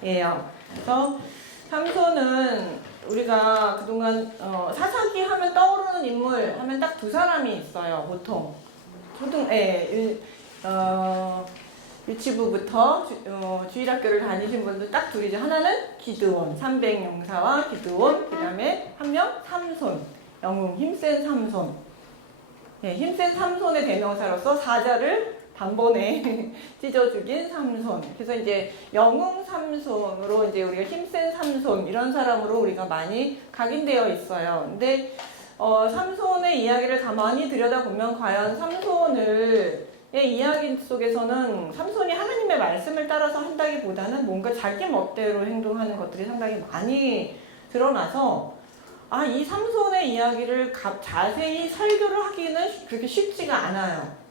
그래서 삼손은 우리가 그동안 사사기 하면 떠오르는 인물 하면 딱 두 사람이 있어요. 보통 유치부부터 주일학교를 다니신 분들 딱 둘이죠. 하나는 기드온, 300용사와 기드온, 그 다음에 한 명 삼손, 영웅 힘센 삼손. 힘센 삼손의 대명사로서 사자를 단번에 찢어 죽인 삼손. 그래서 이제 영웅 삼손으로 이제 우리가 힘센 삼손 이런 사람으로 우리가 많이 각인되어 있어요. 근데 삼손의 이야기를 가만히 들여다보면 과연 삼손의 이야기 속에서는 삼손이 하나님의 말씀을 따라서 한다기보다는 뭔가 자기 멋대로 행동하는 것들이 상당히 많이 드러나서 이 삼손의 이야기를 자세히 설교를 하기는 그렇게 쉽지가 않아요.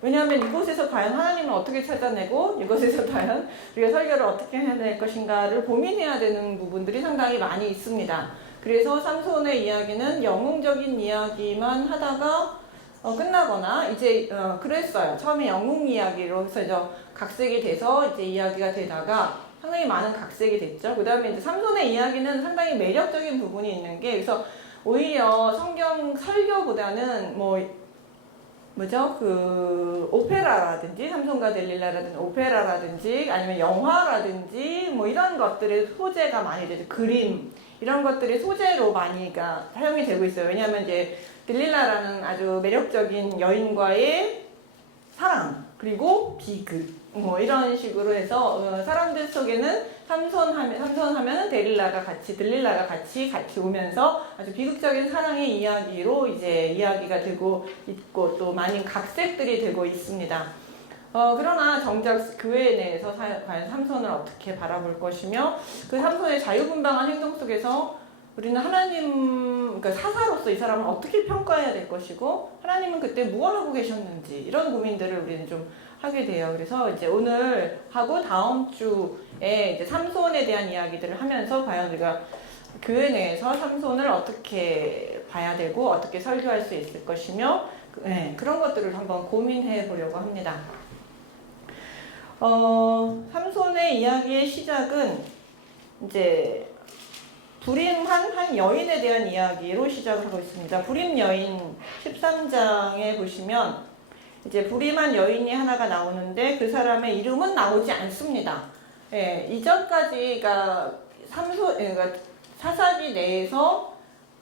왜냐하면 이곳에서 과연 하나님을 어떻게 찾아내고 이곳에서 과연 우리가 설교를 어떻게 해야 될 것인가를 고민해야 되는 부분들이 상당히 많이 있습니다. 그래서 삼손의 이야기는 영웅적인 이야기만 하다가 끝나거나 이제 그랬어요. 처음에 영웅 이야기로 해서 이제 각색이 돼서 이제 이야기가 되다가 상당히 많은 각색이 됐죠. 그 다음에 이제 삼손의 이야기는 상당히 매력적인 부분이 있는 게 그래서 오히려 성경 설교보다는 오페라라든지 삼손과 델릴라라든지 오페라라든지 아니면 영화라든지 이런 것들의 소재가 많이 되죠. 그림 이런 것들이 소재로 많이 사용이 되고 있어요. 왜냐하면 이제 델릴라라는 아주 매력적인 여인과의 사랑 그리고 비극 이런 식으로 해서 사람들 속에는 삼손 하면은 델릴라가 같이 오면서 아주 비극적인 사랑의 이야기로 이제 이야기가 되고 있고 또 많은 각색들이 되고 있습니다. 그러나 정작 교회 내에서 과연 삼손을 어떻게 바라볼 것이며 그 삼손의 자유분방한 행동 속에서 우리는 하나님, 그러니까 사사로서 이 사람을 어떻게 평가해야 될 것이고 하나님은 그때 무엇 하고 계셨는지 이런 고민들을 우리는 좀 하게 돼요. 그래서 이제 오늘 하고 다음 주에 이제 삼손에 대한 이야기들을 하면서 과연 우리가 교회 내에서 삼손을 어떻게 봐야 되고 어떻게 설교할 수 있을 것이며 그런 것들을 한번 고민해 보려고 합니다. 삼손의 이야기의 시작은 이제 불임한 한 여인에 대한 이야기로 시작을 하고 있습니다. 불임 여인 13장에 보시면 이제 불임한 여인이 하나가 나오는데 그 사람의 이름은 나오지 않습니다. 이전까지가 그러니까 사사기 내에서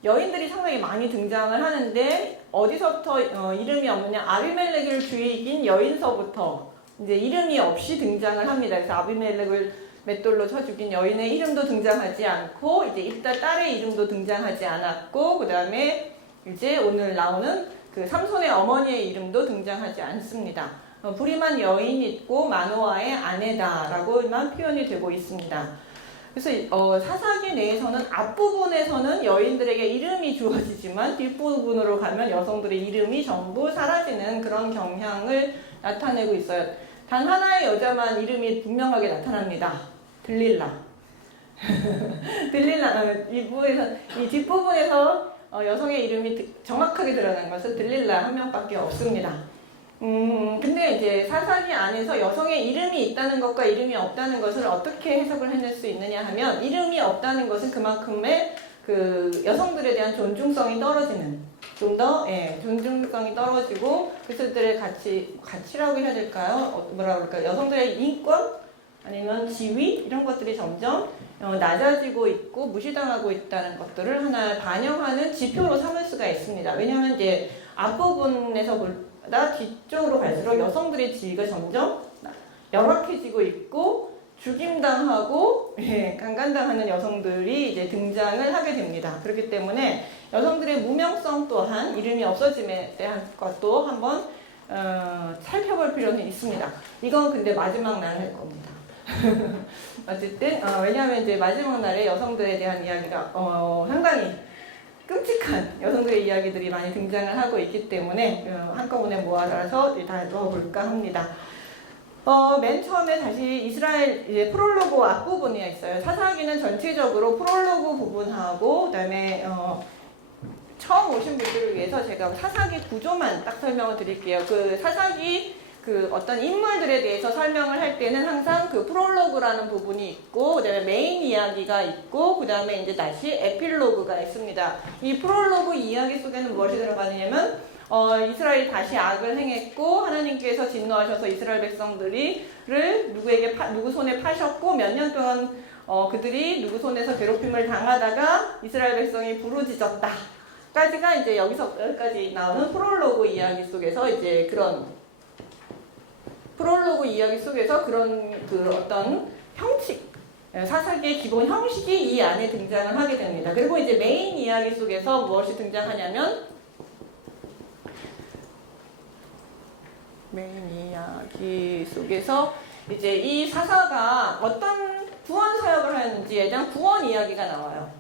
여인들이 상당히 많이 등장을 하는데 어디서부터 이름이 없느냐 아비멜렉을 죽인 여인서부터 이제 이름이 없이 등장을 합니다. 그래서 아비멜렉을 맷돌로 쳐 죽인 여인의 이름도 등장하지 않고 이제 입다 딸의 이름도 등장하지 않았고 그 다음에 이제 오늘 나오는 그 삼손의 어머니의 이름도 등장하지 않습니다. 불임한 여인이 있고 마노아의 아내다라고만 표현이 되고 있습니다. 그래서 사사기 내에서는 앞부분에서는 여인들에게 이름이 주어지지만 뒷부분으로 가면 여성들의 이름이 전부 사라지는 그런 경향을 나타내고 있어요. 단 하나의 여자만 이름이 분명하게 나타납니다. 들릴라. 들릴라. 이 뒷부분에서 여성의 이름이 정확하게 드러난 것은 들릴라 한 명밖에 없습니다. 근데 이제 사사기 안에서 여성의 이름이 있다는 것과 이름이 없다는 것을 어떻게 해석을 해낼 수 있느냐 하면 이름이 없다는 것은 그만큼의 그 여성들에 대한 존중성이 떨어지는 좀 더 존중성이 떨어지고 그들의 가치라고 해야 될까요? 여성들의 인권 아니면 지위 이런 것들이 점점 낮아지고 있고 무시당하고 있다는 것들을 하나 반영하는 지표로 삼을 수가 있습니다. 왜냐하면 이제 앞부분에서보다 뒤쪽으로 갈수록 여성들의 지위가 점점 열악해지고 있고 죽임당하고 강간당하는 여성들이 이제 등장을 하게 됩니다. 그렇기 때문에 여성들의 무명성 또한 이름이 없어짐에 대한 것도 한번 살펴볼 필요는 있습니다. 이건 근데 마지막 날 할 겁니다. 어쨌든 왜냐하면 이제 마지막 날에 여성들에 대한 이야기가 상당히 끔찍한 여성들의 이야기들이 많이 등장을 하고 있기 때문에 한꺼번에 모아서 다 넣어볼까 합니다. 맨 처음에 다시 이스라엘 이제 프롤로그 앞부분에 있어요. 사사기는 전체적으로 프롤로그 부분하고 그다음에 처음 오신 분들을 위해서 제가 사사기 구조만 딱 설명을 드릴게요. 그 사사기 그 어떤 인물들에 대해서 설명을 할 때는 항상 그 프롤로그라는 부분이 있고, 그 다음에 메인 이야기가 있고, 그 다음에 이제 다시 에필로그가 있습니다. 이 프롤로그 이야기 속에는 무엇이 들어가냐면, 이스라엘이 다시 악을 행했고, 하나님께서 진노하셔서 이스라엘 백성들을 누구 손에 파셨고, 몇 년 동안 그들이 누구 손에서 괴롭힘을 당하다가 이스라엘 백성이 부르짖었다. 까지가 이제 여기까지 나오는 프롤로그 이야기 속에서 이제 그런 프롤로그 이야기 속에서 그런 그 어떤 형식, 사사기의 기본 형식이 이 안에 등장을 하게 됩니다. 그리고 이제 메인 이야기 속에서 무엇이 등장하냐면 메인 이야기 속에서 이제 이 사사가 어떤 구원 사역을 하는지에 대한 구원 이야기가 나와요.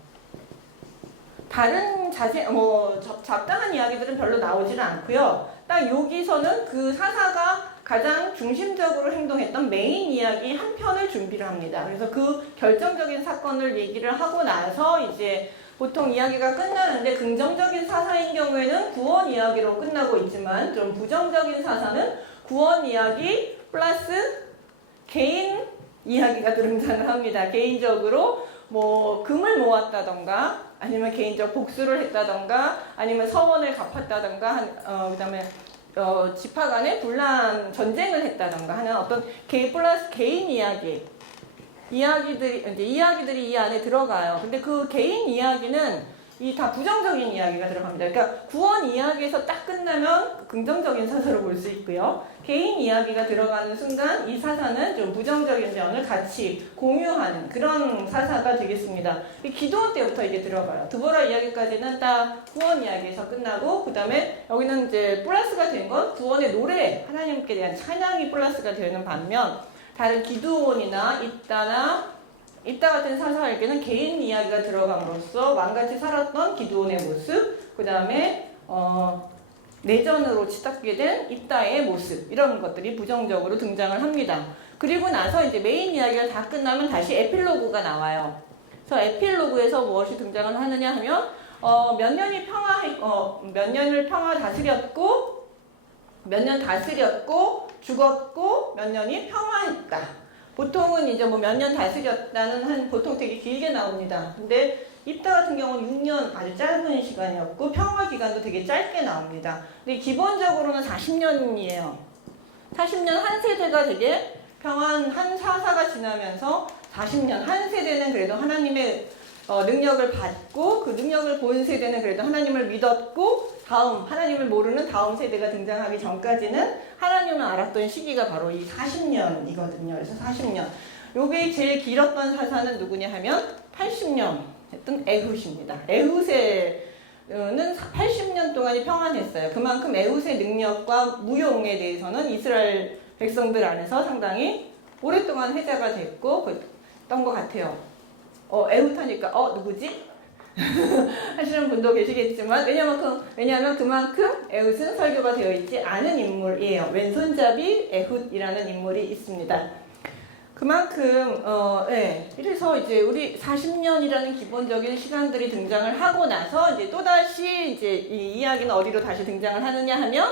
다른 잡다한 이야기들은 별로 나오지는 않고요. 딱 여기서는 그 사사가 가장 중심적으로 행동했던 메인 이야기 한 편을 준비를 합니다. 그래서 그 결정적인 사건을 얘기를 하고 나서 이제 보통 이야기가 끝나는데, 긍정적인 사사인 경우에는 구원 이야기로 끝나고 있지만, 좀 부정적인 사사는 구원 이야기 플러스 개인 이야기가 등장을 합니다. 개인적으로 뭐 금을 모았다던가, 아니면 개인적 복수를 했다던가, 아니면 서원을 갚았다던가, 그다음에 지파 간에 분란 전쟁을 했다던가 하는 어떤 개인 플러스 개인 이야기들이 이 안에 들어가요. 근데 그 개인 이야기는 이 다 부정적인 이야기가 들어갑니다. 그러니까 구원 이야기에서 딱 끝나면 긍정적인 사사로 볼 수 있고요. 개인 이야기가 들어가는 순간 이 사사는 좀 부정적인 점을 같이 공유하는 그런 사사가 되겠습니다. 기도원 때부터 이게 들어가요. 드보라 이야기까지는 딱 구원 이야기에서 끝나고, 그 다음에 여기는 이제 플러스가 된 건 구원의 노래, 하나님께 대한 찬양이 플러스가 되는 반면, 다른 기도원이나 입다 같은 사사에게는 개인 이야기가 들어감으로써 왕같이 살았던 기드온의 모습, 그 다음에 내전으로 치닫게 된 입다의 모습, 이런 것들이 부정적으로 등장을 합니다. 그리고 나서 이제 메인 이야기가 다 끝나면 다시 에필로그가 나와요. 그래서 에필로그에서 무엇이 등장을 하느냐 하면 몇 년을 평화 다스렸고, 몇 년 다스렸고 죽었고 몇 년이 평화했다. 보통은 이제 뭐 몇 년 다스렸다는 보통 되게 길게 나옵니다. 근데 입다 같은 경우는 6년 아주 짧은 시간이었고, 평화 기간도 되게 짧게 나옵니다. 근데 기본적으로는 40년이에요. 40년 한 세대가 되게 한 사사가 지나면서 40년 한 세대는 그래도 하나님의 능력을 받고, 그 능력을 본 세대는 그래도 하나님을 믿었고, 하나님을 모르는 다음 세대가 등장하기 전까지는 하나님을 알았던 시기가 바로 이 40년이거든요. 그래서 40년. 요게 제일 길었던 사사는 누구냐 하면 80년 했던 에훗입니다. 에훗는 80년 동안이 평안했어요. 그만큼 에훗의 능력과 무용에 대해서는 이스라엘 백성들 안에서 상당히 오랫동안 회자가 됐고 그랬던 것 같아요. 에훗 하니까 누구지? 하시는 분도 계시겠지만, 왜냐하면 그만큼 에훗은 설교가 되어 있지 않은 인물이에요. 왼손잡이 에훗이라는 인물이 있습니다. 그만큼 이래서 이제 우리 40년이라는 기본적인 시간들이 등장을 하고 나서 이제 또다시 이제 이 이야기는 어디로 다시 등장을 하느냐 하면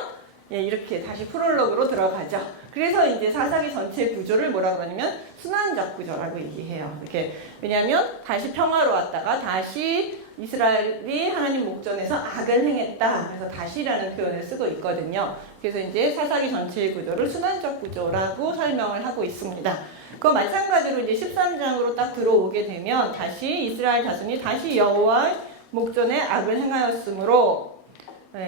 이렇게 다시 프롤로그로 들어가죠. 그래서 이제 사사기 전체 구조를 뭐라고 하냐면 순환적 구조라고 얘기해요. 이렇게 왜냐하면 다시 평화로웠다가 다시 이스라엘이 하나님 목전에서 악을 행했다. 그래서 다시라는 표현을 쓰고 있거든요. 그래서 이제 사사기 전체의 구조를 순환적 구조라고 설명을 하고 있습니다. 그 마찬가지로 이제 13장으로 딱 들어오게 되면 다시 이스라엘 자손이 다시 여호와 목전에 악을 행하였으므로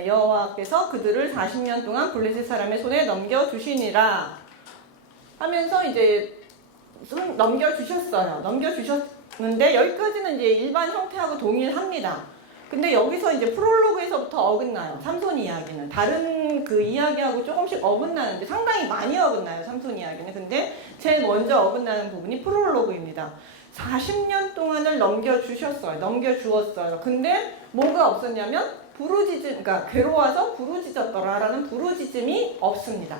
여호와께서 그들을 40년 동안 블레셋 사람의 손에 넘겨주시니라 하면서 이제 넘겨주셨는데 여기까지는 이제 일반 형태하고 동일합니다. 근데 여기서 이제 프롤로그에서부터 어긋나요. 삼손 이야기는. 다른 그 이야기하고 조금씩 어긋나는데 상당히 많이 어긋나요. 삼손 이야기는. 근데 제일 먼저 어긋나는 부분이 프롤로그입니다. 40년 동안을 넘겨주었어요. 근데 뭐가 없었냐면 그러니까 괴로워서 부르짖었더라라는 부르짖음이 없습니다.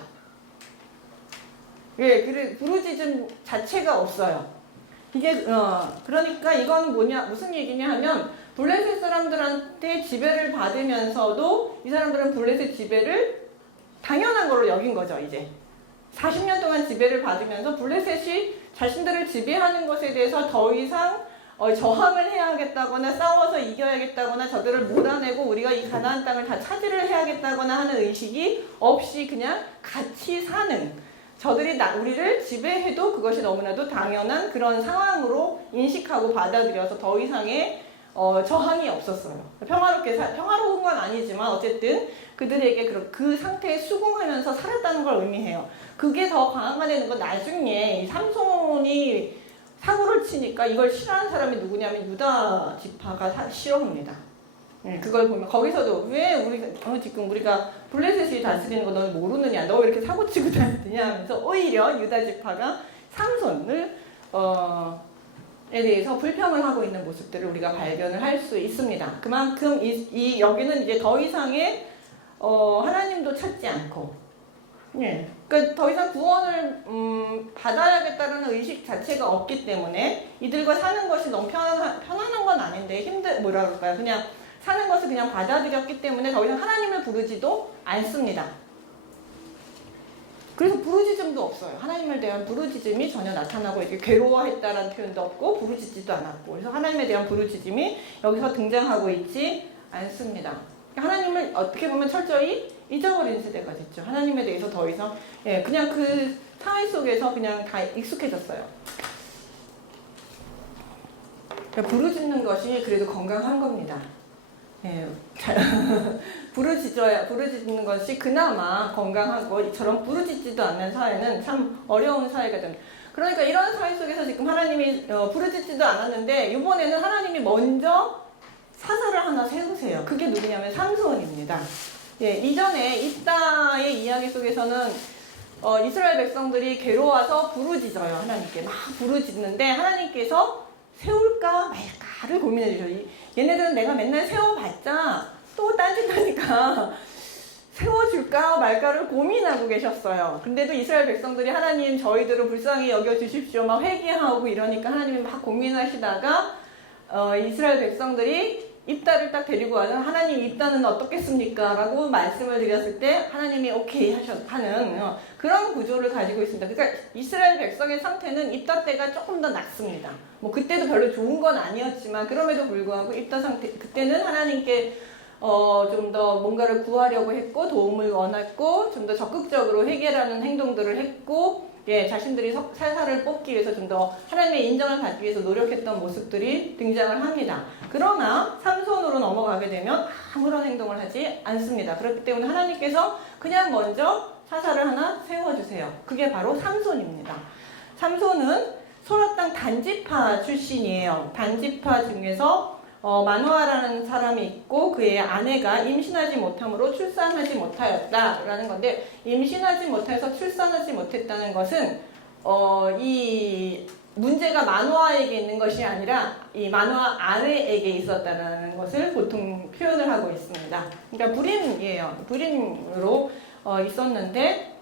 부르짖음 자체가 없어요. 이게 그러니까 이건 무슨 얘기냐 하면 블레셋 사람들한테 지배를 받으면서도 이 사람들은 블레셋 지배를 당연한 걸로 여긴 거죠, 이제. 40년 동안 지배를 받으면서 블레셋이 자신들을 지배하는 것에 대해서 더 이상 저항을 해야겠다거나 싸워서 이겨야겠다거나 저들을 몰아내고 우리가 이 가나안 땅을 다 차지를 해야겠다거나 하는 의식이 없이 그냥 같이 사는, 저들이 우리를 지배해도 그것이 너무나도 당연한 그런 상황으로 인식하고 받아들여서 더 이상의 저항이 없었어요. 평화로운 건 아니지만 어쨌든 그들에게 그 상태에 수긍하면서 살았다는 걸 의미해요. 그게 더 강화가 되는 건 나중에 이 삼손이 사고를 치니까 이걸 싫어하는 사람이 누구냐면 유다 지파가 싫어합니다. 그걸 보면 거기서도 왜 지금 우리가 블레셋이 다스리는 거 너는 모르느냐, 너 왜 이렇게 사고 치고 다니느냐 하면서 오히려 유다 지파가 삼손을 에 대해서 불평을 하고 있는 모습들을 우리가 발견을 할 수 있습니다. 그만큼 여기는 이제 더 이상의 하나님도 찾지 않고, 그러니까 더 이상 구원을 받아야겠다는 의식 자체가 없기 때문에 이들과 사는 것이 너무 편안한 건 아닌데 뭐라 그럴까요? 그냥 사는 것을 그냥 받아들였기 때문에 더 이상 하나님을 부르지도 않습니다. 그래서 부르짖음도 없어요. 하나님에 대한 부르짖음이 전혀 나타나고 이렇게 괴로워했다라는 표현도 없고 부르짖지도 않았고, 그래서 하나님에 대한 부르짖음이 여기서 등장하고 있지 않습니다. 하나님을 어떻게 보면 철저히 잊어버린 세대가 됐죠. 하나님에 대해서 더 이상 그냥 그 사회 속에서 그냥 다 익숙해졌어요. 그러니까 부르짖는 것이 그래도 건강한 겁니다. 부르짖는 것이 그나마 건강하고 이처럼 부르짖지도 않는 사회는 참 어려운 사회가 됩니다. 그러니까 이런 사회 속에서 지금 하나님이 부르짖지도 않았는데 이번에는 하나님이 먼저 사사를 하나 세우세요. 그게 누구냐면 삼손입니다. 이전에 입다의 이야기 속에서는 이스라엘 백성들이 괴로워서 부르짖어요. 하나님께 막 부르짖는데 하나님께서 세울까 말까를 고민해 주셔요. 얘네들은 내가 맨날 세워봤자 또 딴짓하니까 세워줄까 말까를 고민하고 계셨어요. 근데도 이스라엘 백성들이 하나님 저희들을 불쌍히 여겨주십시오 막 회개하고 이러니까 하나님이 막 고민하시다가 이스라엘 백성들이 입다를 딱 데리고 와서 하나님 입다는 어떻겠습니까? 라고 말씀을 드렸을 때 하나님이 오케이 하는 그런 구조를 가지고 있습니다. 그러니까 이스라엘 백성의 상태는 입다 때가 조금 더 낫습니다. 뭐 그때도 별로 좋은 건 아니었지만 그럼에도 불구하고 입다 상태 그때는 하나님께 좀 더 뭔가를 구하려고 했고 도움을 원했고 좀 더 적극적으로 회개라는 행동들을 했고 자신들이 살사를 뽑기 위해서 좀 더 하나님의 인정을 받기 위해서 노력했던 모습들이 등장을 합니다. 그러나 삼손으로 넘어가게 되면 아무런 행동을 하지 않습니다. 그렇기 때문에 하나님께서 그냥 먼저 사사를 하나 세워주세요. 그게 바로 삼손입니다. 삼손은 소라 땅 단지파 출신이에요. 단지파 중에서 마누아라는 사람이 있고 그의 아내가 임신하지 못함으로 출산하지 못하였다라는 건데, 임신하지 못해서 출산하지 못했다는 것은 이 문제가 마누아에게 있는 것이 아니라 이 마누아 아내에게 있었다는 것을 보통 표현을 하고 있습니다. 그러니까 불임이에요. 불임으로 있었는데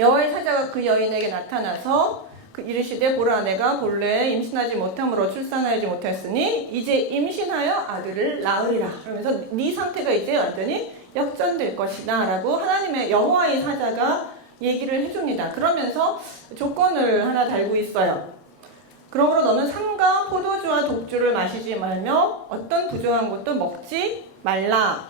여호와의 사자가 그 여인에게 나타나서 이르시되 보라 내가 본래 임신하지 못함으로 출산하지 못했으니 이제 임신하여 아들을 낳으리라. 그러면서 네 상태가 이제 완전히 역전될 것이다 라고 하나님의 여호와의 사자가 얘기를 해줍니다. 그러면서 조건을 하나 달고 있어요. 그러므로 너는 삼가 포도주와 독주를 마시지 말며 어떤 부정한 것도 먹지 말라.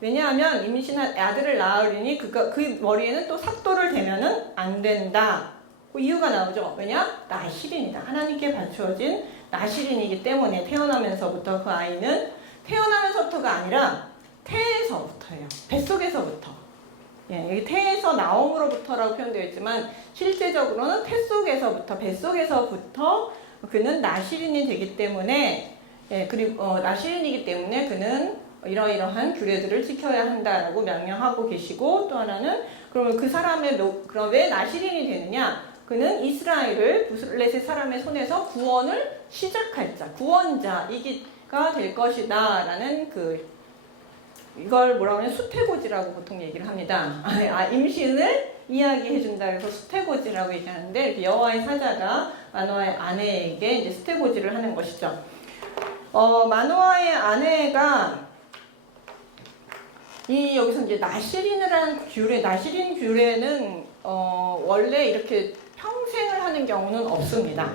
왜냐하면 임신한 아들을 낳으리니 그 머리에는 또 삭도를 대면은 안 된다. 그 이유가 나오죠. 왜냐? 나실인이다. 하나님께 바쳐진 나실인이기 때문에 태어나면서부터 그 아이는 태어나면서부터가 아니라 태에서부터예요. 뱃속에서부터. 여기 태에서 나옴으로부터라고 표현되어 있지만 실제적으로는 뱃속에서부터 그는 나실인이 되기 때문에 그리고 나실인이기 때문에 그는 이러이러한 규례들을 지켜야 한다라고 명령하고 계시고, 또 하나는 그러면 그 사람의 그럼 왜 나실인이 되느냐? 그는 이스라엘을 블레셋 사람의 손에서 구원을 시작할 자, 구원자이기가 될 것이다 라는 이걸 뭐라고 하냐, 수태고지라고 보통 얘기를 합니다. 임신을 이야기해준다 그래서 수태고지라고 얘기하는데, 여호와의 사자가 마노아의 아내에게 이제 수태고지를 하는 것이죠. 마노아의 아내가 여기서 이제 나실인 규례는 원래 이렇게 평생을 하는 경우는 없습니다.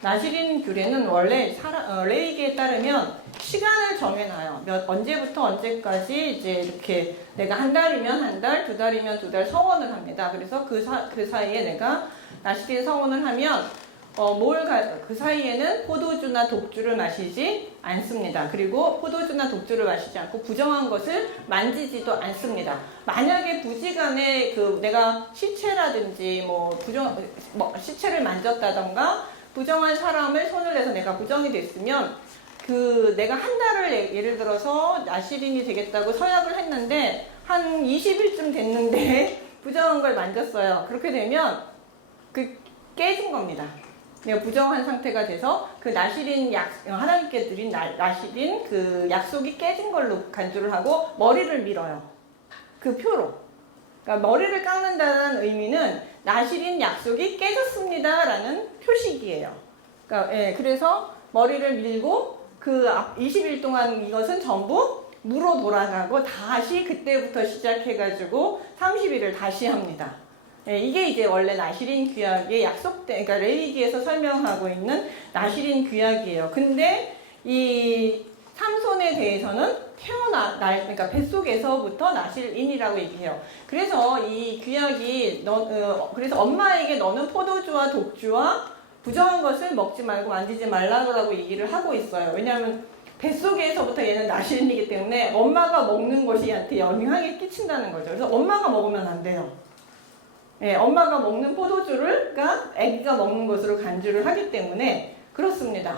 나시린 규례는 원래 레이기에 따르면 시간을 정해놔요. 언제부터 언제까지 이제 이렇게 내가 한 달이면 한 달, 두 달이면 두 달 서원을 합니다. 그래서 그 사이에 내가 나시린 서원을 하면 그 사이에는 포도주나 독주를 마시지 않습니다. 그리고 포도주나 독주를 마시지 않고 부정한 것을 만지지도 않습니다. 만약에 부지간에 내가 시체라든지 시체를 만졌다던가 부정한 사람을 손을 내서 내가 부정이 됐으면 내가 한 달을 예를 들어서 나시린이 되겠다고 서약을 했는데 한 20일쯤 됐는데 부정한 걸 만졌어요. 그렇게 되면 깨진 겁니다. 내가 부정한 상태가 돼서 하나님께 드린 나시린 약속이 깨진 걸로 간주를 하고 머리를 밀어요. 그 표로. 그러니까 머리를 깎는다는 의미는 나시린 약속이 깨졌습니다 라는 표식이에요. 그러니까, 그래서 머리를 밀고 20일 동안 이것은 전부 무로 돌아가고 다시 그때부터 시작해가지고 30일을 다시 합니다. 이게 이제 원래 나시린 규약의 그러니까 레위기에서 설명하고 있는 나시린 규약이에요. 근데 이 삼손에 대해서는 그러니까 뱃속에서부터 나실인이라고 얘기해요. 그래서 이 규약이 그래서 엄마에게 너는 포도주와 독주와 부정한 것을 먹지 말고 만지지 말라고 얘기를 하고 있어요. 왜냐하면 뱃속에서부터 얘는 나실인이기 때문에 엄마가 먹는 것이 얘한테 영향을 끼친다는 거죠. 그래서 엄마가 먹으면 안 돼요. 엄마가 먹는 포도주를 아기가 먹는 것으로 간주를 하기 때문에 그렇습니다.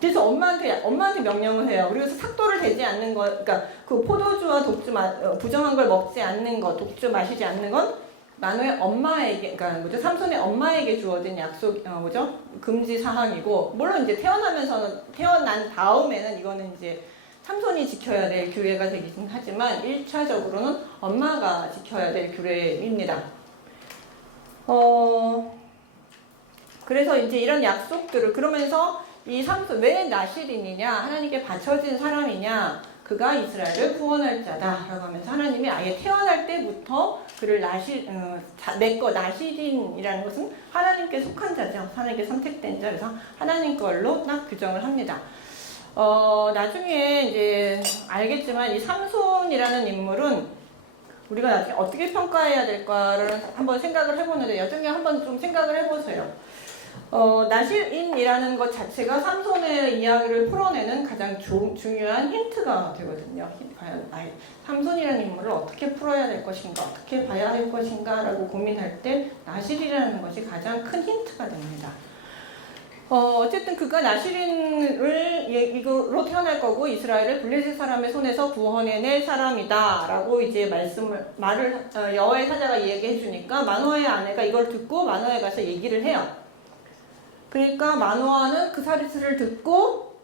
그래서 엄마한테 명령을 해요. 그래서 삭도를 대지 않는 것, 그러니까 그 포도주와 독주 부정한 걸 먹지 않는 것, 독주 마시지 않는 건 마노의 엄마에게, 그러니까 삼손의 엄마에게 주어진 약속, 금지 사항이고, 물론 이제 태어난 다음에는 이거는 이제 삼손이 지켜야 될 규례가 되긴 하지만 1차적으로는 엄마가 지켜야 될 규례입니다. 그래서 이제 이런 약속들을 그러면서 이 삼손 왜 나실인이냐, 하나님께 바쳐진 사람이냐, 그가 이스라엘을 구원할 자다라고 하면서 하나님이 아예 태어날 때부터 그를 나실인이라는 것은 하나님께 속한 자죠. 하나님께 선택된 자. 그래서 하나님 걸로 딱 규정을 합니다. 나중에 이제 알겠지만 이 삼손이라는 인물은 우리가 나중에 어떻게 평가해야 될까를 한번 생각을 해보는데 나중에 한번 좀 생각을 해보세요. 나실인이라는 것 자체가 삼손의 이야기를 풀어내는 가장 중요한 힌트가 되거든요. 과연 삼손이라는 인물을 어떻게 풀어야 될 것인가, 어떻게 봐야 할 것인가 라고 고민할 때 나실이라는 것이 가장 큰 힌트가 됩니다. 어쨌든 그가 나실인으로 태어날 거고 이스라엘을 블레셋 사람의 손에서 구원해낼 사람이다 라고 이제 여호와의 사자가 얘기해 주니까 마노아의 아내가 이걸 듣고 마노아에 가서 얘기를 해요. 그러니까 마노아는 그 사실을 듣고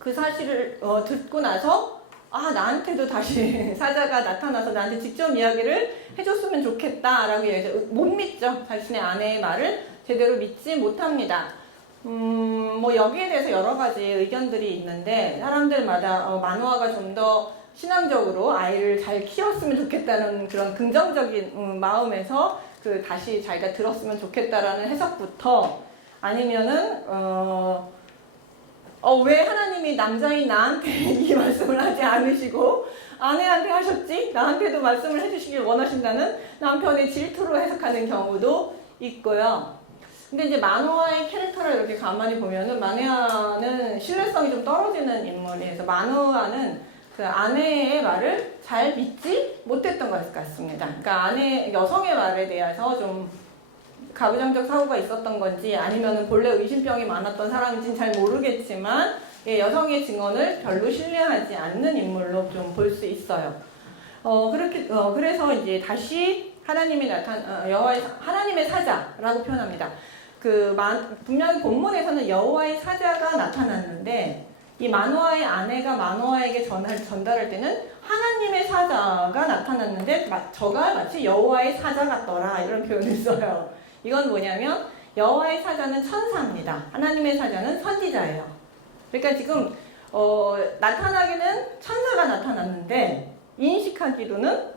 그 사실을 듣고 나서 나한테도 다시 사자가 나타나서 나한테 직접 이야기를 해줬으면 좋겠다라고 얘기해서 못 믿죠. 자신의 아내의 말을 제대로 믿지 못합니다. 여기에 대해서 여러 가지 의견들이 있는데 사람들마다 마노아가 좀 더 신앙적으로 아이를 잘 키웠으면 좋겠다는 그런 긍정적인 마음에서 다시 자기가 들었으면 좋겠다라는 해석부터 아니면은 왜 하나님이 남자인 나한테 이 말씀을 하지 않으시고 아내한테 하셨지? 나한테도 말씀을 해주시길 원하신다는 남편의 질투로 해석하는 경우도 있고요. 근데 이제 마노아의 캐릭터를 이렇게 가만히 보면은 마노아는 신뢰성이 좀 떨어지는 인물이어서 마노아는 그 아내의 말을 잘 믿지 못했던 것 같습니다. 그러니까 여성의 말에 대해서 좀 가부장적 사고가 있었던 건지 아니면은 본래 의심병이 많았던 사람인지는 잘 모르겠지만 여성의 증언을 별로 신뢰하지 않는 인물로 좀 볼 수 있어요. 그래서 이제 다시 하나님의 사자라고 표현합니다. 분명히 본문에서는 여호와의 사자가 나타났는데 이 마노아의 아내가 마노아에게 전달할 때는 하나님의 사자가 나타났는데 저가 마치 여호와의 사자 같더라 이런 표현을 써요. 이건 뭐냐면 여호와의 사자는 천사입니다. 하나님의 사자는 선지자예요. 그러니까 지금 나타나기는 천사가 나타났는데 인식하기로는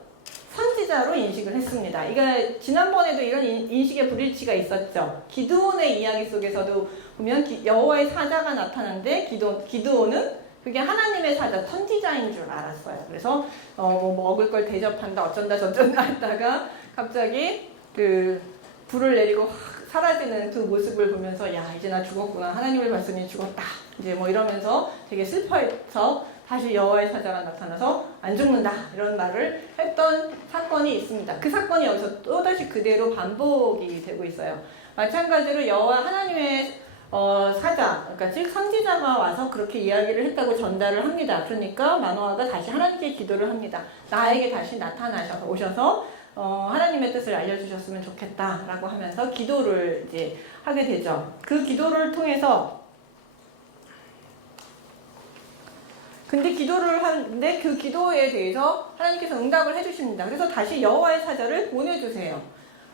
선지자로 인식을 했습니다. 이거 지난번에도 이런 인식의 불일치가 있었죠. 기드온의 이야기 속에서도 보면 여호와의 사자가 나타났는데 기드온은 그게 하나님의 사자, 선지자인 줄 알았어요. 그래서 뭐 먹을 걸 대접한다, 어쩐다 저쩐다 했다가 갑자기 그 불을 내리고 확 사라지는 그 모습을 보면서 야 이제 나 죽었구나, 하나님을 봤으니 죽었다, 이제 뭐 이러면서 되게 슬퍼해서 다시 여호와의 사자가 나타나서 안 죽는다 이런 말을 했던 사건이 있습니다. 그 사건이 여기서 또다시 그대로 반복이 되고 있어요. 마찬가지로 여호와 하나님의 사자, 그러니까 즉 선지자가 와서 그렇게 이야기를 했다고 전달을 합니다. 그러니까 마노아가 다시 하나님께 기도를 합니다. 나에게 다시 나타나셔서 오셔서 하나님의 뜻을 알려주셨으면 좋겠다라고 하면서 기도를 이제 하게 되죠. 그 기도를 통해서 근데 기도를 하는데 그 기도에 대해서 하나님께서 응답을 해주십니다. 그래서 다시 여호와의 사자를 보내주세요.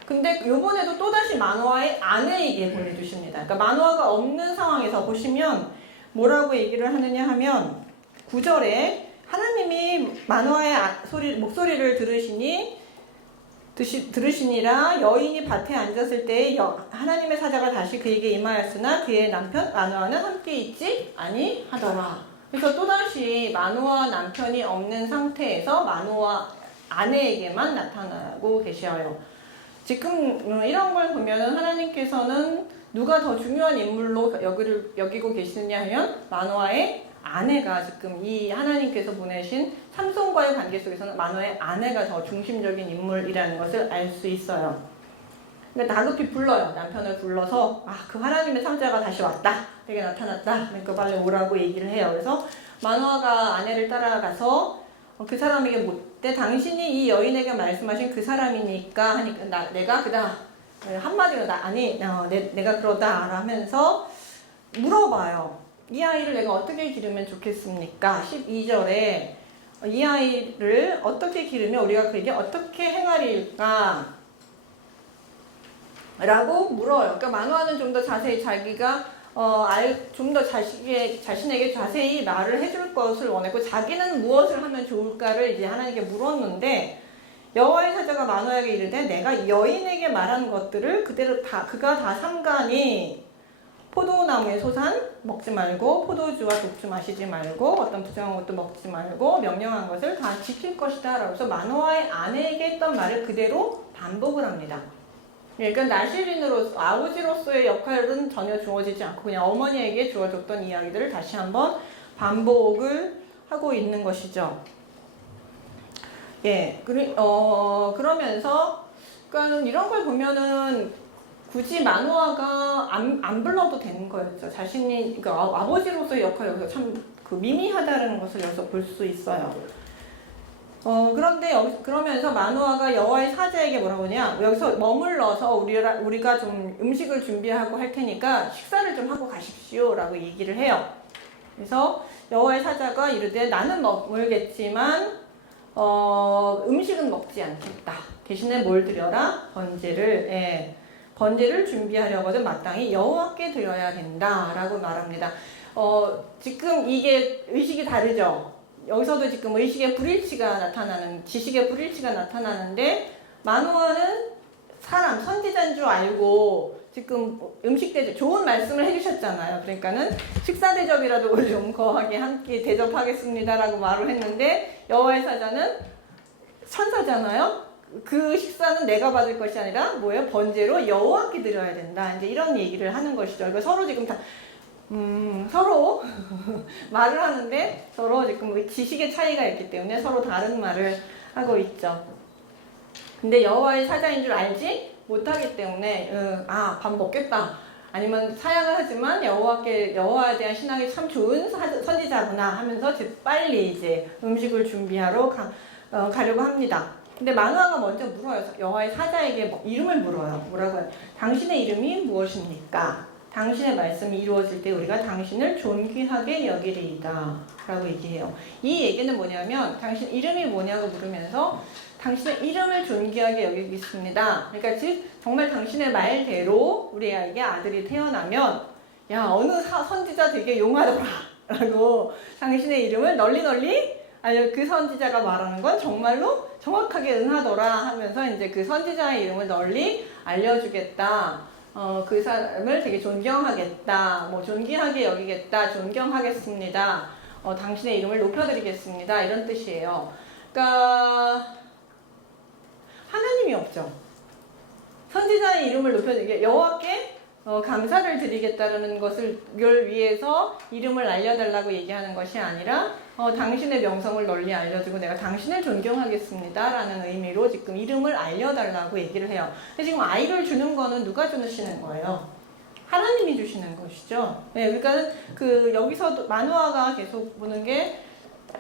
근데 요번에도 또다시 마노아의 아내에게 보내주십니다. 그러니까 마노아가 없는 상황에서 보시면 뭐라고 얘기를 하느냐 하면 9절에 하나님이 마노아의 목소리를 들으시니라 여인이 밭에 앉았을 때 하나님의 사자가 다시 그에게 임하였으나 그의 남편 마노아는 함께 있지 아니하더라. 그래서 또다시 마노아 남편이 없는 상태에서 마노아 아내에게만 나타나고 계셔요. 지금 이런 걸 보면은 하나님께서는 누가 더 중요한 인물로 여기고 계시느냐 하면 마노아의 아내가 지금 이 하나님께서 보내신 삼손과의 관계 속에서는 마노아의 아내가 더 중심적인 인물이라는 것을 알 수 있어요. 그러니까 다급히 불러요. 남편을 불러서 그 하나님의 사자가 다시 왔다, 내게 나타났다, 그러니까 빨리 오라고 얘기를 해요. 그래서 마노아가 아내를 따라가서 그 사람에게 묻되 당신이 이 여인에게 말씀하신 그 사람이니까 하니까 내가 그다 한마디로 내가 그러다 하면서 물어봐요. 이 아이를 내가 어떻게 기르면 좋겠습니까? 12절에 이 아이를 어떻게 기르면 우리가 그에게 어떻게 행하리까? 라고 물어요. 그러니까 마노아는 좀 더 자세히 자기가 좀 더 자신에게 자세히 말을 해줄 것을 원했고 자기는 무엇을 하면 좋을까를 이제 하나님께 물었는데 여호와의 사자가 마노아에게 이르되 내가 여인에게 말한 것들을 그대로 그가 다 삼가니 포도나무의 소산 먹지 말고 포도주와 독주 마시지 말고 어떤 부정한 것도 먹지 말고 명령한 것을 다 지킬 것이다 라고 해서 마노아의 아내에게 했던 말을 그대로 반복을 합니다. 그러니까 나실인으로서 아버지로서의 역할은 전혀 주어지지 않고 그냥 어머니에게 주어졌던 이야기들을 다시 한번 반복을 하고 있는 것이죠. 예, 그러면서 그러니까 이런 걸 보면은 굳이 마노아가 안 불러도 되는 거였죠. 자신이 그러니까 아버지로서의 역할이 여기서 참 미미하다는 것을 여기서 볼 수 있어요. 그런데 그러면서 마노아가 여호와의 사자에게 뭐라고 하냐, 여기서 머물러서 우리가 좀 음식을 준비하고 할 테니까 식사를 좀 하고 가십시오 라고 얘기를 해요. 그래서 여호와의 사자가 이르되 나는 머물겠지만 음식은 먹지 않겠다. 대신에 뭘 드려라? 번제를 준비하려거든 마땅히 여호와께 드려야 된다 라고 말합니다. 지금 이게 의식이 다르죠. 여기서도 지금 의식의 불일치가 지식의 불일치가 나타나는데 마노아는 선지자인 줄 알고 지금 음식 대접, 좋은 말씀을 해주셨잖아요. 그러니까는 식사 대접이라도 좀 거하게 함께 대접하겠습니다라고 말을 했는데 여호와의 사자는 천사잖아요. 그 식사는 내가 받을 것이 아니라 뭐예요? 번제로 여호와께 드려야 된다. 이제 이런 얘기를 하는 것이죠. 그러니까 서로 지금 서로 말을 하는데 서로 지금 지식의 차이가 있기 때문에 서로 다른 말을 하고 있죠. 근데 여호와의 사자인 줄 알지 못하기 때문에 밥 먹겠다. 아니면 사양을 하지만 여호와에 대한 신앙이 참 좋은 선지자구나 하면서 빨리 이제 음식을 준비하러 가려고 합니다. 근데 마노아가 먼저 물어요. 여호와의 사자에게 이름을 물어요. 뭐라고 해요? 당신의 이름이 무엇입니까? 당신의 말씀이 이루어질 때 우리가 당신을 존귀하게 여기리이다 라고 얘기해요. 이 얘기는 뭐냐면 당신 이름이 뭐냐고 물으면서 당신의 이름을 존귀하게 여기겠습니다. 그러니까 즉 정말 당신의 말대로 우리에게 아들이 태어나면 어느 선지자 되게 용하더라 라고 당신의 이름을 널리 아니 그 선지자가 말하는 건 정말로 정확하게 응하더라 하면서 이제 그 선지자의 이름을 널리 알려주겠다. 그 사람을 되게 존경하겠다. 뭐 존귀하게 여기겠다. 존경하겠습니다. 당신의 이름을 높여드리겠습니다. 이런 뜻이에요. 그러니까 하나님이 없죠. 선지자의 이름을 높여드리게 여호와께 감사를 드리겠다는 것을 위해서 이름을 알려달라고 얘기하는 것이 아니라 당신의 명성을 널리 알려주고 내가 당신을 존경하겠습니다 라는 의미로 지금 이름을 알려달라고 얘기를 해요. 근데 지금 아이를 주는 거는 누가 주시는 거예요? 하나님이 주시는 것이죠. 네, 그러니까 여기서도 만화가 계속 보는 게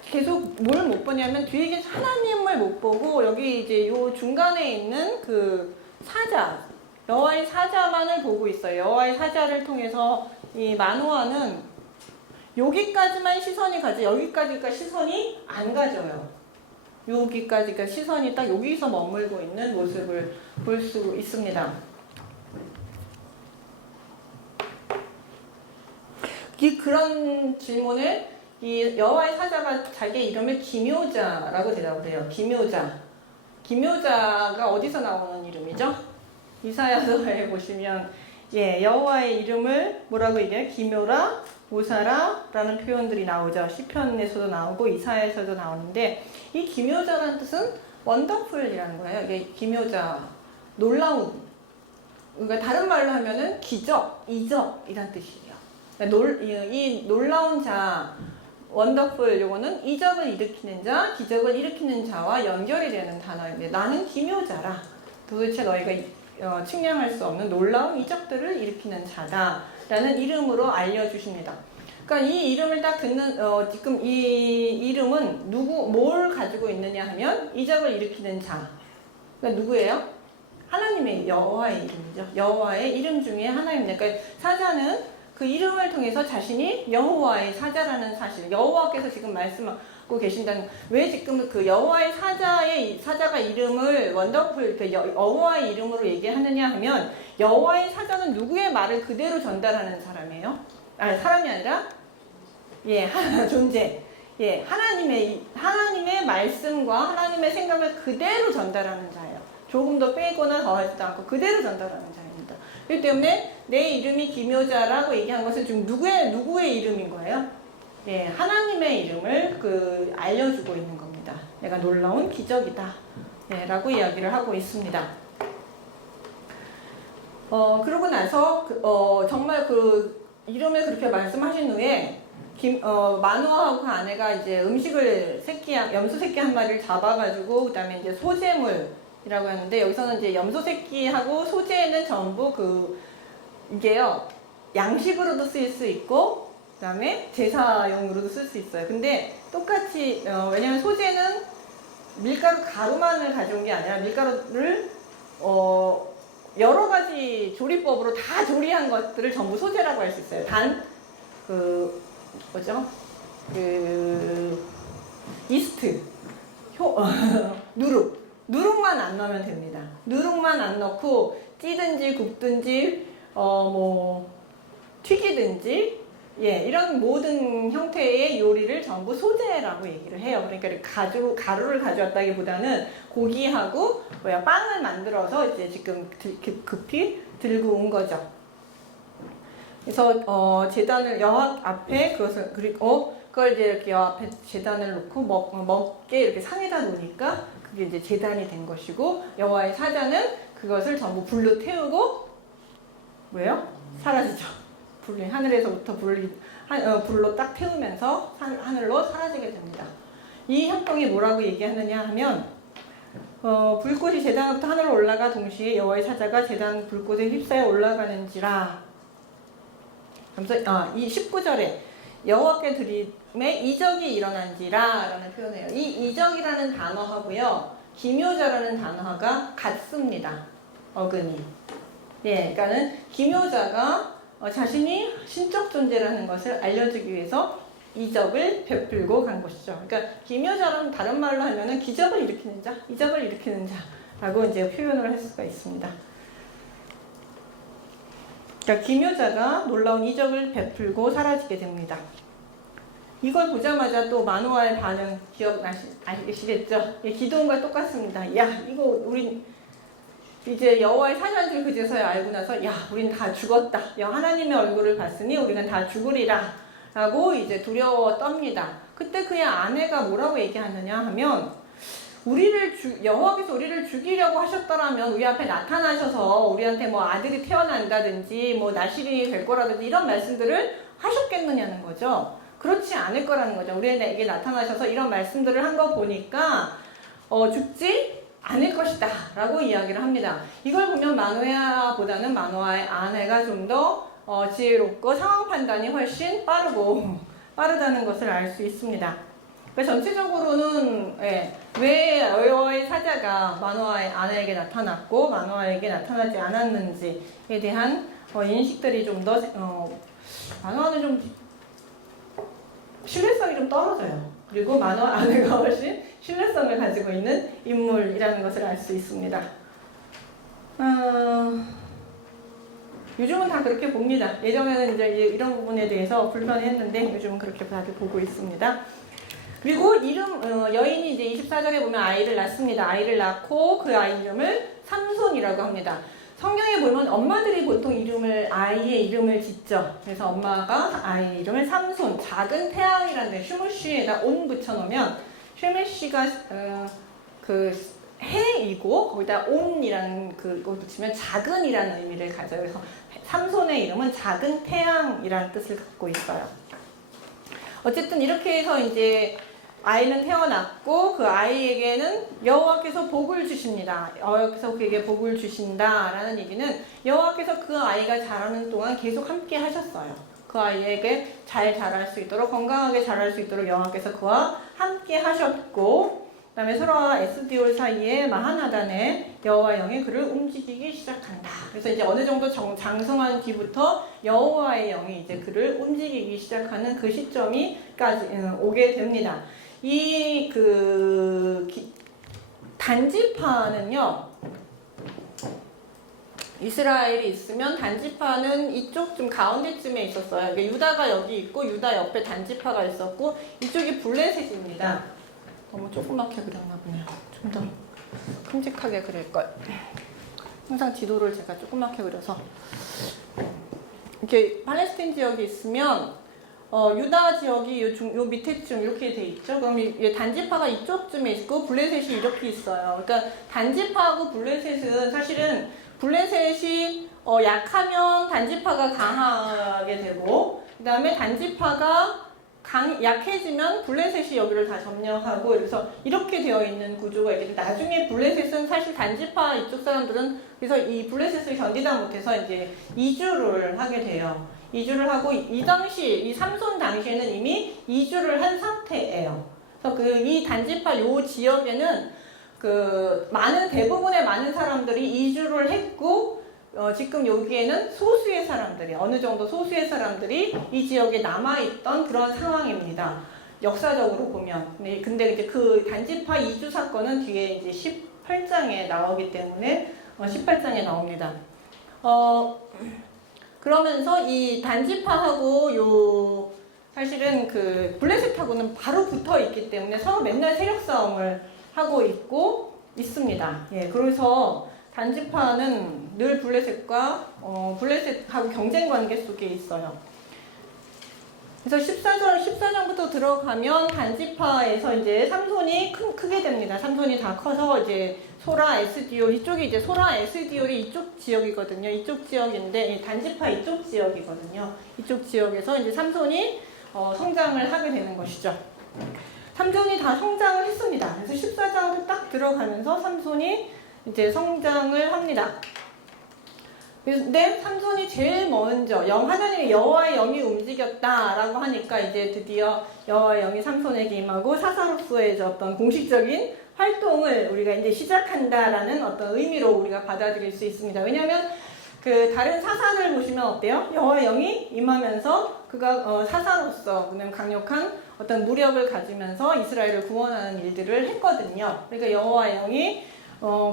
계속 뭘 못 보냐면 뒤에 하나님을 못 보고 여기 이제 요 중간에 있는 그 사자 여호와의 사자만을 보고 있어요. 여호와의 사자를 통해서 이 만호아는 여기까지만 시선이 가지 여기까지가 시선이 안 가져요. 여기까지가 시선이 딱 여기서 머물고 있는 모습을 볼 수 있습니다. 그런 질문을 이 여호와의 사자가 자기의 이름을 기묘자라고 대답을 해요. 기묘자가 어디서 나오는 이름이죠? 이사야서에 보시면 여호와의 이름을 뭐라고 얘기해요? 기묘라, 오사라라는 표현들이 나오죠. 시편에서도 나오고 이사야에서도 나오는데 이 기묘자라는 뜻은 원더풀이라는 거예요. 이게 기묘자, 놀라운. 그러니까 다른 말로 하면은 기적, 이적 이란 뜻이에요. 그러니까 이 놀라운 자, 원더풀 요거는 이적을 일으키는 자, 기적을 일으키는 자와 연결이 되는 단어인데 나는 기묘자라. 도대체 너희가 측량할 수 없는 놀라운 이적들을 일으키는 자다라는 이름으로 알려주십니다. 그러니까 이 이름을 딱 듣는 지금 이 이름은 뭘 가지고 있느냐 하면 이적을 일으키는 자. 그러니까 누구예요? 하나님의 여호와의 이름이죠. 여호와의 이름 중에 하나입니다. 그러니까 사자는 그 이름을 통해서 자신이 여호와의 사자라는 사실, 여호와께서 지금 말씀하고 계신다는, 왜 지금 그 여호와의 사자가 이름을 원더풀, 여호와의 이름으로 얘기하느냐 하면, 여호와의 사자는 누구의 말을 그대로 전달하는 사람이에요? 사람이 아니라, 존재. 하나님의 말씀과 하나님의 생각을 그대로 전달하는 자예요. 조금 더 빼거나 더하지도 않고 그대로 전달하는 자입니다. 그렇기 때문에 내 이름이 기묘자라고 얘기한 것은 지금 누구의 이름인 거예요? 하나님의 이름을 알려주고 있는 겁니다. 내가 놀라운 기적이다. 라고 이야기를 하고 있습니다. 그러고 나서 정말 그 이름을 그렇게 말씀하신 후에 마누아하고 그 아내가 이제 음식을 염소 새끼 한 마리를 잡아가지고 그다음에 이제 소제물이라고 하는데, 여기서는 이제 염소 새끼하고 소제는 전부 이게요 양식으로도 쓰일 수 있고 그다음에 제사용으로도 쓸 수 있어요. 근데 똑같이 왜냐면 소제는 밀가루 가루만을 가져온 게 아니라 밀가루를 여러 가지 조리법으로 다 조리한 것들을 전부 소제라고 할 수 있어요. 단 이스트, 누룩만 안 넣으면 됩니다. 누룩만 안 넣고 찌든지 굽든지 튀기든지 이런 모든 형태의 요리를 전부 소제라고 얘기를 해요. 그러니까 가루를 가져왔다기보다는 고기하고 빵을 만들어서 이제 지금 급히 들고 온 거죠. 그래서 제단을 여호와 앞에 그걸 이제 이렇게 여호와 앞에 제단을 놓고 먹게 이렇게 상에다 놓으니까 그게 이제 제단이 된 것이고, 여호와의 사자는 그것을 전부 불로 태우고 사라지죠. 하늘에서부터 불로 딱 태우면서 하늘로 사라지게 됩니다. 이 협동이 뭐라고 얘기하느냐 하면, 불꽃이 제단부터 하늘로 올라가 동시에 여호와의 사자가 제단 불꽃에 휩싸여 올라가는지라. 이 19절에 여호와께 드림에 이적이 일어난지라 라는 표현이에요. 이 이적이라는 단어하고요 기묘자라는 단어가 같습니다. 어근이. 그러니까는 기묘자가 자신이 신적 존재라는 것을 알려주기 위해서 이적을 베풀고 간 것이죠. 그러니까 기묘자라는 다른 말로 하면은 기적을 일으키는 자, 이적을 일으키는 자라고 이제 표현을 할 수가 있습니다. 그러니까 기묘자가 놀라운 이적을 베풀고 사라지게 됩니다. 이걸 보자마자 또 마노아의 반응 기억나시겠죠? 기도원과 똑같습니다. 야, 이거 우린 이제 여호와의 사자인 줄 그제서야 알고 나서 야, 우린 다 죽었다. 야, 하나님의 얼굴을 봤으니 우리는 다 죽으리라. 라고 이제 두려워 떱니다. 그때 그의 아내가 뭐라고 얘기하느냐 하면 여호와께서 우리를 죽이려고 하셨더라면 우리 앞에 나타나셔서 우리한테 뭐 아들이 태어난다든지 뭐 나실인이 될 거라든지 이런 말씀들을 하셨겠느냐는 거죠. 그렇지 않을 거라는 거죠. 우리에게 나타나셔서 이런 말씀들을 한 거 보니까 죽지 않을 것이다 라고 이야기를 합니다. 이걸 보면 마노아보다는 마노아의 아내가 좀 더 지혜롭고 상황 판단이 훨씬 빠르다는 것을 알 수 있습니다. 전체적으로는 왜 여호와의 사자가 마노아의 아내에게 나타났고 마노아에게 나타나지 않았는지에 대한 인식들이 좀 더 마노아는 좀 신뢰성이 좀 떨어져요. 그리고 마노아 아내가 훨씬 신뢰성을 가지고 있는 인물이라는 것을 알 수 있습니다. 요즘은 다 그렇게 봅니다. 예전에는 이제 이런 부분에 대해서 불편했는데 요즘은 그렇게 다들 보고 있습니다. 그리고 여인이 이제 24절에 보면 아이를 낳습니다. 아이를 낳고 그 아이 이름을 삼손이라고 합니다. 성경에 보면 엄마들이 보통 아이의 이름을 짓죠. 그래서 엄마가 아이의 이름을 삼손, 작은 태양이라는 데 슈무쉬에다 온 붙여놓으면 슈무쉬가 그 해이고 거기다 온이라는 그걸 붙이면 작은이라는 의미를 가져요. 그래서 삼손의 이름은 작은 태양이라는 뜻을 갖고 있어요. 어쨌든 이렇게 해서 이제 아이는 태어났고 그 아이에게는 여호와께서 복을 주십니다. 여호와께서 그에게 복을 주신다라는 얘기는 여호와께서 그 아이가 자라는 동안 계속 함께 하셨어요. 그 아이에게 잘 자랄 수 있도록 건강하게 자랄 수 있도록 여호와께서 그와 함께 하셨고 그 다음에 소라와 에스디올 사이에 마하나단에 여호와 영이 그를 움직이기 시작한다. 그래서 이제 어느 정도 장성한 뒤부터 여호와의 영이 이제 그를 움직이기 시작하는 그 시점이까지 오게 됩니다. 단지파는요, 이스라엘이 있으면 단지파는 이쪽 좀 가운데쯤에 있었어요. 그러니까 유다가 여기 있고 유다 옆에 단지파가 있었고 이쪽이 블레셋입니다. 너무 조그맣게 그렸나 보네요. 좀 더 큼직하게 그릴걸. 항상 지도를 제가 조그맣게 그려서 이렇게 팔레스타인 지역이 있으면 유다 지역이 요 밑에쯤 이렇게 돼 있죠. 그럼 단지파가 이쪽쯤에 있고 블레셋이 이렇게 있어요. 그러니까 단지파하고 블레셋은 사실은 블레셋이 약하면 단지파가 강하게 되고 그 다음에 단지파가 약해지면 블레셋이 여기를 다 점령하고 그래서 이렇게 되어 있는 구조가 있는데 나중에 블레셋은 사실 단지파 이쪽 사람들은 그래서 이 블레셋을 견디다 못해서 이제 이주를 하게 돼요. 이주를 하고 이 삼손 당시에는 이미 이주를 한 상태예요. 그래서 이 단지파 요 지역에는 대부분의 많은 사람들이 이주를 했고 지금 여기에는 소수의 사람들이 어느 정도 소수의 사람들이 이 지역에 남아있던 그런 상황입니다. 역사적으로 보면. 근데 이제 그 단지파 이주 사건은 뒤에 이제 18장에 나오기 때문에 18장에 나옵니다. 그러면서 이 단지파하고 사실은 그 블레셋하고는 바로 붙어 있기 때문에 서로 맨날 세력 싸움을 하고 있습니다. 그래서 단지파는 늘 블레셋하고 경쟁 관계 속에 있어요. 그래서 14장부터 들어가면 단지파에서 이제 삼손이 크게 됩니다. 삼손이 다 커서 이제 소라, 에스디올, 이쪽이 이제 소라, 에스디올이 이쪽 지역이거든요. 이쪽 지역인데, 단지파 이쪽 지역이거든요. 이쪽 지역에서 이제 삼손이 성장을 하게 되는 것이죠. 삼손이 다 성장을 했습니다. 그래서 14장으로 딱 들어가면서 삼손이 이제 성장을 합니다. 근데 삼손이 제일 먼저 하나님의 여호와의 영이 움직였다라고 하니까 이제 드디어 여호와의 영이 삼손에게 임하고 사사로서의 어떤 공식적인 활동을 우리가 이제 시작한다라는 어떤 의미로 우리가 받아들일 수 있습니다. 왜냐하면 다른 사사들 보시면 어때요? 여호와의 영이 임하면서 그가 사사로서 그냥 강력한 어떤 무력을 가지면서 이스라엘을 구원하는 일들을 했거든요. 그러니까 여호와의 영이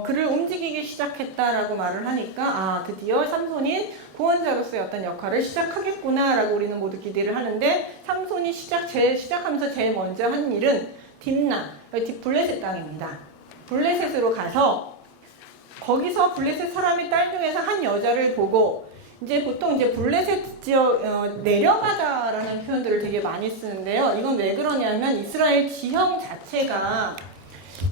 그를 움직이기 시작했다라고 말을 하니까 드디어 삼손이 구원자로서의 어떤 역할을 시작하겠구나라고 우리는 모두 기대를 하는데 삼손이 시작하면서 제일 먼저 한 일은 딥나, 블레셋 땅입니다. 블레셋으로 가서 거기서 블레셋 사람의 딸 중에서 한 여자를 보고 이제 보통 이제 블레셋 지역 내려가다라는 표현들을 되게 많이 쓰는데요. 이건 왜 그러냐면 이스라엘 지형 자체가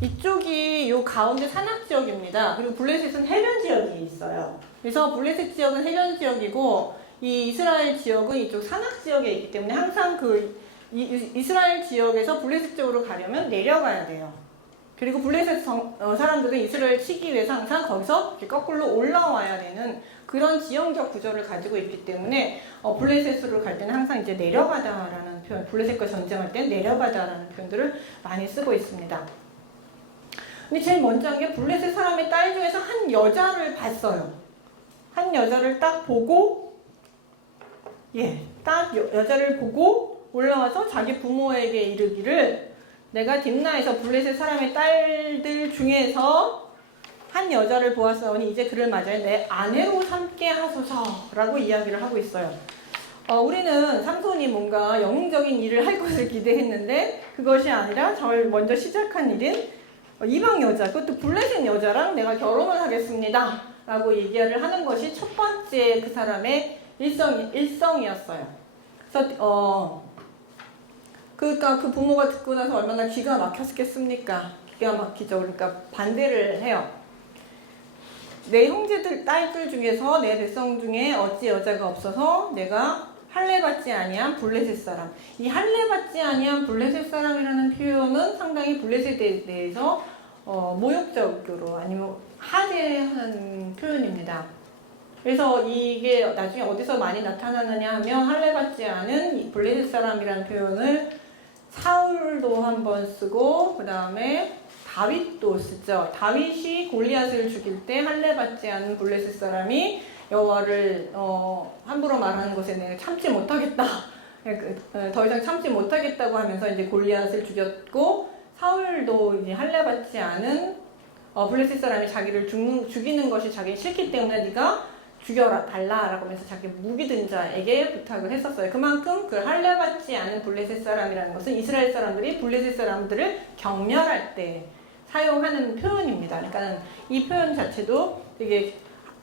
이쪽이 요 가운데 산악 지역입니다. 그리고 블레셋은 해변 지역이 있어요. 그래서 블레셋 지역은 해변 지역이고 이 이스라엘 지역은 이쪽 산악 지역에 있기 때문에 항상 이스라엘 지역에서 블레셋 쪽으로 가려면 내려가야 돼요. 그리고 블레셋 사람들은 이스라엘 치기 위해서 항상 거기서 이렇게 거꾸로 올라와야 되는 그런 지형적 구조를 가지고 있기 때문에 블레셋으로 갈 때는 항상 이제 내려가다라는 표현, 블레셋과 전쟁할 때는 내려가다라는 표현들을 많이 쓰고 있습니다. 근데 제일 먼저 한 게 블레셋 사람의 딸 중에서 한 여자를 봤어요. 한 여자를 딱 보고, 딱 여자를 보고 올라와서 자기 부모에게 이르기를 내가 딥나에서 블레셋 사람의 딸들 중에서 한 여자를 보았사오니 이제 그를 맞아야 내 아내로 삼게 하소서라고 이야기를 하고 있어요. 우리는 삼손이 뭔가 영웅적인 일을 할 것을 기대했는데 그것이 아니라 절 먼저 시작한 일은 이방 여자, 그것도 블레셋 여자랑 내가 결혼을 하겠습니다 라고 얘기를 하는 것이 첫 번째 그 사람의 일성이었어요. 그래서 그러니까 그 부모가 듣고 나서 얼마나 기가 막혔겠습니까? 기가 막히죠. 그러니까 반대를 해요. 내 형제들 딸들 중에서 내 백성 중에 어찌 여자가 없어서 내가 할례받지 아니한 블레셋 사람. 이 할례받지 아니한 블레셋 사람이라는 표현은 상당히 블레셋에 대해서 모욕적으로 아니면 하대하는 표현입니다. 그래서 이게 나중에 어디서 많이 나타나느냐 하면 할례받지 않은 블레셋 사람이라는 표현을 사울도 한번 쓰고 그 다음에 다윗도 쓰죠. 다윗이 골리앗을 죽일 때 할례받지 않은 블레셋 사람이 여호와를 함부로 말하는 것에 내가 참지 못하겠다. 더 이상 참지 못하겠다고 하면서 이제 골리앗을 죽였고 사울도 이제 할례받지 않은 블레셋 사람이 자기를 죽이는 것이 자기 싫기 때문에 네가 죽여라 달라라고 하면서 자기 무기든 자에게 부탁을 했었어요. 그만큼 그 할례받지 않은 블레셋 사람이라는 것은 이스라엘 사람들이 블레셋 사람들을 경멸할 때 사용하는 표현입니다. 그러니까 이 표현 자체도 되게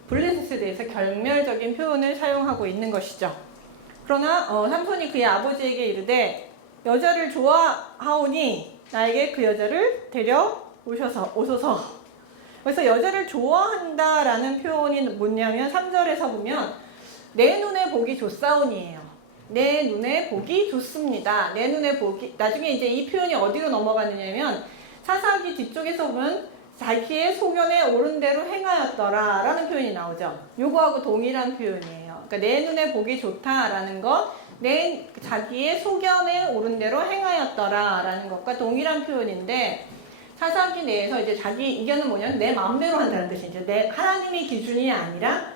블레셋에 대해서 경멸적인 표현을 사용하고 있는 것이죠. 그러나 삼손이 그의 아버지에게 이르되 여자를 좋아하오니 나에게 그 여자를 오소서. 그래서 여자를 좋아한다라는 표현이 뭐냐면 3절에서 보면 내 눈에 보기 좋사오니예요. 내 눈에 보기 좋습니다. 내 눈에 보기. 나중에 이제 이 표현이 어디로 넘어가느냐면 사사기 뒤쪽에서 보면 자기의 소견에 옳은 대로 행하였더라 라는 표현이 나오죠. 요거하고 동일한 표현이에요. 그러니까 내 눈에 보기 좋다라는 것, 자기의 소견에 옳은 대로 행하였더라 라는 것과 동일한 표현인데 사사기 내에서 이제 자기 의견은 뭐냐면 내 마음대로 한다는 뜻이죠. 내 하나님의 기준이 아니라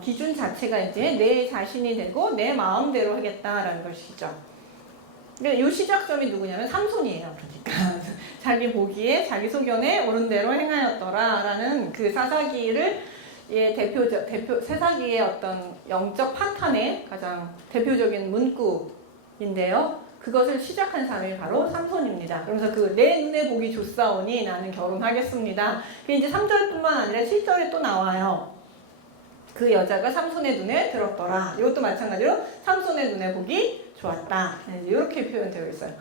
기준 자체가 이제 내 자신이 되고 내 마음대로 하겠다라는 것이죠. 그러니까 이 시작점이 누구냐면 삼손이에요. 그러니까 자기 보기에 자기 소견에 옳은 대로 행하였더라라는 그 사사기를 사사기의 어떤 영적 파탄의 가장 대표적인 문구인데요. 그것을 시작한 사람이 바로 삼손입니다. 그러면서 내 눈에 보기 좋사오니 나는 결혼하겠습니다. 그게 이제 3절뿐만 아니라 7절에 또 나와요. 그 여자가 삼손의 눈에 들었더라. 이것도 마찬가지로 삼손의 눈에 보기 좋았다. 이렇게 표현되어 있어요.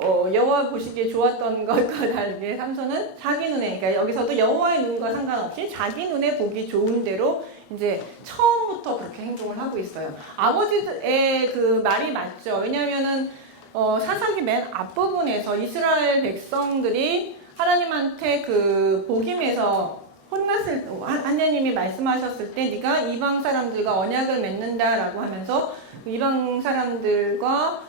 여호와 보시기에 좋았던 것과 다르게 삼손은 자기 눈에, 그러니까 여기서도 여호와의 눈과 상관없이 자기 눈에 보기 좋은 대로 이제 처음부터 그렇게 행동을 하고 있어요. 아버지의 그 말이 맞죠. 왜냐하면은 사사기 맨 앞부분에서 이스라엘 백성들이 하나님한테 그 복임에서 하나님이 말씀하셨을 때 네가 이방 사람들과 언약을 맺는다라고 하면서 이방 사람들과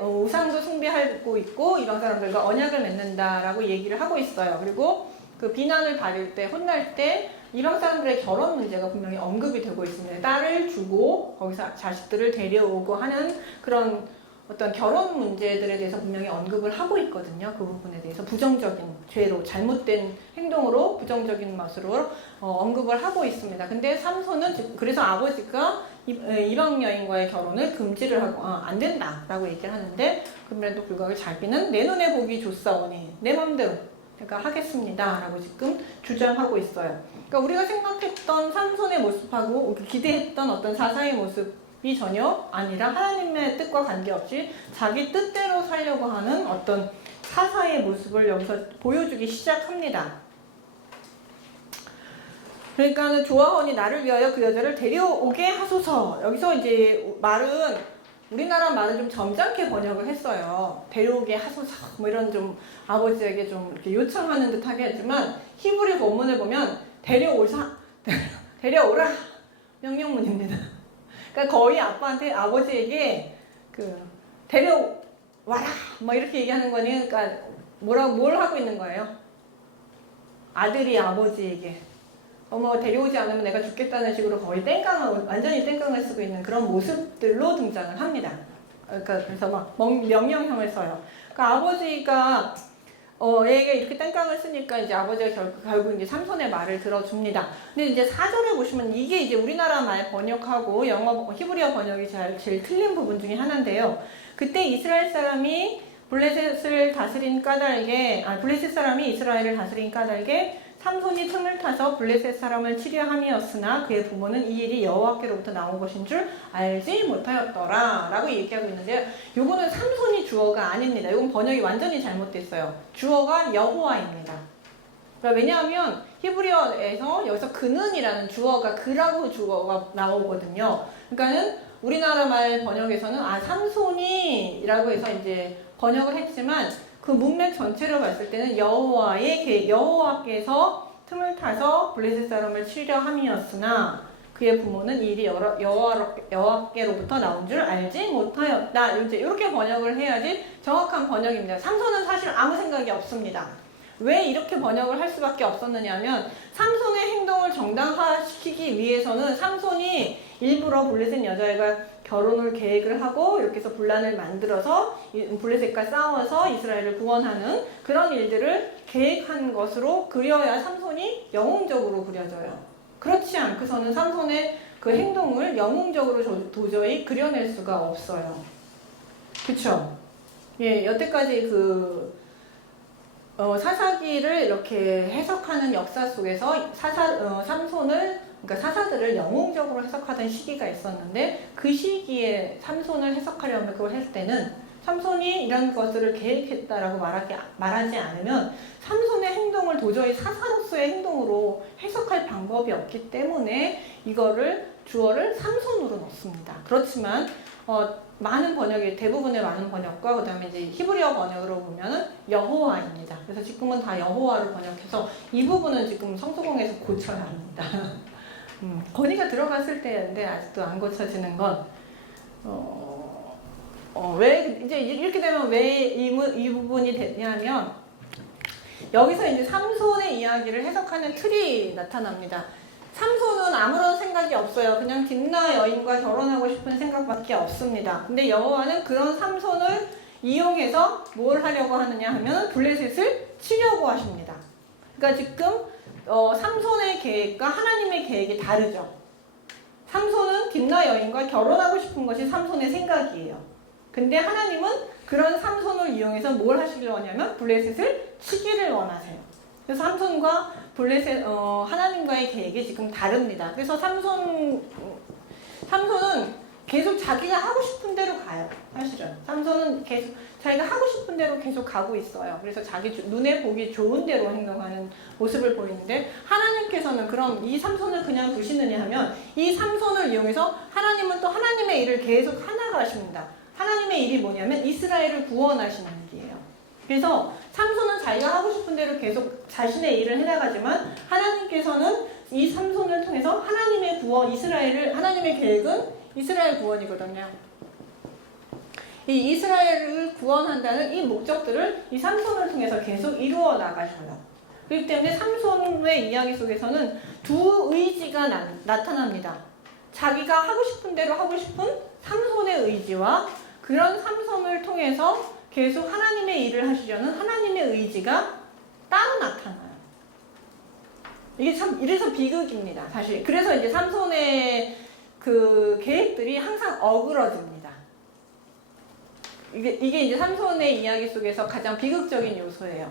우상도 숭배하고 있고 이방 사람들과 언약을 맺는다라고 얘기를 하고 있어요. 그리고 그 비난을 받을 때 혼날 때 이방 사람들의 결혼 문제가 분명히 언급이 되고 있습니다. 딸을 주고 거기서 자식들을 데려오고 하는 그런 어떤 결혼 문제들에 대해서 분명히 언급을 하고 있거든요. 그 부분에 대해서 부정적인 죄로, 잘못된 행동으로, 부정적인 맛으로 언급을 하고 있습니다. 근데 삼손은 그래서 아버지가 이방 여인과의 결혼을 금지를 하고 안 된다라고 얘기를 하는데, 그럼에도 불구하고 자기는 내 눈에 보기 좋사오니 내 맘대로 제가 하겠습니다 라고 지금 주장하고 있어요. 그러니까 우리가 생각했던 삼손의 모습하고 기대했던 어떤 사사의 모습이 전혀 아니라 하나님의 뜻과 관계없이 자기 뜻대로 살려고 하는 어떤 사사의 모습을 여기서 보여주기 시작합니다. 그러니까 조화원이 나를 위하여 그 여자를 데려오게 하소서. 여기서 이제 말은 우리나라 말은 좀 점잖게 번역을 했어요. 데려오게 하소서. 뭐 이런 좀 아버지에게 좀 이렇게 요청하는 듯하게 하지만 히브리 본문을 보면 데려오라 명령문입니다. 그러니까 거의 아버지에게 데려와라 뭐 이렇게 얘기하는 거니, 그러니까 뭘 하고 있는 거예요? 아들이 아버지에게 데려오지 않으면 내가 죽겠다는 식으로 거의 완전히 땡깡을 쓰고 있는 그런 모습들로 등장을 합니다. 그러니까 그래서 막 명령형을 써요. 그러니까 아버지가 얘가 이렇게 땡깡을 쓰니까 이제 아버지가 결국 이제 삼손의 말을 들어줍니다. 근데 이제 4절에 보시면 이게 이제 우리나라 말 번역하고 히브리어 번역이 제일 틀린 부분 중에 하나인데요. 그때 이스라엘 사람이 블레셋 사람이 이스라엘을 다스린 까닭에 삼손이 틈을 타서 블레셋 사람을 치려함이었으나 그의 부모는 이 일이 여호와께로부터 나온 것인 줄 알지 못하였더라 라고 얘기하고 있는데요. 요거는 삼손이 주어가 아닙니다. 요건 번역이 완전히 잘못됐어요. 주어가 여호와입니다. 그러니까 왜냐하면 히브리어에서 여기서 그는이라는 주어가 그라고 주어가 나오거든요. 그러니까는 우리나라 말 번역에서는 삼손이라고 해서 이제 번역을 했지만 그 문맥 전체로 봤을 때는 여호와께서 틈을 타서 블레셋 사람을 치려 함이었으나 그의 부모는 이 일이 여호와께로부터 나온 줄 알지 못하였다. 이렇게 번역을 해야지 정확한 번역입니다. 삼손은 사실 아무 생각이 없습니다. 왜 이렇게 번역을 할 수밖에 없었느냐 하면 삼손의 행동을 정당화시키기 위해서는 삼손이 일부러 블레셋 여자애가 결혼을 계획을 하고 이렇게 해서 분란을 만들어서 블레셋과 싸워서 이스라엘을 구원하는 그런 일들을 계획한 것으로 그려야 삼손이 영웅적으로 그려져요. 그렇지 않고서는 삼손의 그 행동을 영웅적으로 도저히 그려낼 수가 없어요. 그쵸? 예, 여태까지 사사기를 이렇게 해석하는 역사 속에서 그러니까 사사들을 영웅적으로 해석하던 시기가 있었는데, 그 시기에 삼손을 해석하려면 그걸 했을 때는 삼손이 이런 것들을 계획했다라고 말하지 않으면 삼손의 행동을 도저히 사사로서의 행동으로 해석할 방법이 없기 때문에 주어를 삼손으로 넣습니다. 그렇지만 대부분의 많은 번역과 그 다음에 이제 히브리어 번역으로 보면은 여호와입니다. 그래서 지금은 다 여호와로 번역해서 이 부분은 지금 성서공에서 고쳐야 합니다. 건의가 들어갔을 때인데 아직도 안 고쳐지는 건 왜 이제 이렇게 되면 왜 이 부분이 됐냐면, 여기서 이제 삼손의 이야기를 해석하는 틀이 나타납니다. 삼손은 아무런 생각이 없어요. 그냥 딥나 여인과 결혼하고 싶은 생각밖에 없습니다. 근데 여호와는 그런 삼손을 이용해서 뭘 하려고 하느냐 하면 블레셋을 치려고 하십니다. 그러니까 지금 삼손의 계획과 하나님의 계획이 다르죠. 삼손은 딥나 여인과 결혼하고 싶은 것이 삼손의 생각이에요. 근데 하나님은 그런 삼손을 이용해서 뭘 하시려고 하냐면 블레셋을 치기를 원하세요. 그래서 삼손과 하나님과의 계획이 지금 다릅니다. 그래서 삼손은 계속 자기가 하고 싶은 대로 가요. 사실은 삼손은 계속 자기가 하고 싶은 대로 계속 가고 있어요. 그래서 자기 눈에 보기 좋은 대로 행동하는 모습을 보이는데, 하나님께서는 그럼 이 삼손을 그냥 두시느냐 하면 이 삼손을 이용해서 하나님은 또 하나님의 일을 계속 하나가십니다. 하나님의 일이 뭐냐면 이스라엘을 구원하시는 일이에요. 그래서 삼손은 자기가 하고 싶은 대로 계속 자신의 일을 해나가지만, 하나님께서는 이 삼손을 통해서 하나님의 계획은 이스라엘 구원이거든요. 이 이스라엘을 구원한다는 이 목적들을 이 삼손을 통해서 계속 이루어 나가셔요. 그렇기 때문에 삼손의 이야기 속에서는 두 의지가 나타납니다. 자기가 하고 싶은 대로 하고 싶은 삼손의 의지와 그런 삼손을 통해서 계속 하나님의 일을 하시려는 하나님의 의지가 따로 나타나요. 이게 참 이래서 비극입니다. 사실 그래서 이제 삼손의 그 계획들이 항상 어그러집니다. 이게 이제 삼손의 이야기 속에서 가장 비극적인 요소예요.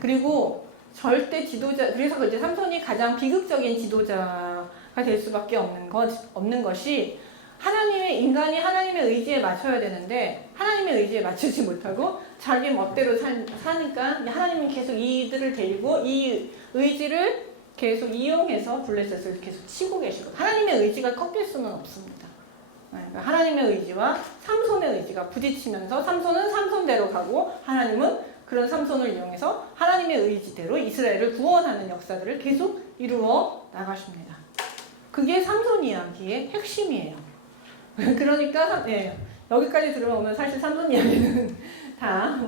그리고 절대 지도자, 그래서 이제 삼손이 가장 비극적인 지도자가 될 수밖에 없는 것이 인간이 하나님의 의지에 맞춰야 되는데 하나님의 의지에 맞추지 못하고 자기 멋대로 사니까 하나님은 계속 이들을 데리고 이 의지를 계속 이용해서 블레셋을 계속 치고 계시고 하나님의 의지가 꺾일 수는 없습니다. 그러니까 하나님의 의지와 삼손의 의지가 부딪히면서 삼손은 삼손대로 가고 하나님은 그런 삼손을 이용해서 하나님의 의지대로 이스라엘을 구원하는 역사들을 계속 이루어 나가십니다. 그게 삼손 이야기의 핵심이에요. 그러니까 여기까지 들어오면 사실 삼손 이야기는 다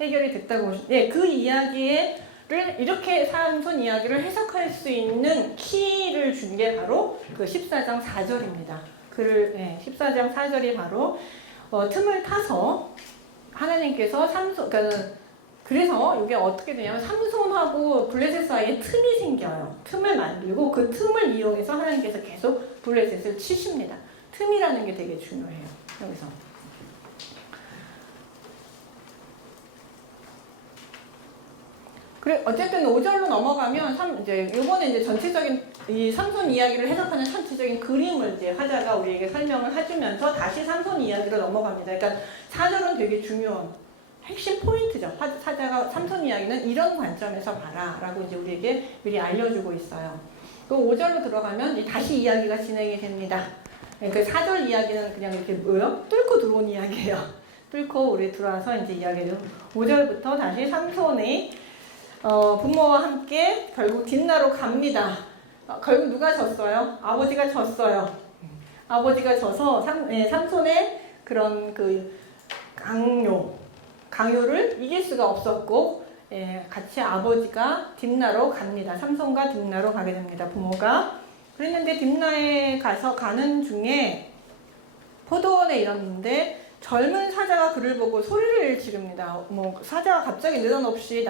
해결이 됐다고 그 이야기를 이렇게 삼손 이야기를 해석할 수 있는 키를 준 게 바로 그 14장 4절입니다. 14장 4절이 바로 틈을 타서 하나님께서 그래서 이게 어떻게 되냐면 삼손하고 블레셋 사이에 틈이 생겨요. 틈을 만들고 그 틈을 이용해서 하나님께서 계속 블레셋을 치십니다. 틈이라는 게 되게 중요해요. 여기서. 그래, 어쨌든 5절로 넘어가면, 요번에 이제 전체적인, 이 삼손 이야기를 해석하는 전체적인 그림을 이제 화자가 우리에게 설명을 해주면서 다시 삼손 이야기로 넘어갑니다. 그러니까 4절은 되게 중요한 핵심 포인트죠. 화자가 삼손 이야기는 이런 관점에서 봐라. 라고 이제 우리에게 미리 알려주고 있어요. 그 5절로 들어가면 다시 이야기가 진행이 됩니다. 그러니까 4절 이야기는 그냥 이렇게 뚫고 들어온 이야기예요. 뚫고 우리 들어와서 이제 이야기를 5절부터 다시 삼손의 부모와 함께 결국 딥나로 갑니다. 결국 누가 졌어요? 아버지가 졌어요. 아버지가 져서 삼손의 그런 그 강요를 이길 수가 없었고, 같이 아버지가 딥나로 갑니다. 삼손과 딥나로 가게 됩니다. 부모가. 그랬는데 딥나에 가는 중에 포도원에 이르렀는데 젊은 사자가 그를 보고 소리를 지릅니다. 사자가 갑자기 느닷없이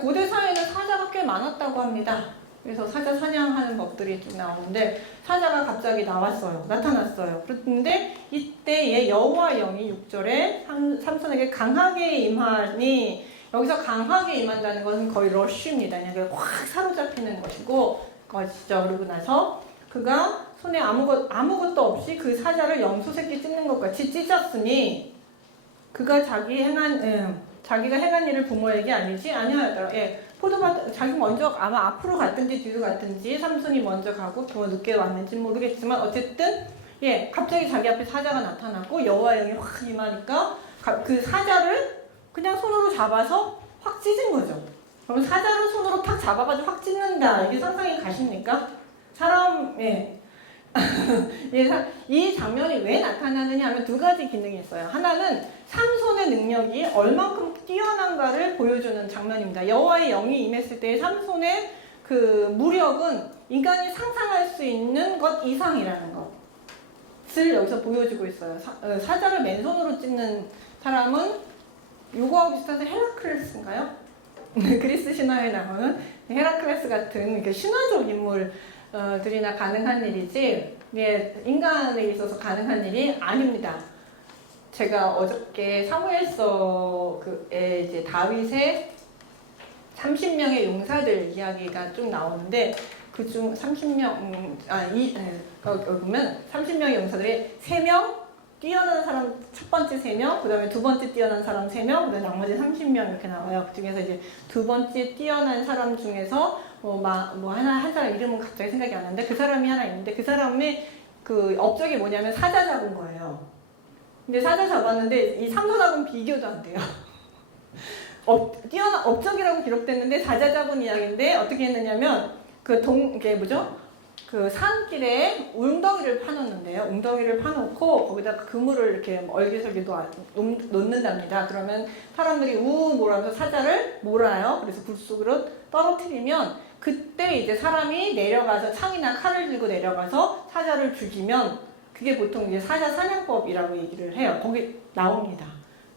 고대 사회는 사자가 꽤 많았다고 합니다. 그래서 사자 사냥하는 법들이 좀 나오는데 사자가 갑자기 나타났어요. 그런데 이때에 여호와 영이 6절에 삼손에게 강하게 임하니, 여기서 강하게 임한다는 것은 거의 러쉬입니다. 그냥 확 사로잡히는 것이죠. 그러고 나서 그가 손에 아무것도 없이 그 사자를 염소새끼 찢는 것 같이 찢었으니 그가 자기가 행한 일을 부모에게 아니하였더라. 포도밭 자기 먼저 아마 앞으로 갔든지 뒤로 갔든지 삼손이 먼저 가고 더 늦게 왔는지 모르겠지만 어쨌든 갑자기 자기 앞에 사자가 나타났고 여호와 영이 확 임하니까 그 사자를 그냥 손으로 잡아서 확 찢은 거죠. 그럼 사자를 손으로 탁 잡아가지고 확 찢는다. 이게 상상이 가십니까? 이 장면이 왜 나타나느냐 하면 두 가지 기능이 있어요. 하나는 삼손의 능력이 얼만큼 뛰어난가를 보여주는 장면입니다. 여호와의 영이 임했을 때 삼손의 그 무력은 인간이 상상할 수 있는 것 이상이라는 것을 여기서 보여주고 있어요. 사자를 맨손으로 찢는 사람은 요거하고 비슷한 헤라클레스인가요? 그리스 신화에 나오는 헤라클레스 같은 신화적 인물들이나 가능한 일이지, 인간에 있어서 가능한 일이 아닙니다. 제가 어저께 사무엘서에 이제 다윗의 30명의 용사들 이야기가 쭉 나오는데, 그중 30명, 보면 30명의 용사들이 3명, 뛰어난 사람 첫 번째 3명, 그 다음에 두 번째 뛰어난 사람 3명, 그 다음에 나머지 30명 이렇게 나와요. 그 중에서 이제 두 번째 뛰어난 사람 중에서 한 사람 이름은 갑자기 생각이 안 나는데 그 사람이 하나 있는데 그 사람의 그 업적이 뭐냐면 사자 잡은 거예요. 근데 사자 잡았는데 이 삼손하고는 비교도 안 돼요. 뛰어난 업적이라고 기록됐는데 사자 잡은 이야기인데 어떻게 했느냐면 그 산길에 웅덩이를 파놓는데요. 웅덩이를 파놓고 거기다 그물을 이렇게 얼기설기 놓는답니다. 그러면 사람들이 몰아서 사자를 몰아요. 그래서 굴 속으로 떨어뜨리면 그때 이제 사람이 내려가서 창이나 칼을 들고 내려가서 사자를 죽이면 그게 보통 이제 사자 사냥법이라고 얘기를 해요. 거기 나옵니다.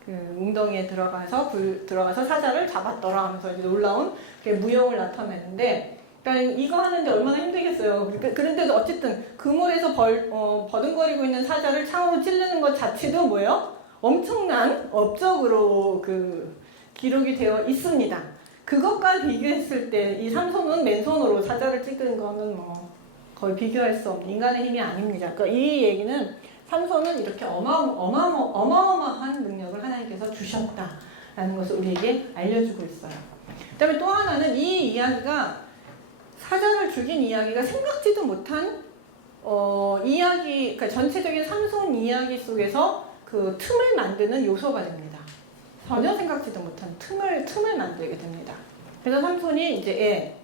그 웅덩이에 들어가서 사자를 잡았더라 하면서 이제 놀라운 무용을 나타내는데, 그러니까 이거 하는데 얼마나 힘들겠어요. 그런데도 어쨌든 그물에서 버둥거리고 있는 사자를 창으로 찌르는 것 자체도 뭐예요? 엄청난 업적으로 그 기록이 되어 있습니다. 그것과 비교했을 때 이 삼손은 맨손으로 사자를 찌르는 거는 뭐 거의 비교할 수 없는 인간의 힘이 아닙니다. 그러니까 이 얘기는 삼손은 이렇게 어마어마한 능력을 하나님께서 주셨다라는 것을 우리에게 알려주고 있어요. 그 다음에 또 하나는 이 이야기가, 사자를 죽인 이야기가 생각지도 못한 이야기, 그러니까 전체적인 삼손 이야기 속에서 그 틈을 만드는 요소가 됩니다. 전혀 생각지도 못한 틈을 만들게 됩니다. 그래서 삼손이 이제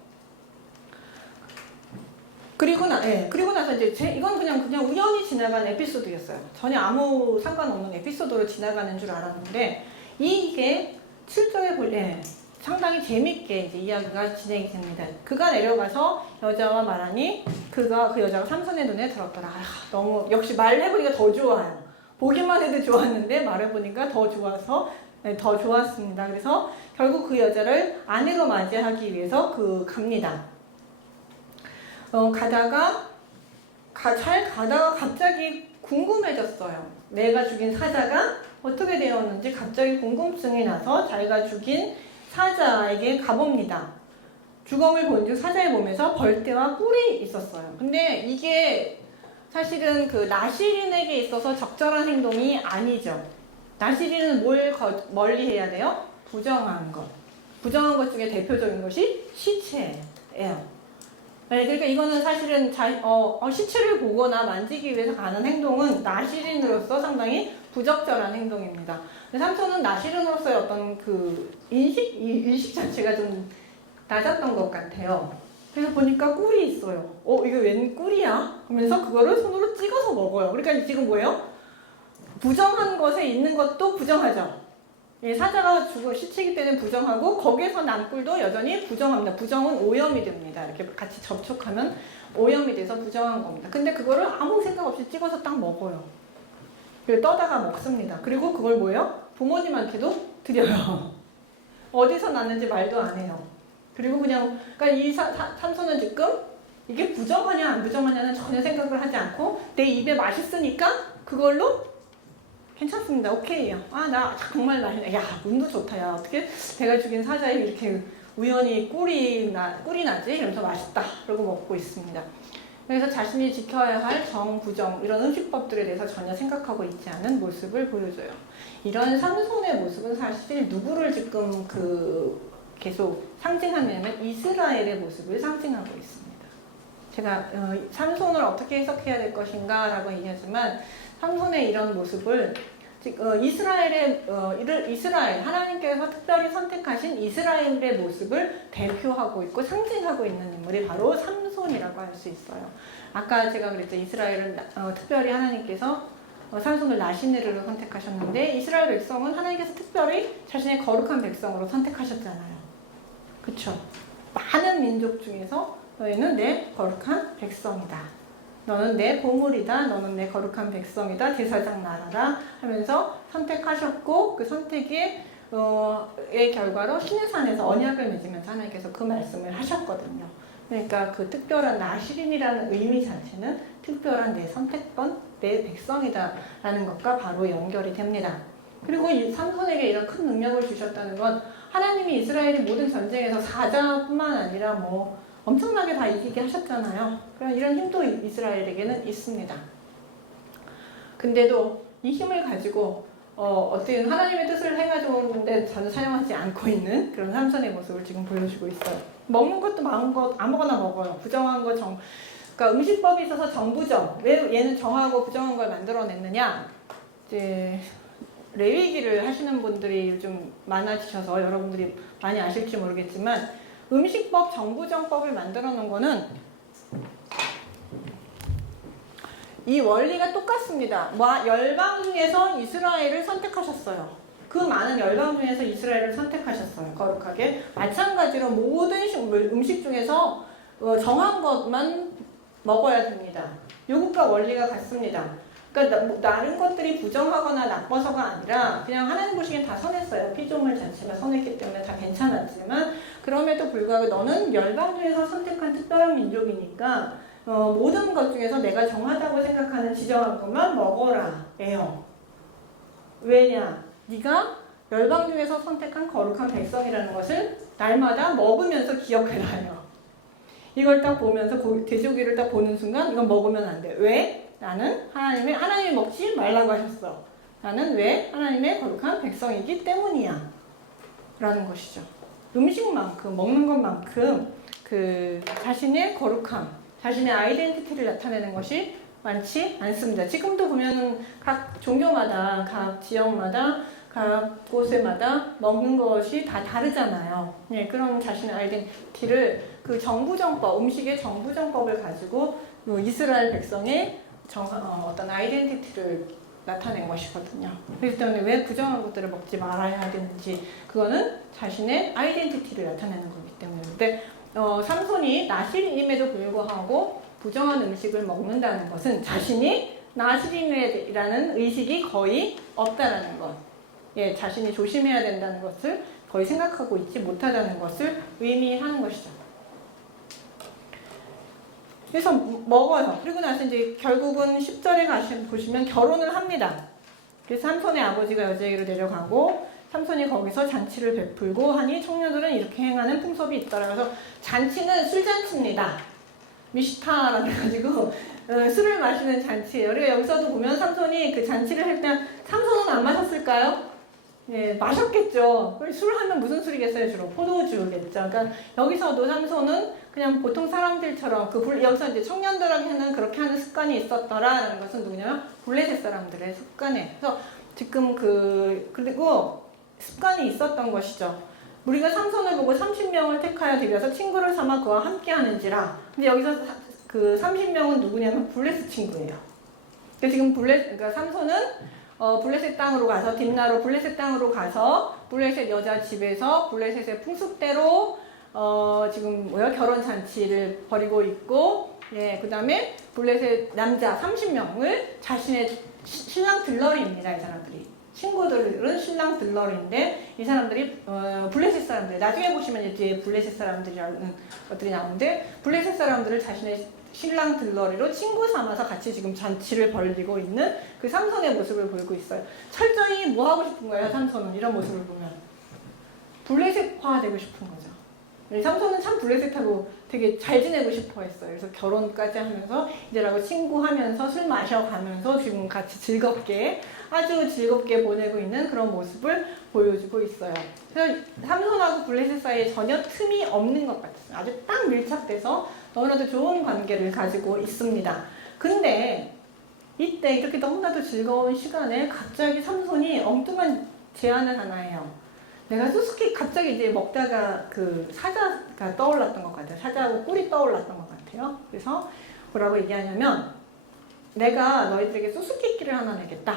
그리고 나서 이제 이건 그냥 우연히 지나간 에피소드였어요. 전혀 아무 상관없는 에피소드로 지나가는 줄 알았는데, 이게 7절에 상당히 재밌게 이제 이야기가 진행이 됩니다. 그가 내려가서 여자와 말하니 그 여자가 삼손의 눈에 들었더라. 너무 역시 말해보니까 더 좋아요. 보기만 해도 좋았는데 말해보니까 더 좋았습니다. 그래서 결국 그 여자를 아내로 맞이하기 위해서 갑니다. 잘 가다가 갑자기 궁금해졌어요. 내가 죽인 사자가 어떻게 되었는지 갑자기 궁금증이 나서 자기가 죽인 사자에게 가봅니다. 죽음을 본 중 사자의 몸에서 벌떼와 꿀이 있었어요. 근데 이게 사실은 그 나시린에게 있어서 적절한 행동이 아니죠. 나시린은 뭘 멀리 해야 돼요? 부정한 것. 부정한 것 중에 대표적인 것이 시체예요. 네, 그러니까 이거는 사실은 시체를 보거나 만지기 위해서 하는 행동은 나시린으로서 상당히 부적절한 행동입니다. 근데 삼손은 나시린으로서의 어떤 그 인식 자체가 좀 낮았던 것 같아요. 그래서 보니까 꿀이 있어요. 이거 웬 꿀이야? 하면서 그거를 손으로 찍어서 먹어요. 그러니까 지금 뭐예요? 부정한 것에 있는 것도 부정하죠. 사자가 시체이기 때문에 부정하고, 거기에서 난 꿀도 여전히 부정합니다. 부정은 오염이 됩니다. 이렇게 같이 접촉하면 오염이 돼서 부정한 겁니다. 근데 그거를 아무 생각 없이 찍어서 딱 먹어요. 그리고 떠다가 먹습니다. 그리고 그걸 뭐예요? 부모님한테도 드려요. 어디서 났는지 말도 안 해요. 그리고 그러니까 이 삼손은 지금 이게 부정하냐 안 부정하냐는 전혀 생각을 하지 않고, 내 입에 맛있으니까 그걸로 괜찮습니다. 오케이요. 나 정말 야, 운도 좋다. 야, 어떻게 내가 죽인 사자에 이렇게 우연히 꿀이 나지? 이러면서 맛있다. 그러고 먹고 있습니다. 그래서 자신이 지켜야 할 정, 부정, 이런 음식법들에 대해서 전혀 생각하고 있지 않은 모습을 보여줘요. 이런 삼손의 모습은 사실 누구를 지금 계속 상징하냐면 이스라엘의 모습을 상징하고 있습니다. 제가 삼손을 어떻게 해석해야 될 것인가 라고 얘기하지만, 삼손의 이런 모습을 이스라엘, 하나님께서 특별히 선택하신 이스라엘의 모습을 대표하고 있고 상징하고 있는 인물이 바로 삼손이라고 할 수 있어요. 아까 제가 그랬죠. 이스라엘은 특별히 하나님께서 삼손을 나시네르로 선택하셨는데, 이스라엘 백성은 하나님께서 특별히 자신의 거룩한 백성으로 선택하셨잖아요. 그쵸? 많은 민족 중에서 너희는 내 거룩한 백성이다. 너는 내 보물이다. 너는 내 거룩한 백성이다. 제사장 나라라 하면서 선택하셨고, 그 선택의 결과로 시내산에서 언약을 맺으면서 하나님께서 그 말씀을 하셨거든요. 그러니까 그 특별한 나시린이라는 의미 자체는 특별한 내 선택권, 내 백성이다 라는 것과 바로 연결이 됩니다. 그리고 이 삼손에게 이런 큰 능력을 주셨다는 건, 하나님이 이스라엘이 모든 전쟁에서 사자뿐만 아니라 엄청나게 다 이기게 하셨잖아요. 그런 이런 힘도 이스라엘에게는 있습니다. 근데도 이 힘을 가지고 어떤 하나님의 뜻을 행하려는데 전혀 사용하지 않고 있는 그런 삼손의 모습을 지금 보여주고 있어요. 먹는 것도 아무거나 먹어요. 부정한 거 그러니까 음식법이 있어서 정부정. 왜 얘는 정하고 부정한 걸 만들어냈느냐? 이제 레위기를 하시는 분들이 요즘 많아지셔서 여러분들이 많이 아실지 모르겠지만, 음식법 정부정법을 만들어 놓은 거는 이 원리가 똑같습니다. 열방 중에서 이스라엘을 선택하셨어요. 그 많은 열방 중에서 이스라엘을 선택하셨어요. 거룩하게. 마찬가지로 모든 음식 중에서 정한 것만 먹어야 됩니다. 요것과 원리가 같습니다. 그러니까 다른 것들이 부정하거나 나빠서가 아니라 그냥 하나님 보시기엔 다 선했어요. 피조물 자체가 선했기 때문에 다 괜찮았지만 그럼에도 불구하고 너는 열방 중에서 선택한 특별한 민족이니까 모든 것 중에서 내가 정하다고 생각하는 지정한 것만 먹어라 예요. 왜냐? 네가 열방 중에서 선택한 거룩한 백성이라는 것을 날마다 먹으면서 기억해놔요. 이걸 딱 보면서 돼지고기를 딱 보는 순간 이건 먹으면 안 돼. 왜? 나는 하나님이 먹지 말라고 하셨어. 나는 왜? 하나님의 거룩한 백성이기 때문이야. 라는 것이죠. 음식만큼, 먹는 것만큼 그 자신의 거룩함, 자신의 아이덴티티를 나타내는 것이 많지 않습니다. 지금도 보면 각 종교마다, 각 지역마다, 각 곳에마다 먹는 것이 다 다르잖아요. 네, 그런 자신의 아이덴티티를 그 정부정법, 음식의 정부정법을 가지고 이스라엘 백성의 어떤 아이덴티티를 나타낸 것이거든요. 그렇기 때문에 왜 부정한 것들을 먹지 말아야 되는지 그거는 자신의 아이덴티티를 나타내는 거기 때문인데 삼손이 나실임에도 불구하고 부정한 음식을 먹는다는 것은 자신이 나실임이라는 의식이 거의 없다라는 것. 예, 자신이 조심해야 된다는 것을 거의 생각하고 있지 못하다는 것을 의미하는 것이죠. 그래서 먹어요. 그리고 나서 이제 결국은 10절에 보시면 결혼을 합니다. 그래서 삼손의 아버지가 여자에게로 내려가고 삼손이 거기서 잔치를 베풀고 하니 청년들은 이렇게 행하는 풍습이 있더라. 그래서 잔치는 술잔치입니다. 미시타라고 해가지고 술을 마시는 잔치예요. 그리고 여기서도 보면 삼손이 그 잔치를 할 때 삼손은 안 마셨을까요? 네, 마셨겠죠. 술 하면 무슨 술이겠어요? 주로 포도주겠죠. 그러니까 여기서도 삼손은 그냥 보통 사람들처럼 여기서 이제 청년들에게는 그렇게 하는 습관이 있었더라라는 것은 누구냐면 블레셋 사람들의 습관이에요. 그래서 지금 그리고 습관이 있었던 것이죠. 우리가 삼손을 보고 30명을 택하여 데려서 친구를 삼아 그와 함께 하는지라. 근데 여기서 그 30명은 누구냐면 블레셋 친구예요. 그러니까 지금 그러니까 삼손은 블레셋 땅으로 가서 딥나로 블레셋 땅으로 가서 블레셋 여자 집에서 블레셋의 풍습대로 지금 결혼 잔치를 벌이고 있고, 예, 그 다음에 블레셋 남자 30명을 자신의 신랑 들러리입니다. 이 사람들이 친구들은 신랑 들러리인데 이 사람들이 블레셋 사람들, 나중에 보시면 이제 블레셋 사람들이라는 것들이 나오는데 블레셋 사람들을 자신의 신랑 들러리로 친구 삼아서 같이 지금 잔치를 벌이고 있는 그 삼손의 모습을 보이고 있어요. 철저히 뭐 하고 싶은 거예요? 삼손은 이런 모습을 보면 블레셋화 되고 싶은 거죠. 삼손은 참 블레셋하고 되게 잘 지내고 싶어 했어요. 그래서 결혼까지 하면서 이제라고 친구하면서 술 마셔가면서 지금 같이 아주 즐겁게 보내고 있는 그런 모습을 보여주고 있어요. 그래서 삼손하고 블레셋 사이에 전혀 틈이 없는 것 같아요. 아주 딱 밀착돼서 너무나도 좋은 관계를 가지고 있습니다. 근데 이때 이렇게 너무나도 즐거운 시간에 갑자기 삼손이 엉뚱한 제안을 하나 해요. 내가 갑자기 이제 먹다가 그 사자가 떠올랐던 것 같아요. 사자하고 꿀이 떠올랐던 것 같아요. 그래서 뭐라고 얘기하냐면 내가 너희들에게 수수께끼를 하나 내겠다.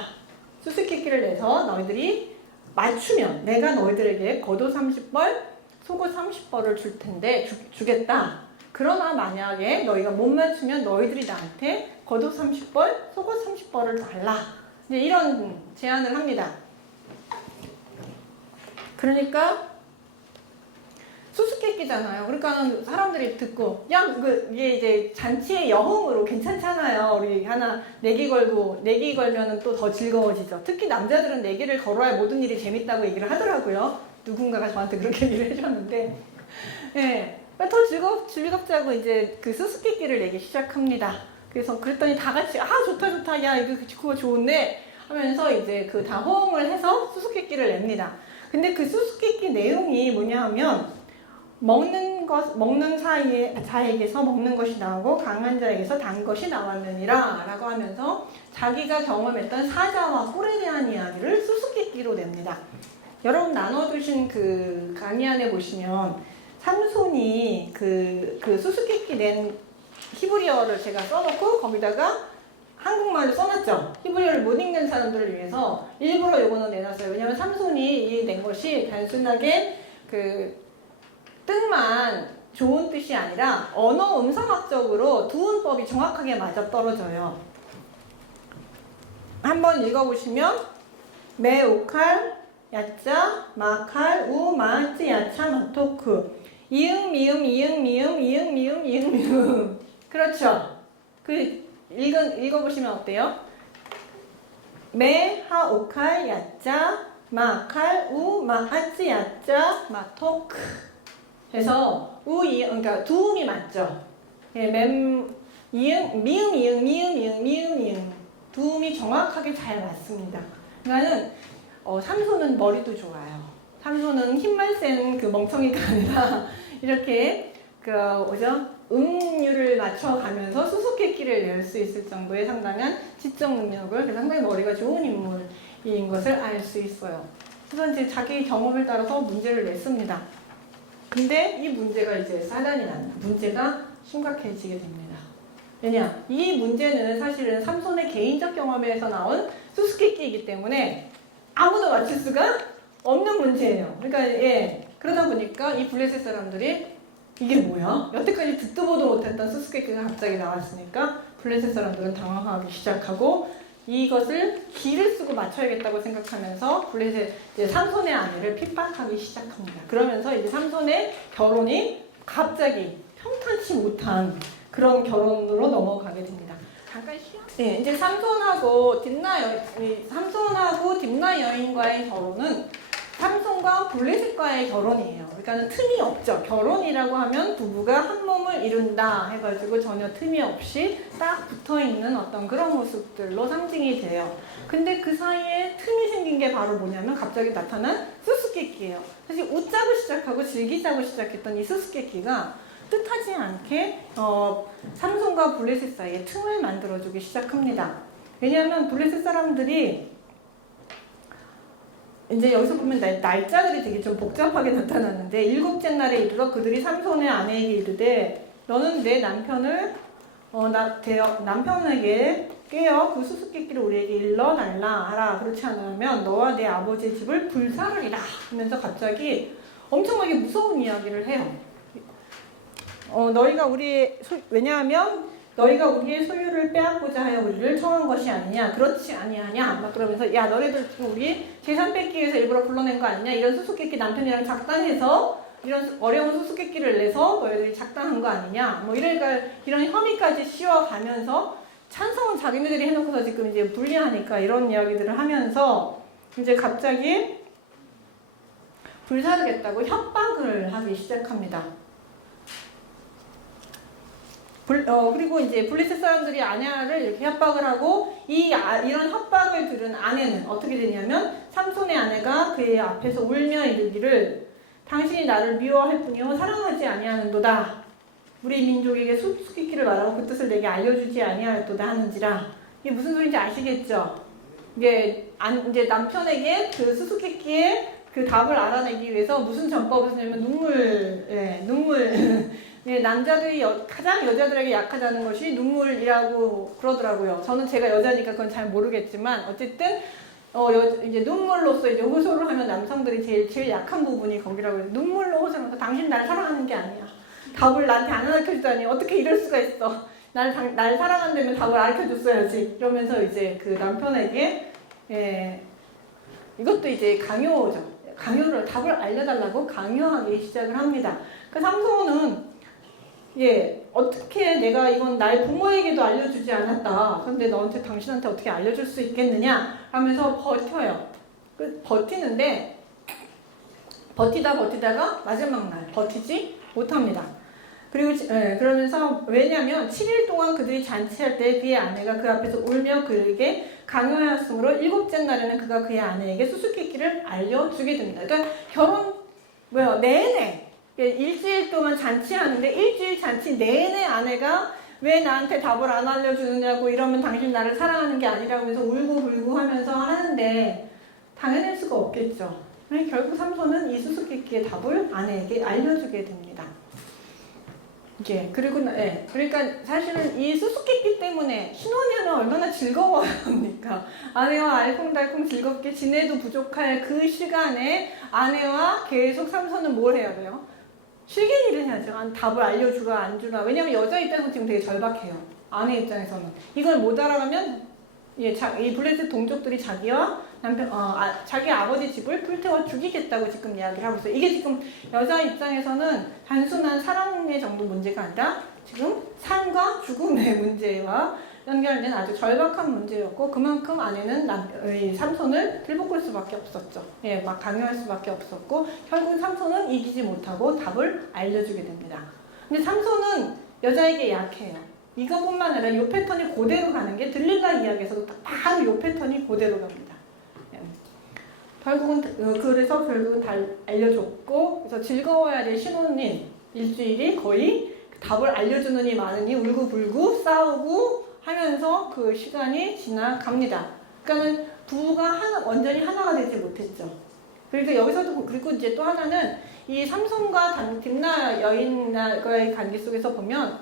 수수께끼를 내서 너희들이 맞추면 내가 너희들에게 겉옷 30벌, 속옷 30벌을 줄 텐데 주겠다. 그러나 만약에 너희가 못 맞추면 너희들이 나한테 겉옷 30벌, 속옷 30벌을 달라. 이제 이런 제안을 합니다. 그러니까 수수께끼잖아요. 그러니까 사람들이 듣고 이게 이제 잔치의 여흥으로 괜찮잖아요. 우리 하나 내기 걸면은 또 더 즐거워지죠. 특히 남자들은 내기를 걸어야 모든 일이 재밌다고 얘기를 하더라고요. 누군가가 저한테 그렇게 얘기를 해줬는데, 예, 더 즐겁자고 이제 그 수수께끼를 내기 시작합니다. 그랬더니 다 같이 좋다, 야 그거 좋은데 하면서 이제 다 호응을 해서 수수께끼를 냅니다. 근데 그 수수께끼 내용이 뭐냐 하면 먹는 자에게서 먹는 것이 나오고 강한 자에게서 단 것이 나왔느니라 라고 하면서 자기가 경험했던 사자와 꿀에 대한 이야기를 수수께끼로 냅니다. 여러분 나눠두신 그 강의 안에 보시면 삼손이 그 수수께끼 낸 히브리어를 제가 써놓고 거기다가 한국말로 써놨죠. 히브리어를 못 읽는 사람들을 위해서 일부러 요거는 내놨어요. 왜냐하면 삼손이 낸 것이 단순하게 뜻만 좋은 뜻이 아니라 언어 음성학적으로 두음법이 정확하게 맞아떨어져요. 한번 읽어보시면 매, 오칼, 야자, 마칼, 우, 마치, 야차, 마토크. 이응, 미음, 이응, 미음, 이응, 미음, 이응, 미음. 그렇죠? 읽어보시면 어때요? 매, 하, 오칼, 야자, 마칼, 우, 마치, 야자, 마토크. 그래서 우, 이응, 그러니까 두음이 맞죠? 예, 이응, 미음, 이응, 미음, 이응, 미음, 이응. 두음이 정확하게 잘 맞습니다. 그러니까는 삼소는 머리도 좋아요. 삼소는 힘만 센 그 멍청이가 아니라 이렇게 뭐죠? 음률을 맞춰가면서 수수께끼를 낼 수 있을 정도의 상당한 지적 능력을, 상당히 머리가 좋은 인물인 것을 알 수 있어요. 그래서 이제 자기 경험을 따라서 문제를 냈습니다. 근데 이 문제가 이제 사단이 납니다. 문제가 심각해지게 됩니다. 왜냐? 이 문제는 사실은 삼손의 개인적 경험에서 나온 수수께끼이기 때문에 아무도 맞출 수가 없는 문제예요. 그러니까 그러다 보니까 이 블레셋 사람들이 이게 뭐야? 여태까지 듣도 보도 못했던 수수께끼가 갑자기 나왔으니까 블레셋 사람들은 당황하기 시작하고 이것을 기를 쓰고 맞춰야겠다고 생각하면서 블레셋 삼손의 아내를 핍박하기 시작합니다. 그러면서 이제 삼손의 결혼이 갑자기 평탄치 못한 그런 결혼으로 넘어가게 됩니다. 잠깐 쉬어. 네, 이제 삼손하고 딥나 여인과의 결혼은 삼손과 블레셋과의 결혼이에요. 그러니까는 틈이 없죠. 결혼이라고 하면 부부가 한 몸을 이룬다 해가지고 전혀 틈이 없이 딱 붙어있는 어떤 그런 모습들로 상징이 돼요. 근데 그 사이에 틈이 생긴 게 바로 뭐냐면 갑자기 나타난 수수께끼예요. 사실 웃자고 시작하고 즐기자고 시작했던 이 수수께끼가 뜻하지 않게 삼손과 블레셋 사이에 틈을 만들어주기 시작합니다. 왜냐하면 블레셋 사람들이 이제 여기서 보면 날짜들이 되게 좀 복잡하게 나타나는데 일곱째 날에 이르러 그들이 삼손의 아내에게 이르되 너는 내 남편을 남편에게 깨어 그 수수께끼를 우리에게 일러달라 하라. 그렇지 않으면 너와 내 아버지의 집을 불사르리라 하면서 갑자기 엄청나게 무서운 이야기를 해요. 왜냐하면 너희가 우리의 소유를 빼앗고자 하여 우리를 청한 것이 아니냐, 그렇지 아니하냐, 막 그러면서 야 너네들 지금 우리 재산 뺏기 위해서 일부러 불러낸 거 아니냐, 이런 수수께끼 남편이랑 작당해서 이런 어려운 수수께끼를 내서 너희들이 작당한 거 아니냐, 뭐 이런 혐의까지 씌워가면서 찬성은 자기네들이 해놓고서 지금 이제 불리하니까 이런 이야기들을 하면서 이제 갑자기 불사르겠다고 협박을 하기 시작합니다. 그리고 이제 블레셋 사람들이 아내를 이렇게 협박을 하고 이런 협박을 들은 아내는 어떻게 되냐면 삼손의 아내가 그의 앞에서 울며 이르기를 당신이 나를 미워할 뿐이요 사랑하지 아니하는도다. 우리 민족에게 수수께끼를 말하고 그 뜻을 내게 알려주지 아니하였도다 하는지라. 이게 무슨 소리인지 아시겠죠? 이게 이제 남편에게 그 수수께끼의 그 답을 알아내기 위해서 무슨 전법을 쓰냐면 눈물. 네, 남자들이 가장 여자들에게 약하다는 것이 눈물이라고 그러더라고요. 저는 제가 여자니까 그건 잘 모르겠지만 어쨌든 이제 눈물로써 이제 호소를 하면 남성들이 제일 약한 부분이 거기라고 해요. 눈물로 호소하면서 당신 날 사랑하는 게 아니야. 답을 나한테 안 알려주다니 어떻게 이럴 수가 있어. 날 사랑한다면 답을 알려줬어야지. 이러면서 이제 그 남편에게 이것도 이제 강요죠. 강요를 답을 알려달라고 강요하기 시작을 합니다. 그 삼손은 어떻게 내가 이건 나의 부모에게도 알려주지 않았다. 그런데 당신한테 어떻게 알려줄 수 있겠느냐 하면서 버텨요. 버티는데 버티다가 마지막 날 버티지 못합니다. 그리고 그러면서 왜냐하면 7일 동안 그들이 잔치할 때 그의 아내가 그 앞에서 울며 그에게 강요하였으므로 7째 날에는 그가 그의 아내에게 수수께끼를 알려주게 됩니다. 그러니까 내내 일주일 동안 잔치하는데 일주일 잔치 내내 아내가 왜 나한테 답을 안 알려주느냐고 이러면 당신 나를 사랑하는 게 아니라고 하면서 울고 하면서 하는데 당연할 수가 없겠죠. 결국 삼손은 이 수수께끼의 답을 아내에게 알려주게 됩니다. 그러니까 사실은 이 수수께끼 때문에 신혼여행은 얼마나 즐거워야 합니까? 아내와 알콩달콩 즐겁게 지내도 부족할 그 시간에 아내와 계속 삼손은 뭘 해야 돼요? 실갱이를 해야죠. 답을 알려주라 안 주라. 왜냐면 여자 입장에서 지금 되게 절박해요. 아내 입장에서는. 이걸 못 알아가면 예, 이 블레셋 동족들이 자기와 자기 아버지 집을 불태워 죽이겠다고 지금 이야기를 하고 있어요. 이게 지금 여자 입장에서는 단순한 사랑의 정도 문제가 아니라 지금 삶과 죽음의 문제와 연결된 아주 절박한 문제였고, 그만큼 아내는 이 삼손을 들볶을 수밖에 없었죠. 예, 막 강요할 수밖에 없었고, 결국 삼손은 이기지 못하고 답을 알려주게 됩니다. 근데 삼손은 여자에게 약해요. 이것뿐만 아니라 요 패턴이 그대로 가는 게 들릴라 이야기에서도 바로 요 패턴이 그대로 갑니다. 예. 그래서 결국은 다 알려줬고, 그래서 즐거워야 될 신혼인 일주일이 거의 답을 알려주느니 마느니 울고불고 싸우고 하면서 그 시간이 지나갑니다. 그러니까는 부부가 완전히 하나가 되지 못했죠. 그리고 여기서도, 그리고 이제 또 하나는 이 삼손과 딥나 여인과의 관계 속에서 보면,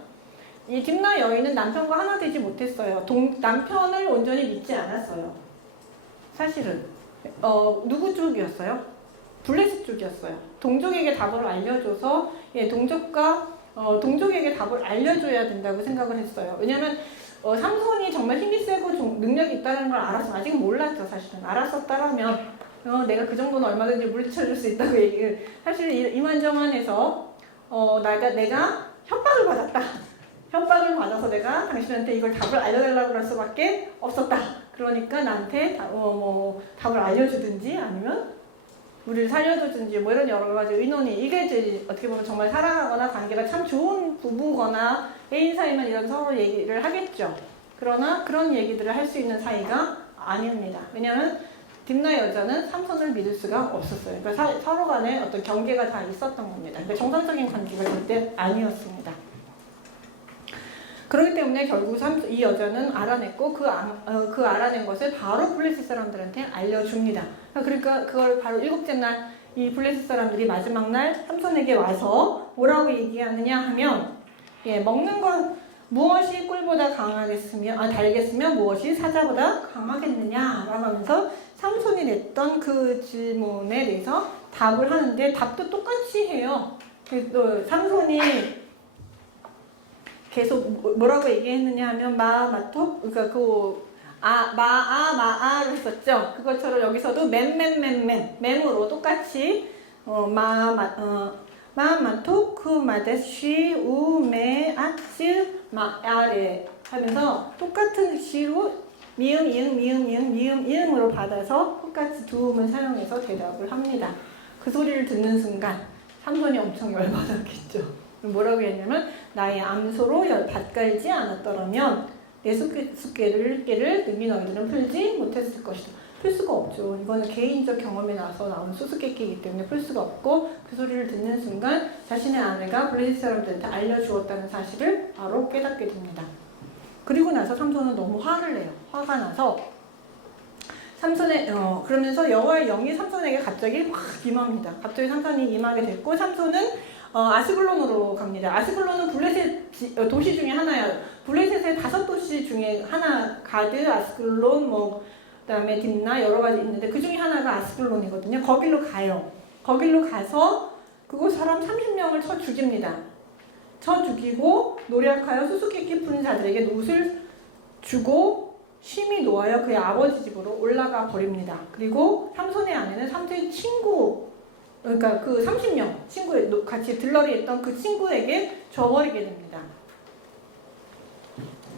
이 딥나 여인은 남편과 하나 되지 못했어요. 남편을 온전히 믿지 않았어요. 사실은 누구 쪽이었어요? 블레셋 쪽이었어요. 동족에게 답을 알려줘서, 예, 동족에게 답을 알려줘야 된다고 생각을 했어요. 왜냐하면 삼손이 정말 힘이 세고 능력이 있다는 걸 알았어. 아직 몰랐죠, 사실은. 알았었다라면 내가 그 정도는 얼마든지 물리쳐줄 수 있다고 얘기를. 사실 이만저만해서 내가 협박을 받았다. 협박을 받아서 내가 당신한테 이걸 답을 알려달라고 할 수밖에 없었다. 그러니까 나한테 답을 알려주든지 아니면 우리를 살려주든지 뭐 이런 여러 가지 의논이, 이게 이제 어떻게 보면 정말 사랑하거나 관계가 참 좋은 부부거나 애인 사이만 이런 서로 얘기를 하겠죠. 그러나 그런 얘기들을 할 수 있는 사이가 아닙니다. 왜냐하면 딥나 여자는 삼손을 믿을 수가 없었어요. 그러니까 서로 간에 어떤 경계가 다 있었던 겁니다. 그러니까 정상적인 관계가 절대 아니었습니다. 그렇기 때문에 결국 이 여자는 알아냈고 그 알아낸 것을 바로 블레셋 사람들한테 알려줍니다. 그러니까 그걸 바로 일곱째 날 이 블레셋 사람들이 마지막 날 삼손에게 와서 뭐라고 얘기하느냐 하면, 예, 먹는 건 무엇이 꿀보다 달겠으며 무엇이 사자보다 강하겠느냐라고 하면서 삼손이 냈던 그 질문에 대해서 답을 하는데, 답도 똑같이 해요. 또 삼손이 계속 뭐라고 얘기했느냐 하면 마마톡, 그러니까 마아를 했었죠. 그것처럼 여기서도 맴으로 똑같이 마마톡 쿠마데시 우메아츠 마아레 하면서 똑같은 시로 미음으로 받아서 똑같이 두음을 사용해서 대답을 합니다. 그 소리를 듣는 순간 삼손이 엄청 열받았겠죠. 뭐라고 했냐면, 나의 암소로 밭갈지 않았더라면 내 수수께를 능히 너희들은 풀지 못했을 것이다. 풀 수가 없죠. 이거는 개인적 경험에 나서 나온 수수께끼이기 때문에 풀 수가 없고, 그 소리를 듣는 순간 자신의 아내가 블레셋 사람들한테 알려주었다는 사실을 바로 깨닫게 됩니다. 그리고 나서 삼손은 너무 화를 내요. 화가 나서 그러면서 여호와의 영이 삼손에게 갑자기 확 임합니다. 갑자기 삼손이 임하게 됐고, 삼손은 아스글론으로 갑니다. 아스글론은 블레셋 도시 중에 하나예요. 블레셋의 5도시 중에 하나, 가드, 아스글론, 그다음에 딥나 여러 가지 있는데 그 중에 하나가 아스글론이거든요. 거길로 가요. 거길로 가서 그곳 사람 30명을 쳐 죽입니다. 쳐 죽이고 노력하여 수수께끼 푸는 자들에게 노을 주고 심히 놓아여 그의 아버지 집으로 올라가 버립니다. 그리고 삼손의 아내는 삼손의 친구, 그러니까 그 30명 친구에 같이 들러리 했던 그 친구에게 줘버리게 됩니다.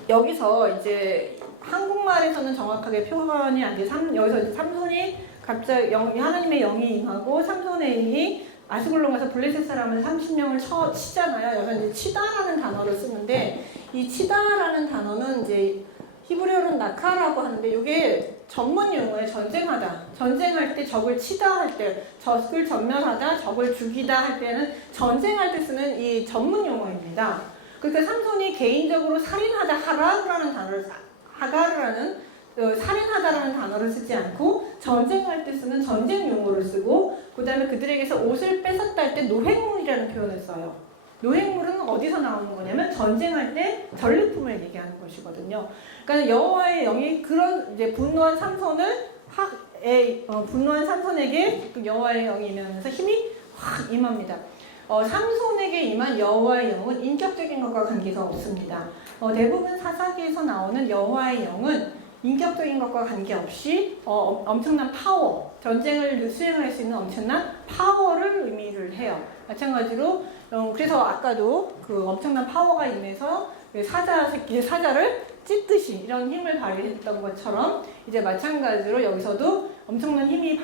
여기서 이제 한국말에서는 정확하게 표현이 안 돼. 여기서 이제 삼손이 갑자기 하나님의 영이 임하고 삼손이 아스글론 가서 블레셋 사람을 30명을 치잖아요. 여기서 이제 치다라는 단어를 쓰는데, 이 치다라는 단어는 이제 히브리어로는 나카라고 하는데, 이게 전문 용어에 전쟁하다. 전쟁할 때 적을 치다 할 때, 적을 전멸하다, 적을 죽이다 할 때는 전쟁할 때 쓰는 이 전문 용어입니다. 그러니까 삼손이 개인적으로 살인하다, 살인하다라는 단어를 쓰지 않고 전쟁할 때 쓰는 전쟁 용어를 쓰고, 그 다음에 그들에게서 옷을 뺏었다 할 때 노획물이라는 표현을 써요. 노획물은 어디서 나오는 거냐면 전쟁할 때 전리품을 얘기하는 것이거든요. 그러니까 여호와의 영이 그런 이제 분노한 삼손에게 그 여호와의 영이 임하면서 힘이 확 임합니다. 삼손에게 임한 여호와의 영은 인격적인 것과 관계가 없습니다. 대부분 사사기에서 나오는 여호와의 영은 인격적인 것과 관계없이 엄청난 파워, 전쟁을 수행할 수 있는 엄청난 파워를 의미를 해요. 마찬가지로 그래서 아까도 그 엄청난 파워가 임해서 사자를 찢듯이 이런 힘을 발휘했던 것처럼 이제 마찬가지로 여기서도 엄청난 힘이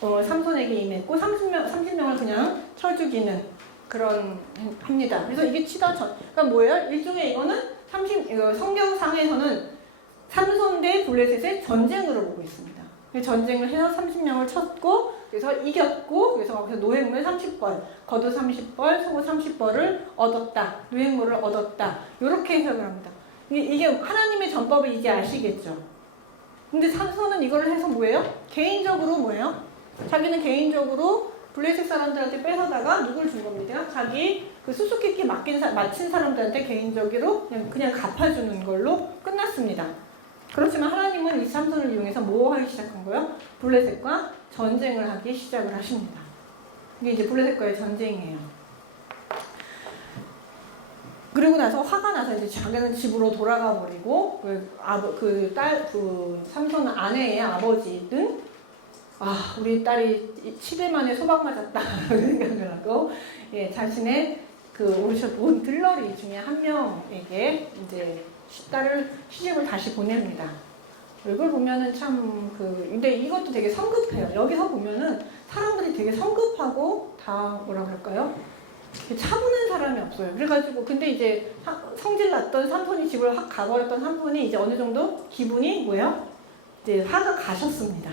삼손에게 임했고 30명을 그냥 쳐 죽이는 그런 합니다. 그래서 이게 그러니까 뭐예요? 일종의 이거는 성경상에서는 삼손 대 블레셋의 전쟁으로 보고 있습니다. 전쟁을 해서 30명을 쳤고 그래서 이겼고 그래서 거기서 노획물 30벌, 겉옷 30벌, 속옷 30벌을 얻었다. 노획물을 얻었다. 이렇게 해석을 합니다. 이게 하나님의 전법을 이제 아시겠죠? 근데 삼손은 이걸 해서 뭐예요? 개인적으로 뭐예요? 자기는 개인적으로 블레셋 사람들한테 뺏어다가 누굴 준 겁니다? 자기 그 수수께끼 맞힌 사람들한테 개인적으로 그냥 갚아주는 걸로 끝났습니다. 그렇지만 하나님은 이 삼손을 이용해서 뭐 하기 시작한 거예요? 블레셋과 전쟁을 하기 시작을 하십니다. 이게 이제 블레셋과의 전쟁이에요. 그리고 나서 화가 나서 이제 자기는 집으로 돌아가 버리고 삼손 아내의 아버지는 우리 딸이 7일 만에 소방 맞았다 생각을 하고 자신의 오르셔 본 들러리 중에 한 명에게 이제 딸을 시집을 다시 보냅니다. 이걸 보면은 근데 이것도 되게 성급해요. 여기서 보면은 사람들이 되게 성급하고 다 뭐라 그럴까요? 차분한 사람이 없어요. 그래가지고 근데 이제 성질 났던 삼손이 집을 확 가버렸던 삼손이 이제 어느 정도 기분이 뭐예요? 이제 화가 가셨습니다.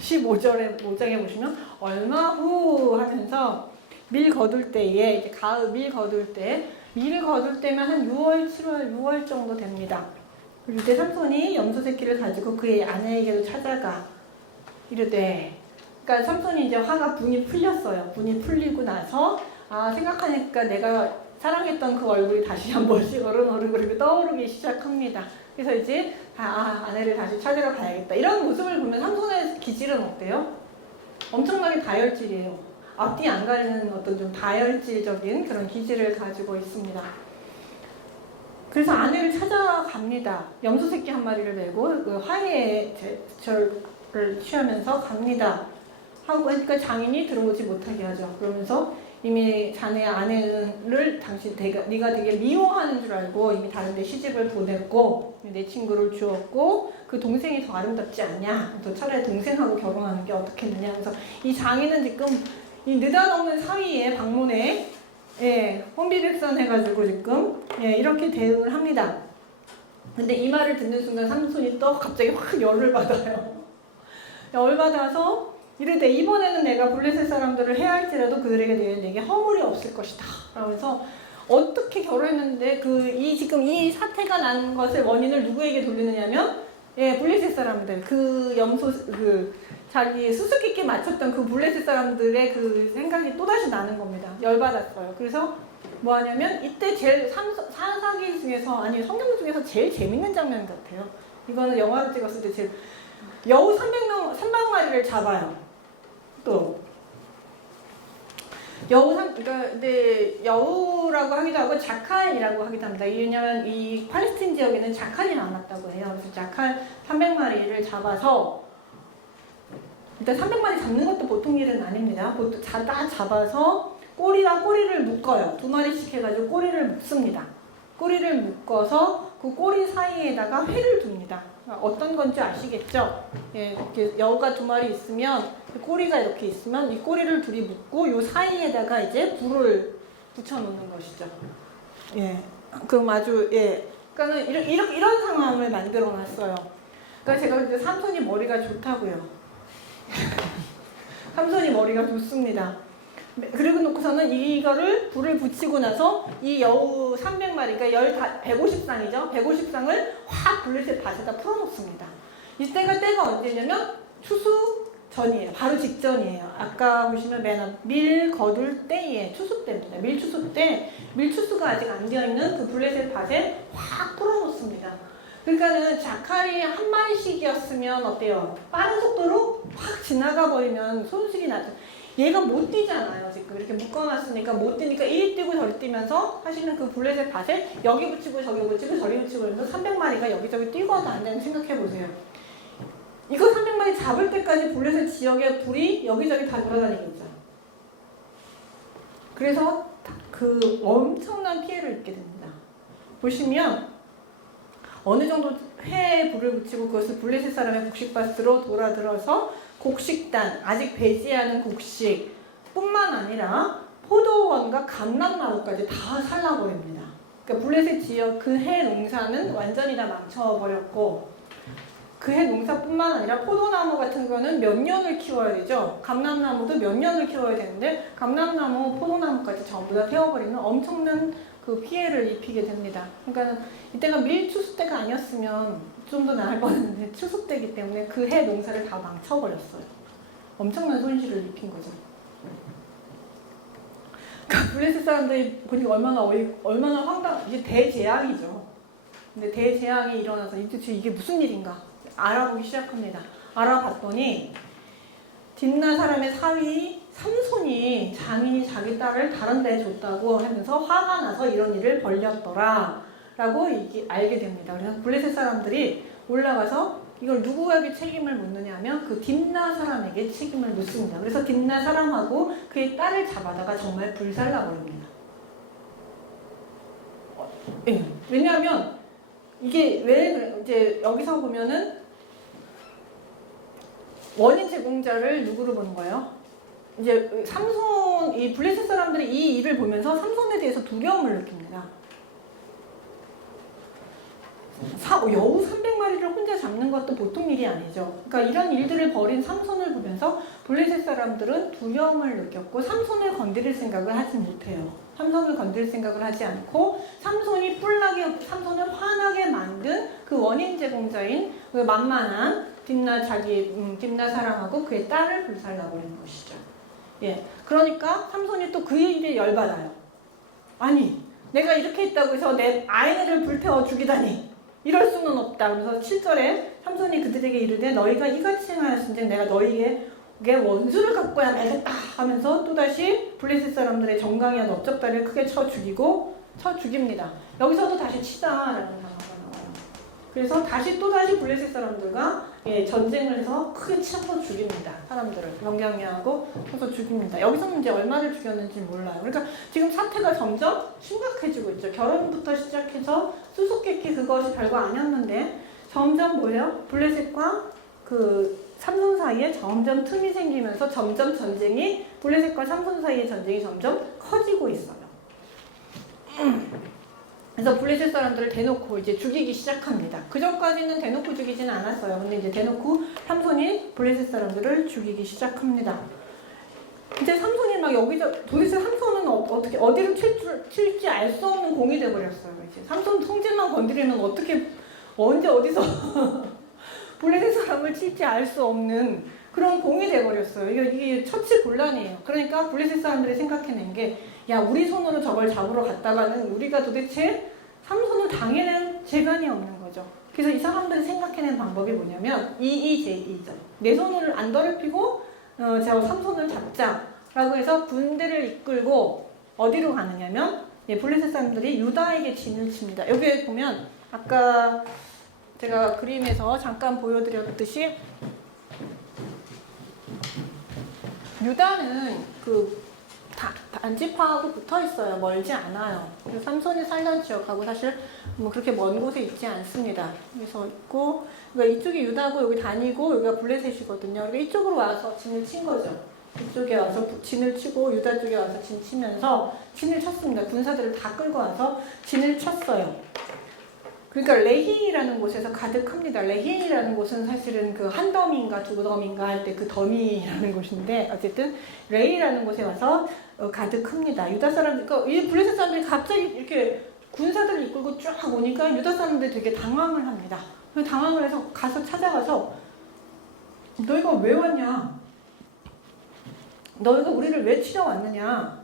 15장에 보시면 얼마 후 하면서 밀 거둘 때에 이제 가을 밀 거둘 때면 한 6월, 7월, 6월 정도 됩니다. 이때 삼손이 염소 새끼를 가지고 그의 아내에게로 찾아가 이르되, 그러니까 삼손이 이제 분이 풀렸어요. 분이 풀리고 나서 생각하니까 내가 사랑했던 그 얼굴이 다시 한 번씩 얼굴이 떠오르기 시작합니다. 그래서 이제 아내를 다시 찾으러 가야겠다. 이런 모습을 보면 삼손의 기질은 어때요? 엄청나게 다혈질이에요. 앞뒤 안 가리는 어떤 좀 다혈질적인 그런 기질을 가지고 있습니다. 그래서 아내를 찾아갑니다. 염소 새끼 한 마리를 메고 그 화해의 제철을 취하면서 갑니다. 하고 하니까 장인이 들어오지 못하게 하죠. 그러면서 이미 자네 아내를 네가 되게 미워하는 줄 알고 이미 다른 데 시집을 보냈고 내 친구를 주었고 그 동생이 더 아름답지 않냐? 또 차라리 동생하고 결혼하는 게 어떻겠느냐? 그래서 이 장인은 지금 이 느닷없는 사위의 방문에 혼비백산 해가지고 지금 이렇게 대응을 합니다. 근데 이 말을 듣는 순간 삼손이 또 갑자기 확 열을 받아요. 열 받아서 이르되 이번에는 내가 블레셋 사람들을 해할지라도 그들에게 대해 내게 허물이 없을 것이다. 그러면서 어떻게 결혼했는데 지금 이 사태가 난 것의 원인을 누구에게 돌리느냐면 블레셋 사람들 자기 수수께끼 맞췄던 그 블레셋 사람들의 그 생각이 또다시 나는 겁니다. 열받았어요. 그래서 뭐 하냐면 이때 제일 사사기 중에서 성경 중에서 제일 재밌는 장면 같아요. 이거는 영화로 찍었을 때 제일 여우 300마리를 잡아요. 또 근데 여우라고 하기도 하고 자칼이라고 하기도 합니다. 왜냐면 이 팔레스틴 지역에는 자칼이 많았다고 해요. 그래서 자칼 300마리를 잡아서 일단 300마리 잡는 것도 보통 일은 아닙니다. 보통 다 잡아서 꼬리를 묶어요. 2마리씩 해가지고 꼬리를 묶습니다. 꼬리를 묶어서 그 꼬리 사이에다가 회를 둡니다. 어떤 건지 아시겠죠? 이렇게 여우가 2마리 있으면 꼬리가 이렇게 있으면 이 꼬리를 둘이 묶고 이 사이에다가 이제 불을 붙여놓는 것이죠. 그럼 그러니까는 이런 상황을 만들어놨어요. 그러니까 제가 이제 삼손이 머리가 좋다고요. 삼손이 머리가 좋습니다. 그리고 놓고서는 이거를 불을 붙이고 나서 이 여우 300마리, 그러니까 150쌍이죠. 150쌍을 확 블레셋 밭에다 풀어놓습니다. 이때가 때가 언제냐면 추수 전이에요. 바로 직전이에요. 아까 보시면 밀 거둘 때에 추수 때입니다. 밀추수 때 밀추수가 아직 안 되어있는 그 블레셋 밭에 확 풀어놓습니다. 그러니까는 자칼이 한 마리씩이었으면 어때요? 빠른 속도로 확 지나가 버리면 손실이 나죠. 얘가 못 뛰잖아요. 지금 이렇게 묶어놨으니까 못 뛰니까 이리 뛰고 저리 뛰면서 사실은 그 블레셋 밭에 여기 붙이고 저기 붙이고 저리 붙이고 이러면서 300마리가 여기저기 뛰고 다닌다는 생각해보세요. 이거 300마리 잡을 때까지 블레셋 지역에 불이 여기저기 다 돌아다니겠죠. 그래서 그 엄청난 피해를 입게 됩니다. 보시면 어느 정도 회에 불을 붙이고 그것을 블레셋 사람의 곡식밭으로 돌아들어서 곡식단, 아직 배지하는 곡식 뿐만 아니라 포도원과 감람나무까지 다 살라버립니다. 그러니까 블레셋 지역 그 해 농사는 완전히 다 망쳐버렸고 그 해 농사뿐만 아니라 포도나무 같은 거는 몇 년을 키워야 되죠. 감람나무도 몇 년을 키워야 되는데 감람나무, 포도나무까지 전부 다 태워버리는 엄청난 그 피해를 입히게 됩니다. 그러니까 이때가 밀추수 때가 아니었으면 좀 더 나을 뻔했는데 추수 때이기 때문에 그 해 농사를 다 망쳐버렸어요. 엄청난 손실을 입힌 거죠. 그러니까 블레셋 사람들이 보니까 얼마나 이게 대재앙이죠. 근데 대재앙이 일어나서 도대체 이게 무슨 일인가 알아보기 시작합니다. 알아봤더니 딥나 사람의 사위 삼손이 장인이 자기 딸을 다른 데 줬다고 하면서 화가 나서 이런 일을 벌였더라 라고 알게 됩니다. 그래서 블레셋 사람들이 올라가서 이걸 누구에게 책임을 묻느냐 하면 그 딥나 사람에게 책임을 묻습니다. 그래서 딥나 사람하고 그의 딸을 잡아다가 정말 불살라버립니다. 예. 왜냐하면 이게 왜 이제 여기서 보면은 원인 제공자를 누구로 보는 거예요? 이제 이 블레셋 사람들이 이 일을 보면서 삼손에 대해서 두려움을 느낍니다. 여우 300마리를 혼자 잡는 것도 보통 일이 아니죠. 그러니까 이런 일들을 벌인 삼손을 보면서 블레셋 사람들은 두려움을 느꼈고 삼손을 건드릴 생각을 하지 못해요. 삼손을 건드릴 생각을 하지 않고 삼손을 화나게 만든 그 원인 제공자인 그 만만한 딥나 사람하고 그의 딸을 불살라버리는 것이죠. 예, 그러니까 삼손이 또 그 일에 열받아요. 아니, 내가 이렇게 했다고 해서 내 아이를 불태워 죽이다니 이럴 수는 없다. 그래서 7절에 삼손이 그들에게 이르되 너희가 이같이 행하였은즉 내가 너희에게 원수를 갚고야 말겠다 하면서 또다시 블레셋 사람들의 정강이한 업적다리를 크게 쳐 죽입니다. 여기서도 다시 치다라는 단어가 나와요. 그래서 또다시 블레셋 사람들과 전쟁을 해서 크게 쳐서 죽입니다. 사람들을 명령하고 쳐서 죽입니다. 여기서는 이제 얼마를 죽였는지 몰라요. 그러니까 지금 사태가 점점 심각해지고 있죠. 결혼부터 시작해서 수수께끼 그것이 별거 아니었는데 점점 뭐예요? 블레셋과 그 삼손 사이에 점점 틈이 생기면서 점점 블레셋과 삼손 사이의 전쟁이 점점 커지고 있어요. 그래서 블레셋 사람들을 대놓고 이제 죽이기 시작합니다. 그 전까지는 대놓고 죽이지는 않았어요. 근데 이제 대놓고 삼손이 블레셋 사람들을 죽이기 시작합니다. 이제 삼손이 막 도대체 삼손은 어떻게 어디로 튈지 알 수 없는 공이 돼버렸어요. 이제 삼손 성질만 건드리면 언제 어디서 블레셋 사람을 칠지 알 수 없는 그런 공이 돼버렸어요. 이게 처치곤란이에요. 그러니까 블레셋 사람들이 생각해낸 게 야, 우리 손으로 저걸 잡으러 갔다가는 우리가 도대체 삼손을 당해낼 재간이 없는 거죠. 그래서 이 사람들이 생각해낸 방법이 뭐냐면 EEJE죠. 내 손을 안 더럽히고 저 삼손을 잡자라고 해서 군대를 이끌고 어디로 가느냐면 블레셋 사람들이 유다에게 진을 칩니다. 여기에 보면 아까 제가 그림에서 잠깐 보여드렸듯이 유다는 그 단지파하고 붙어 있어요. 멀지 않아요. 그래서 삼손이 살던 지역하고 사실 뭐 그렇게 먼 곳에 있지 않습니다. 그래서 있고, 그러니까 이쪽이 유다고 여기 단이고 여기가 블레셋이거든요. 그러니까 이쪽으로 와서 진을 친 거죠. 이쪽에 와서 진을 치고 유다 쪽에 와서 진 치면서 진을 쳤습니다. 군사들을 다 끌고 와서 진을 쳤어요. 그러니까 레히라는 곳에서 가득합니다. 레히라는 곳은 사실은 그 한 더미인가 두 더미인가 할 때 그 더미라는 곳인데 어쨌든 레히라는 곳에 와서 가득합니다. 유다 사람들, 그러니까 이 블레셋 사람들이 갑자기 이렇게 군사들을 이끌고 쫙 오니까 유다 사람들이 되게 당황을 합니다. 당황을 해서 찾아가서 너희가 왜 왔냐? 너희가 우리를 왜 치러 왔느냐?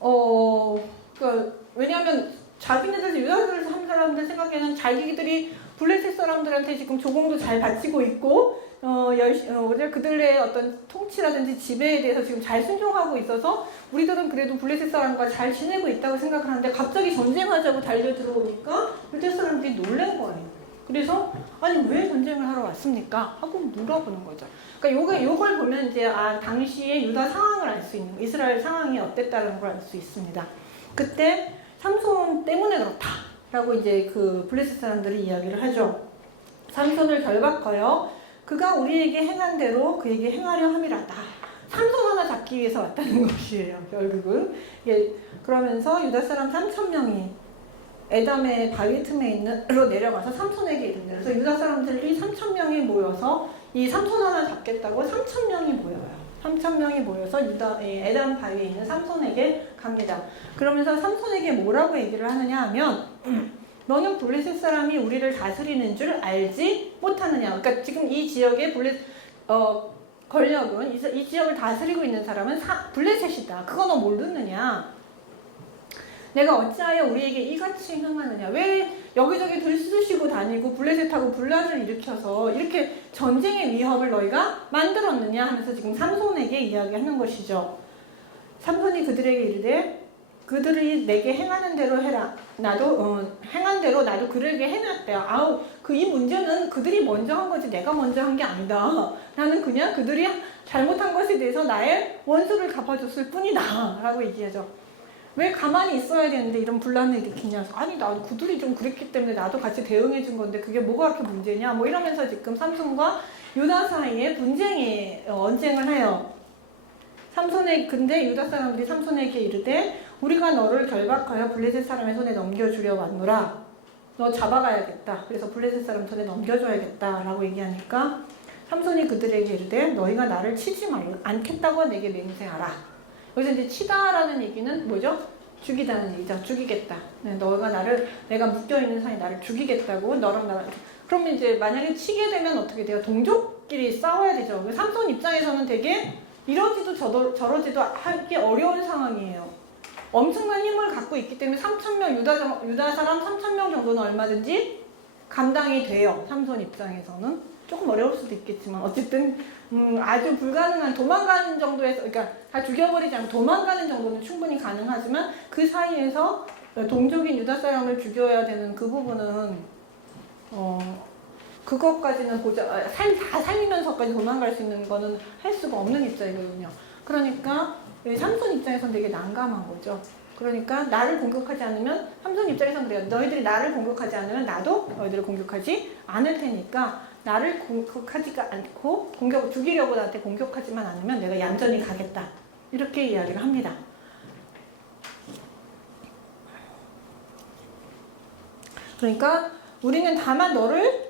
그러니까 왜냐하면 자기네들 유다들 한 사람들 생각에는 자기들이 블레셋 사람들한테 지금 조공도 잘 바치고 있고 그들의 어떤 통치라든지 지배에 대해서 지금 잘 순종하고 있어서 우리들은 그래도 블레셋 사람과 잘 지내고 있다고 생각을 하는데 갑자기 전쟁하자고 달려 들어오니까 블레셋 사람들이 놀란 거예요. 그래서 아니 왜 전쟁을 하러 왔습니까? 하고 물어보는 거죠. 그러니까 요걸 보면 이제 당시의 유다 상황을 알 수 있는, 이스라엘 상황이 어땠다는 걸 알 수 있습니다. 그때 삼손 때문에 그렇다라고 이제 그 블레셋 사람들이 이야기를 하죠. 삼손을 결박하여 그가 우리에게 행한 대로 그에게 행하려 함이라다. 삼손 하나 잡기 위해서 왔다는 것이에요. 결국은. 예, 그러면서 유다 사람 3,000명이 에담의 바위 틈에 있는로 내려가서 삼손에게 이른대. 그래서 유다 사람들이 3,000명이 모여서 이 삼손 하나 잡겠다고 3,000명이 모여요. 3,000명이 모여서 에담 바위에 있는 삼손에게 갑니다. 그러면서 삼손에게 뭐라고 얘기를 하느냐 하면 너는 블레셋 사람이 우리를 다스리는 줄 알지 못하느냐. 그러니까 지금 이 지역의 권력은 이 지역을 다스리고 있는 사람은 블레셋이다. 그거 너 모르느냐. 내가 어찌하여 우리에게 이같이 행하느냐. 왜 여기저기 들쑤시고 다니고 블레셋하고 분란을 일으켜서 이렇게 전쟁의 위협을 너희가 만들었느냐 하면서 지금 삼손에게 이야기하는 것이죠. 삼손이 그들에게 이르되 그들이 내게 행하는 대로 해라. 행한 대로 나도 그들에게 해놨대요. 이 문제는 그들이 먼저 한 거지 내가 먼저 한 게 아니다. 나는 그냥 그들이 잘못한 것에 대해서 나의 원수를 갚아줬을 뿐이다. 라고 얘기하죠. 왜 가만히 있어야 되는데 이런 분란을 일으키냐. 아니, 그들이 좀 그랬기 때문에 나도 같이 대응해 준 건데 그게 뭐가 그렇게 문제냐. 뭐 이러면서 지금 삼손과 유다 사이에 언쟁을 해요. 근데 유다 사람들이 삼손에게 이르되 우리가 너를 결박하여 블레셋 사람의 손에 넘겨주려 왔노라. 너 잡아가야겠다. 그래서 블레셋 사람 손에 넘겨줘야겠다. 라고 얘기하니까 삼손이 그들에게 이르되 너희가 나를 치지 않겠다고 내게 맹세하라. 여기서 이제 치다라는 얘기는 뭐죠? 죽이다는 얘기죠. 죽이겠다. 내가 묶여있는 사이에 나를 죽이겠다고 너랑 나랑. 그러면 이제 만약에 치게 되면 어떻게 돼요? 동족끼리 싸워야 되죠. 삼손 입장에서는 되게 이러지도 저러지도 하기 어려운 상황이에요. 엄청난 힘을 갖고 있기 때문에 3,000명, 유다 사람 3,000명 정도는 얼마든지 감당이 돼요. 삼손 입장에서는. 조금 어려울 수도 있겠지만 어쨌든 아주 불가능한 도망가는 정도에서, 그러니까 다 죽여버리지 않고 도망가는 정도는 충분히 가능하지만 그 사이에서 동족인 유다 사람을 죽여야 되는 그 부분은 그것까지는 다 살리면서까지 도망갈 수 있는 거는 할 수가 없는 입장이거든요. 그러니까 삼손 입장에서는 되게 난감한 거죠. 그러니까 나를 공격하지 않으면, 삼손 입장에서는 그래요. 너희들이 나를 공격하지 않으면 나도 너희들을 공격하지 않을 테니까 나를 공격하지가 않고 죽이려고 나한테 공격하지만 않으면 내가 얌전히 가겠다. 이렇게 이야기를 합니다. 그러니까 우리는 다만 너를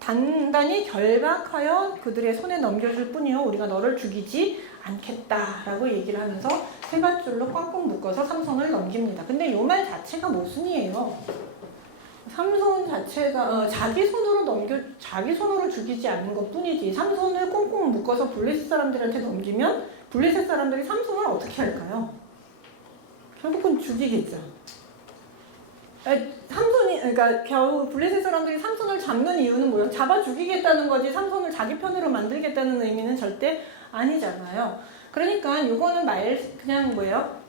단단히 결박하여 그들의 손에 넘겨줄 뿐이요 우리가 너를 죽이지 않겠다라고 얘기를 하면서 세 밧줄로 꽉꽉 묶어서 삼손을 넘깁니다. 근데 이 말 자체가 모순이에요. 삼손 자체가 자기 손으로 죽이지 않는 것 뿐이지. 삼손을 꽁꽁 묶어서 블레셋 사람들한테 넘기면 블레셋 사람들이 삼손을 어떻게 할까요? 결국은 죽이겠죠. 그러니까 겨우 블레셋 사람들이 삼손을 잡는 이유는 뭐예요? 잡아 죽이겠다는 거지 삼손을 자기 편으로 만들겠다는 의미는 절대 아니잖아요. 그러니까 이거는 그냥 뭐예요?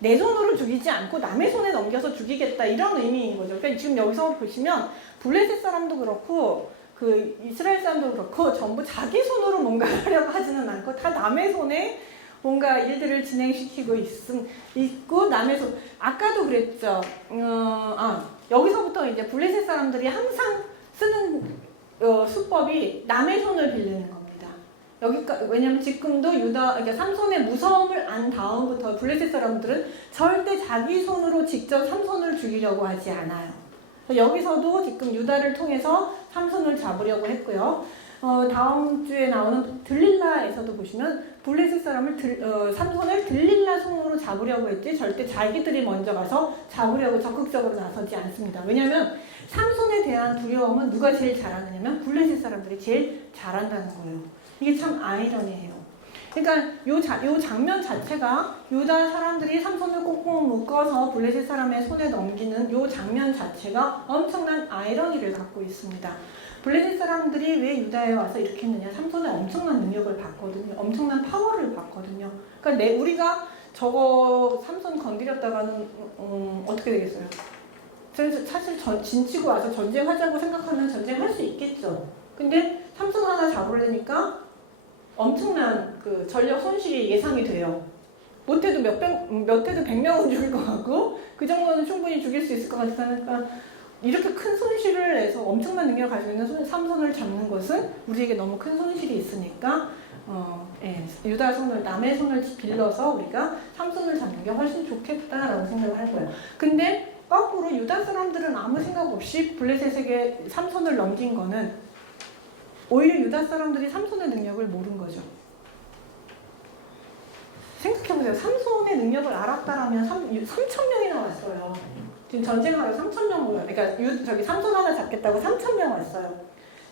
내 손으로 죽이지 않고 남의 손에 넘겨서 죽이겠다 이런 의미인 거죠. 그러니까 지금 여기서 보시면 블레셋 사람도 그렇고 그 이스라엘 사람도 그렇고 전부 자기 손으로 뭔가 하려고 하지는 않고 다 남의 손에 뭔가 일들을 진행시키고 있고 남의 손. 아까도 그랬죠. 여기서부터 이제 블레셋 사람들이 항상 쓰는 수법이 남의 손을 빌리는 겁니다. 왜냐면 지금도 그러니까 삼손의 무서움을 안 다음부터 블레셋 사람들은 절대 자기 손으로 직접 삼손을 죽이려고 하지 않아요. 여기서도 지금 유다를 통해서 삼손을 잡으려고 했고요. 다음 주에 나오는 들릴라에서도 보시면 블레셋 사람을 삼손을 들릴라 손으로 잡으려고 했지 절대 자기들이 먼저 가서 잡으려고 적극적으로 나서지 않습니다. 왜냐하면 삼손에 대한 두려움은 누가 제일 잘하느냐면 블레셋 사람들이 제일 잘한다는 거예요. 이게 참 아이러니해요. 그러니까 요 장면 자체가 유다 사람들이 삼손을 꽁꽁 묶어서 블레셋 사람의 손에 넘기는 요 장면 자체가 엄청난 아이러니를 갖고 있습니다. 블레셋 사람들이 왜 유다에 와서 이렇게 했느냐? 삼손의 엄청난 능력을 봤거든요. 엄청난 파워를 봤거든요. 그러니까 우리가 저거 삼손 건드렸다가는 어떻게 되겠어요? 사실 진치고 와서 전쟁하자고 생각하면 전쟁할 수 있겠죠. 근데 삼손 하나 잡으려니까 엄청난 그 전력 손실이 예상이 돼요. 못해도 몇해도 100명은 죽일 것 같고 그 정도는 충분히 죽일 수 있을 것 같으니까 이렇게 큰 손실을 내서 엄청난 능력을 가지고 있는 삼손을 잡는 것은 우리에게 너무 큰 손실이 있으니까 유다 손을 남의 손을 빌려서 우리가 삼손을 잡는 게 훨씬 좋겠다라고 생각을 할 거예요. 근데 거꾸로 유다 사람들은 아무 생각 없이 블레셋에게 삼손을 넘긴 거는 오히려 유다 사람들이 삼손의 능력을 모른 거죠. 생각해보세요. 삼손의 능력을 알았다라면 3,000명이나 왔어요. 지금 전쟁하러 3,000명 모여요. 그러니까 저기 삼손 하나 잡겠다고 3,000명 왔어요.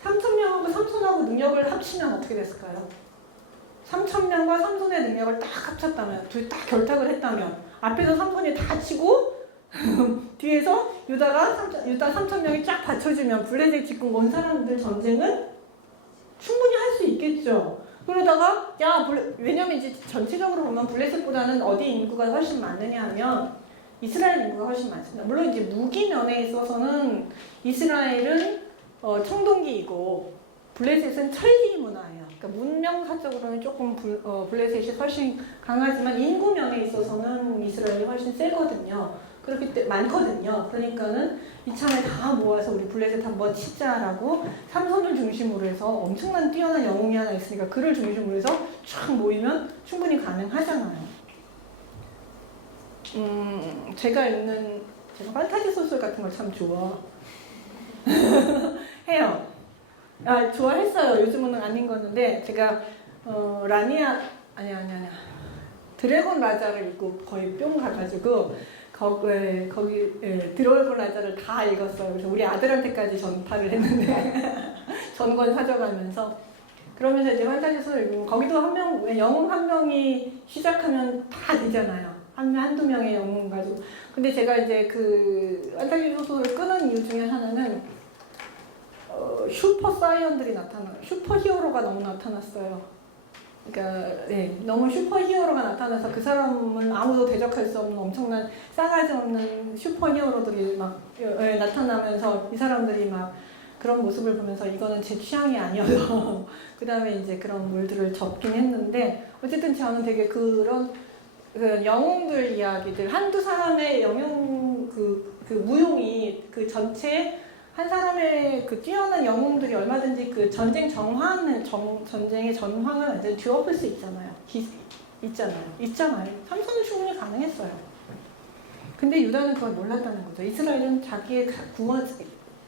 3,000명하고 삼손하고 능력을 합치면 어떻게 됐을까요? 3,000명과 삼손의 능력을 딱 합쳤다면, 둘이 딱 결탁을 했다면, 앞에서 삼손이 다 치고 뒤에서 유다 3,000명이 쫙 받쳐주면 블레셋 지금 온 사람들 전쟁은 충분히 할 수 있겠죠. 그러다가 왜냐면 이제 전체적으로 보면 블레셋보다는 어디 인구가 훨씬 많느냐 하면 이스라엘 인구가 훨씬 많습니다. 물론 이제 무기 면에 있어서는 이스라엘은 청동기이고 블레셋은 철기 문화예요. 그러니까 문명사적으로는 조금 블레셋이 훨씬 강하지만 인구 면에 있어서는 이스라엘이 훨씬 세거든요. 그렇기 때문에 많거든요. 그러니까는 이참에 다 모아서 우리 블레셋 한번 치자라고 삼손을 중심으로 해서 엄청난 뛰어난 영웅이 하나 있으니까 그를 중심으로 해서 쫙 모이면 충분히 가능하잖아요. 제가 판타지 소설 같은 걸 참 좋아 해요. 좋아했어요. 요즘은 안 읽었는데 제가 라니아 아니야 드래곤 라자를 읽고 거의 뿅 가가지고 거기 드래곤 라자를 다 읽었어요. 그래서 우리 아들한테까지 전파를 했는데 전권 사줘가면서 그러면서 이제 판타지 소설 읽고 거기도 영웅 한 명이 시작하면 다 되잖아요. 한두 명의 영웅 가지고. 근데 제가 이제 그 판타지 소설을 끄는 이유 중에 하나는 슈퍼 사이언들이 슈퍼 히어로가 너무 나타났어요. 그러니까 너무 슈퍼 히어로가 나타나서 그 사람을 아무도 대적할 수 없는 엄청난 싸가지 없는 슈퍼 히어로들이 막 나타나면서 이 사람들이 막 그런 모습을 보면서 이거는 제 취향이 아니어서 그 다음에 이제 그런 물들을 접긴 했는데 어쨌든 저는 되게 그런 영웅들 이야기들 한두 사람의 영웅 그 무용이 그 전체 한 사람의 그 뛰어난 영웅들이 얼마든지 그 전쟁의 전황을 완전히 뒤엎을 수 있잖아요. 있잖아요. 삼손은 충분히 가능했어요. 근데 유다는 그걸 몰랐다는 거죠. 이스라엘은 자기의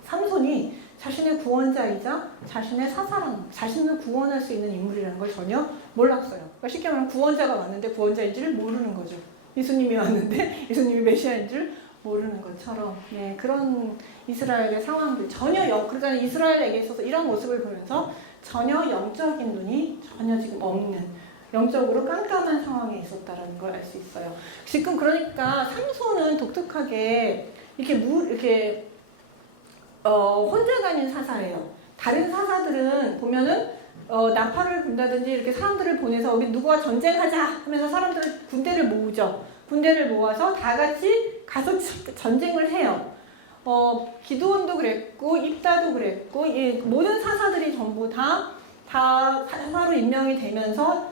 삼손이 자신의 구원자이자 자신의 사사랑, 자신을 구원할 수 있는 인물이라는 걸 전혀 몰랐어요. 그러니까 쉽게 말하면 구원자가 왔는데 구원자인지를 모르는 거죠. 예수님이 왔는데 예수님이 메시아인 줄 모르는 것처럼 그런 이스라엘의 상황들 그러니까 이스라엘에게 있어서 이런 모습을 보면서 전혀 영적인 눈이 전혀 지금 없는 영적으로 깜깜한 상황에 있었다라는 걸 알 수 있어요. 지금 그러니까 삼손은 독특하게 이렇게 혼자 다닌 사사예요. 다른 사사들은 보면은 나팔을 분다든지 이렇게 사람들을 보내서 우리 누구와 전쟁하자 하면서 사람들을 군대를 모으죠. 군대를 모아서 다 같이 가서 전쟁을 해요. 기드온도 그랬고 입다도 그랬고 모든 사사들이 전부 다 사사로 임명이 되면서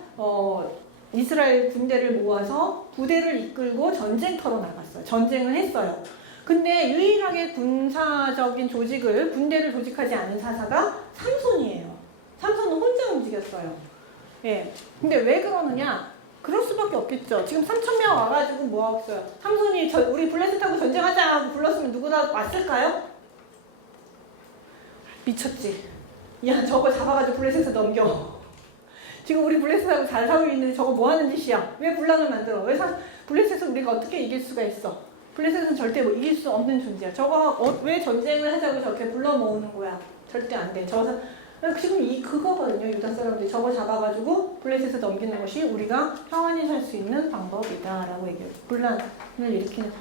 이스라엘 군대를 모아서 부대를 이끌고 전쟁터로 나갔어요. 전쟁을 했어요. 근데 유일하게 군사적인 군대를 조직하지 않은 사사가 삼손이에요. 삼손은 혼자 움직였어요. 근데 왜 그러느냐? 그럴 수밖에 없겠죠. 지금 3,000명 와가지고 뭐 없어요. 삼손이 우리 블레셋하고 전쟁하자 하고 불렀으면 누구나 왔을까요? 미쳤지. 야 저거 잡아가지고 블레셋에 넘겨. 지금 우리 블레셋하고 잘 살고 있는데 저거 뭐 하는 짓이야? 왜 분란을 만들어? 블레셋을 우리가 어떻게 이길 수가 있어? 블레셋은 절대 이길 수 없는 존재야. 저거 왜 전쟁을 하자고 저렇게 불러 모으는 거야? 절대 안 돼. 지금 그거거든요. 유다 사람들이 저거 잡아가지고 블레셋을 넘기는 것이 우리가 평안히 살 수 있는 방법이다라고 얘기해요. 분란을 일으키는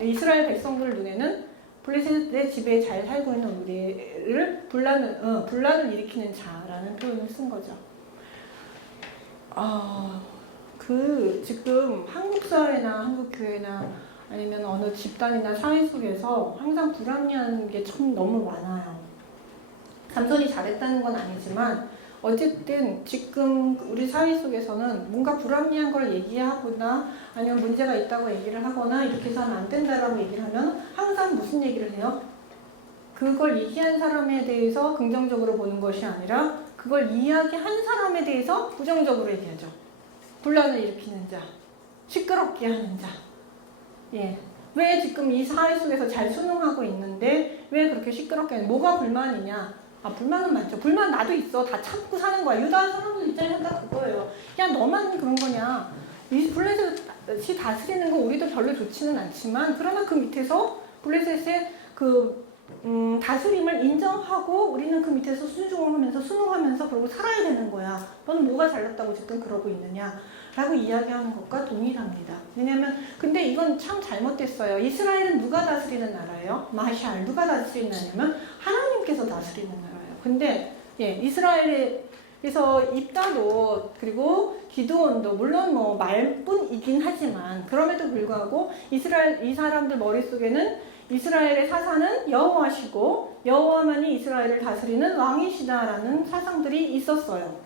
이스라엘 백성들 눈에는 블레셋의 집에 잘 살고 있는 우리를 분란을 일으키는 자라는 표현을 쓴 거죠. 지금 한국 사회나 한국 교회나 아니면 어느 집단이나 사회 속에서 항상 불합리한 게 참 너무 많아요. 삼손이 잘했다는 건 아니지만 어쨌든 지금 우리 사회 속에서는 뭔가 불합리한 걸 얘기하거나 아니면 문제가 있다고 얘기를 하거나 이렇게 해서 하면 안 된다라고 얘기를 하면 항상 무슨 얘기를 해요? 그걸 얘기한 사람에 대해서 긍정적으로 보는 것이 아니라 그걸 이야기한 사람에 대해서 부정적으로 얘기하죠. 분란을 일으키는 자, 시끄럽게 하는 자. 예. 왜 지금 이 사회 속에서 잘 순응하고 있는데 왜 그렇게 시끄럽게 하는, 뭐가 불만이냐? 불만은 많죠. 불만 나도 있어. 다 참고 사는 거야. 유다 사람들 입장에서 다 그거예요. 야, 너만 그런 거냐. 이 블레셋이 다스리는 거 우리도 별로 좋지는 않지만 그러나 그 밑에서 블레셋의 다스림을 인정하고 우리는 그 밑에서 순응하면서 그러고 살아야 되는 거야. 너는 뭐가 잘났다고 지금 그러고 있느냐 라고 이야기하는 것과 동일합니다. 왜냐면 근데 이건 참 잘못됐어요. 이스라엘은 누가 다스리는 나라예요? 마샬. 누가 다스리는 나라냐면 하나님께서 다스리는 나라예요. 근데 이스라엘에서 입다도 그리고 기드온도 물론 뭐 말뿐이긴 하지만 그럼에도 불구하고 이 사람들 머릿속에는 이스라엘의 사사는 여호와시고 여호와만이 이스라엘을 다스리는 왕이시다라는 사상들이 있었어요.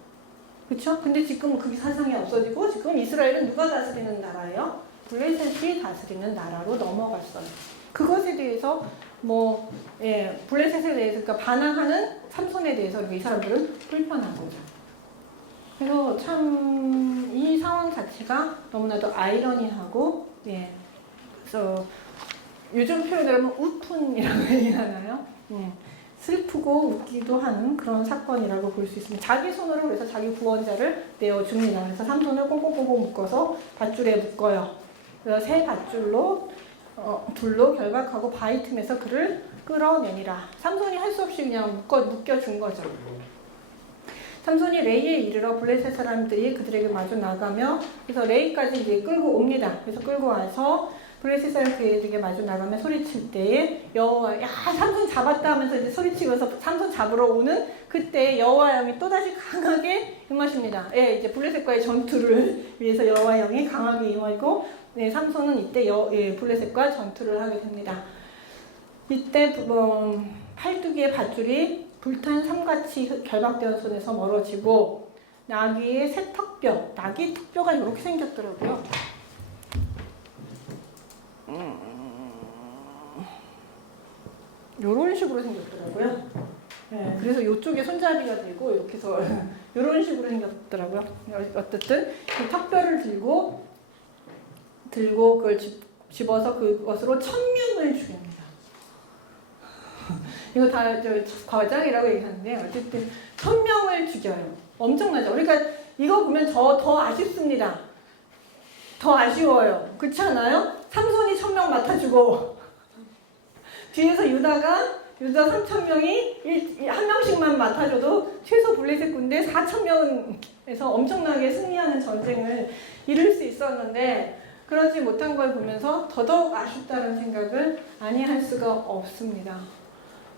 그렇죠? 근데 지금 그 사상이 없어지고 지금 이스라엘은 누가 다스리는 나라예요? 블레셋이 다스리는 나라로 넘어갔어요. 그것에 대해서 블레셋에 대해서 그러니까 반항하는 삼손에 대해서 이 사람들은 불편한 거죠. 그래서 참 이 상황 자체가 너무나도 아이러니하고 그래서 요즘 표현으로 하면 우푼이라고 얘기하나요? 슬프고 웃기도 하는 그런 사건이라고 볼 수 있습니다. 자기 손으로 그래서 자기 구원자를 내어줍니다. 그래서 삼손을 꽁꽁꽁꽁 묶어서 밧줄에 묶어요. 그래서 새 밧줄로 둘로 결박하고 바위 틈에서 그를 끌어내니라. 삼손이 할 수 없이 그냥 묶여준 거죠. 삼손이 레이에 이르러 블레셋 사람들이 그들에게 마주 나가며 그래서 레이까지 이제 끌고 옵니다. 그래서 끌고 와서 블레셋 사람들에게 마주 나가며 소리칠 때에 여호와, 야, 삼손 잡았다 하면서 이제 소리치면서 삼손 잡으러 오는 그때 여호와 영이 또다시 강하게 임하십니다. 이제 블레셋과의 전투를 위해서 여호와 영이 강하게 임하고 삼손은 이때 블레셋과 전투를 하게 됩니다. 이때 팔뚝의 밧줄이 불탄 삼같이 결박되어 손에서 멀어지고 나귀의 새 턱뼈, 나귀 턱뼈가 이렇게 생겼더라고요. 요런 식으로 생겼더라고요. 그래서 이쪽에 손잡이가 되고 이렇게 해서 요런 식으로 생겼더라고요. 어쨌든 그 턱뼈를 들고 그걸 집어서 그것으로 1000명을 죽입니다. 이거 다 과장이라고 얘기하는데 어쨌든 1000명을 죽여요. 엄청나죠. 그러니까 이거 보면 더 아쉽습니다. 더 아쉬워요. 그렇지 않아요? 삼손이 1000명 맡아주고 뒤에서 유다 3000명이 한 명씩만 맡아줘도 최소 블레셋 군대 4000명에서 엄청나게 승리하는 전쟁을 이룰 수 있었는데 그러지 못한 걸 보면서 더더욱 아쉽다는 생각을 아니할 수가 없습니다.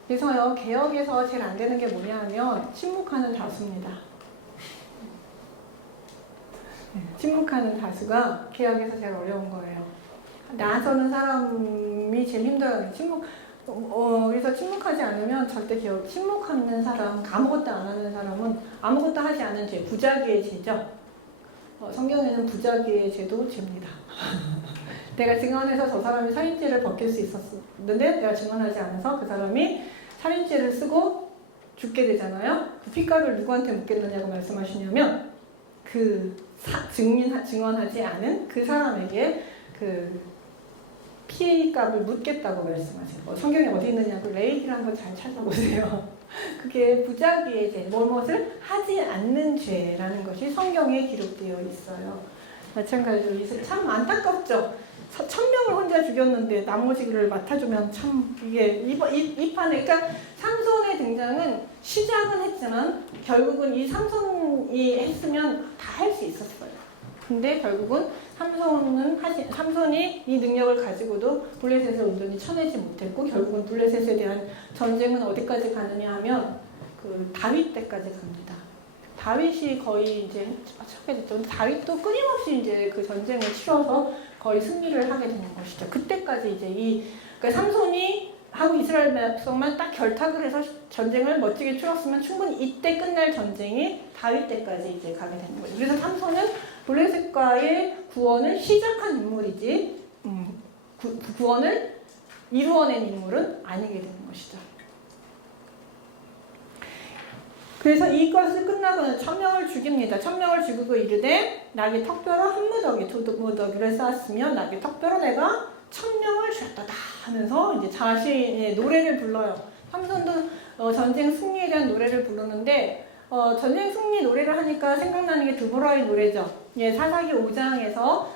그래서요, 개혁에서 제일 안 되는 게 뭐냐 하면 침묵하는 다수입니다. 침묵하는 다수가 개혁에서 제일 어려운 거예요. 나서는 사람이 제일 힘들어요. 그래서 침묵하지 않으면 절대 개혁, 침묵하는 사람, 아무것도 안 하는 사람은 아무것도 하지 않은 죄, 부자기의 죄죠. 성경에는 부자기의 죄도 죄입니다. 내가 증언해서 저 사람이 살인죄를 벗길 수 있었는데 내가 증언하지 않아서 그 사람이 살인죄를 쓰고 죽게 되잖아요. 그 핏값을 누구한테 묻겠느냐고 말씀하시냐면 증언하지 않은 그 사람에게 그 피해값을 묻겠다고 말씀하세요. 성경에 어디 있느냐고 레이기를 한번 잘 찾아보세요. 그게 부자기의 죄, 무엇을 하지 않는 죄라는 것이 성경에 기록되어 있어요. 마찬가지로 참 안타깝죠. 1000명을 혼자 죽였는데 나머지를 맡아주면 참 이게 이 판에 그러니까 삼손의 등장은 시작은 했지만 결국은 이 삼손이 했으면 다 할 수 있었어요. 근데 결국은 삼손이 이 능력을 가지고도 블레셋을 온전히 쳐내지 못했고 결국은 블레셋에 대한 전쟁은 어디까지 가느냐 하면 그 다윗 때까지 갑니다. 다윗이 거의 이제 처하게 됐죠. 다윗도 끊임없이 이제 그 전쟁을 치러서 거의 승리를 하게 되는 것이죠. 그때까지 이제 그러니까 삼손이 하고 이스라엘 백성만 딱 결탁을 해서 전쟁을 멋지게 치렀으면 충분히 이때 끝날 전쟁이 다윗 때까지 이제 가게 되는 거죠. 그래서 삼손은 블레셋과의 구원을 시작한 인물이지 구원을 이루어낸 인물은 아니게 되는 것이죠. 그래서 이것을 끝나고 나서 1000명을 죽입니다. 1000명을 죽이고 이르되 낙이 턱뼈로 한 무더기 두 무더기를 쌓았으며 낙이 턱뼈로 내가 1000명을 죽였다 하면서 이제 자신의 노래를 불러요. 삼손도 전쟁 승리에 대한 노래를 부르는데 전쟁 승리 노래를 하니까 생각나는 게 드보라의 노래죠. 예, 사사기 5장에서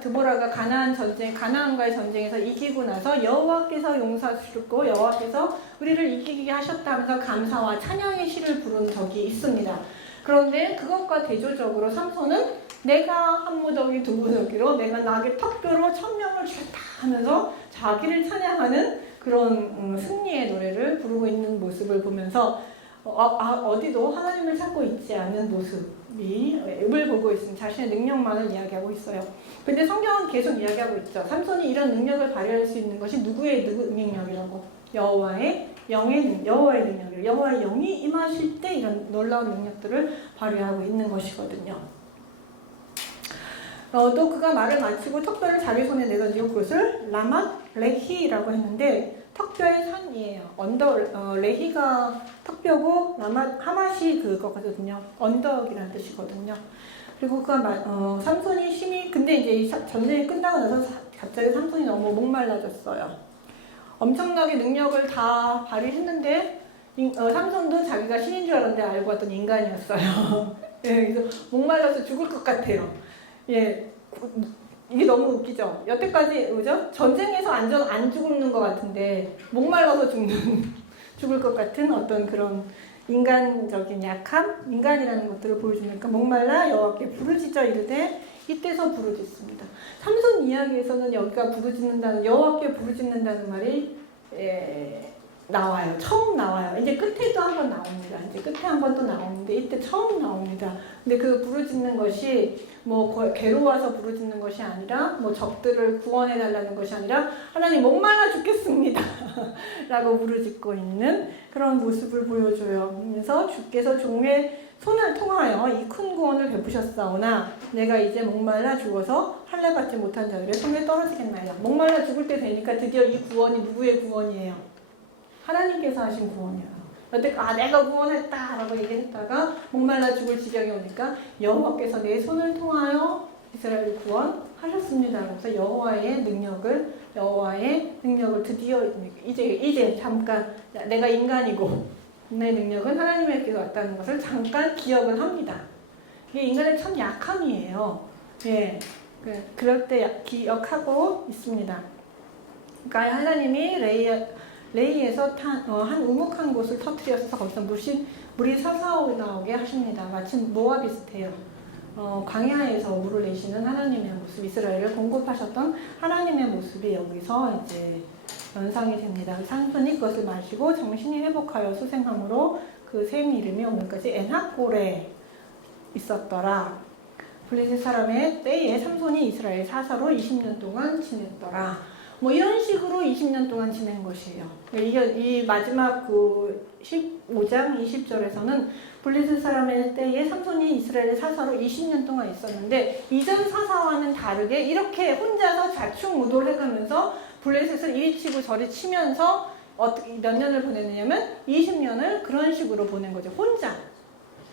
드보라가 가나안과의 전쟁에서 이기고 나서 여호와께서 용서하시고 여호와께서 우리를 이기게 하셨다 하면서 감사와 찬양의 시를 부른 적이 있습니다. 그런데 그것과 대조적으로 삼손은 내가 한 무더기 두 무더기로 내가 낙의 턱뼈로 1000명을 죽였다 하면서 자기를 찬양하는 그런 승리의 노래를 부르고 있는 모습을 보면서 어디도 하나님을 찾고 있지 않은 모습이 을 보고 있습니다. 자신의 능력만을 이야기하고 있어요. 근데 성경은 계속 이야기하고 있죠. 삼손이 이런 능력을 발휘할 수 있는 것이 누구의 능력이라고? 여호와의 능력이에요. 여호와의 영이 임하실 때 이런 놀라운 능력들을 발휘하고 있는 것이거든요. 또 그가 말을 마치고 턱뼈를 자기 손에 내던지고 그것을 라맛 레히라고 했는데 턱뼈의 산이에요. 레히가 턱뼈고 하맛이 그거거든요. 언덕이라는 뜻이거든요. 그리고 그가 삼손이 근데 이제 전쟁이 끝나고 나서 갑자기 삼손이 너무 목말라졌어요. 엄청나게 능력을 다 발휘했는데 삼손도 자기가 신인 줄 알았는데 알고 봤더니 인간이었어요. 예, 그래서 목말라서 죽을 것 같아요. 예. 이게 너무 웃기죠? 여태까지, 그죠? 전쟁에서 안 죽는 것 같은데, 목말라서 죽을 것 같은 어떤 그런 인간적인 약함? 인간이라는 것들을 보여주니까, 목말라 여호와께 부르짖어 이르되, 이때서 부르짖습니다. 삼손 이야기에서는 여기가 여호와께 부르짖는다는 말이, 나와요. 처음 나와요. 이제 끝에도 한번 나옵니다. 이제 끝에 한 번 또 나오는데 이때 처음 나옵니다. 근데 그 부르짖는 것이 뭐 괴로워서 부르짖는 것이 아니라 뭐 적들을 구원해 달라는 것이 아니라 하나님 목말라 죽겠습니다. 라고 부르짖고 있는 그런 모습을 보여줘요. 그래서 주께서 종의 손을 통하여 이 큰 구원을 베푸셨사오나 내가 이제 목말라 죽어서 할례 받지 못한 자들의 손에 떨어지겠나이다. 목말라 죽을 때 되니까 드디어 이 구원이 누구의 구원이에요? 하나님께서 하신 구원이에요. 내가 구원했다 라고 얘기했다가 목말라 죽을 지경이 오니까 여호와께서 내 손을 통하여 이스라엘을 구원하셨습니다. 그래서 여호와의 능력을 드디어 이제 잠깐 내가 인간이고 내 능력은 하나님에게서 왔다는 것을 잠깐 기억을 합니다. 이게 인간의 참 약함이에요. 예, 그럴 때 기억하고 있습니다. 그러니까 하나님이 레이에서 한 우묵한 곳을 터뜨려서 거기서 물이 솟아나오게 하십니다. 마치 모아 비슷해요. 광야에서 물을 내시는 하나님의 모습, 이스라엘을 공급하셨던 하나님의 모습이 여기서 이제 연상이 됩니다. 삼손이 그것을 마시고 정신이 회복하여 수생함으로 그 샘 이름이 오늘까지 엔하골에 있었더라. 블레셋 사람의 때에 삼손이 이스라엘 사사로 20년 동안 지냈더라. 뭐 이런 식으로 20년 동안 지낸 것이에요. 이 마지막 그 15장 20절에서는 블레셋 사람의 때에 삼손이 이스라엘 사사로 20년 동안 있었는데 이전 사사와는 다르게 이렇게 혼자서 좌충우돌 해가면서 블레셋을 이리 치고 저리 치면서 몇 년을 보냈느냐면 20년을 그런 식으로 보낸 거죠. 혼자.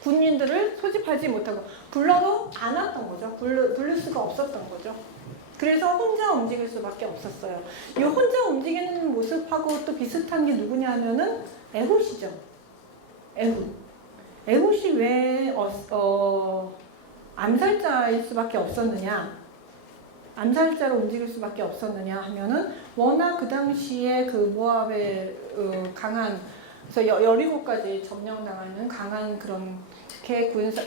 군인들을 소집하지 못하고 불러도 안 왔던 거죠. 부를 수가 없었던 거죠. 그래서 혼자 움직일 수밖에 없었어요. 이 혼자 움직이는 모습하고 또 비슷한 게 누구냐 하면은 에훗이죠. 에훗이 왜 암살자일 수밖에 없었느냐? 암살자로 움직일 수밖에 없었느냐 하면은 워낙 그 당시에 그 모압의 강한 그래서 여리고까지 점령당하는 강한 그런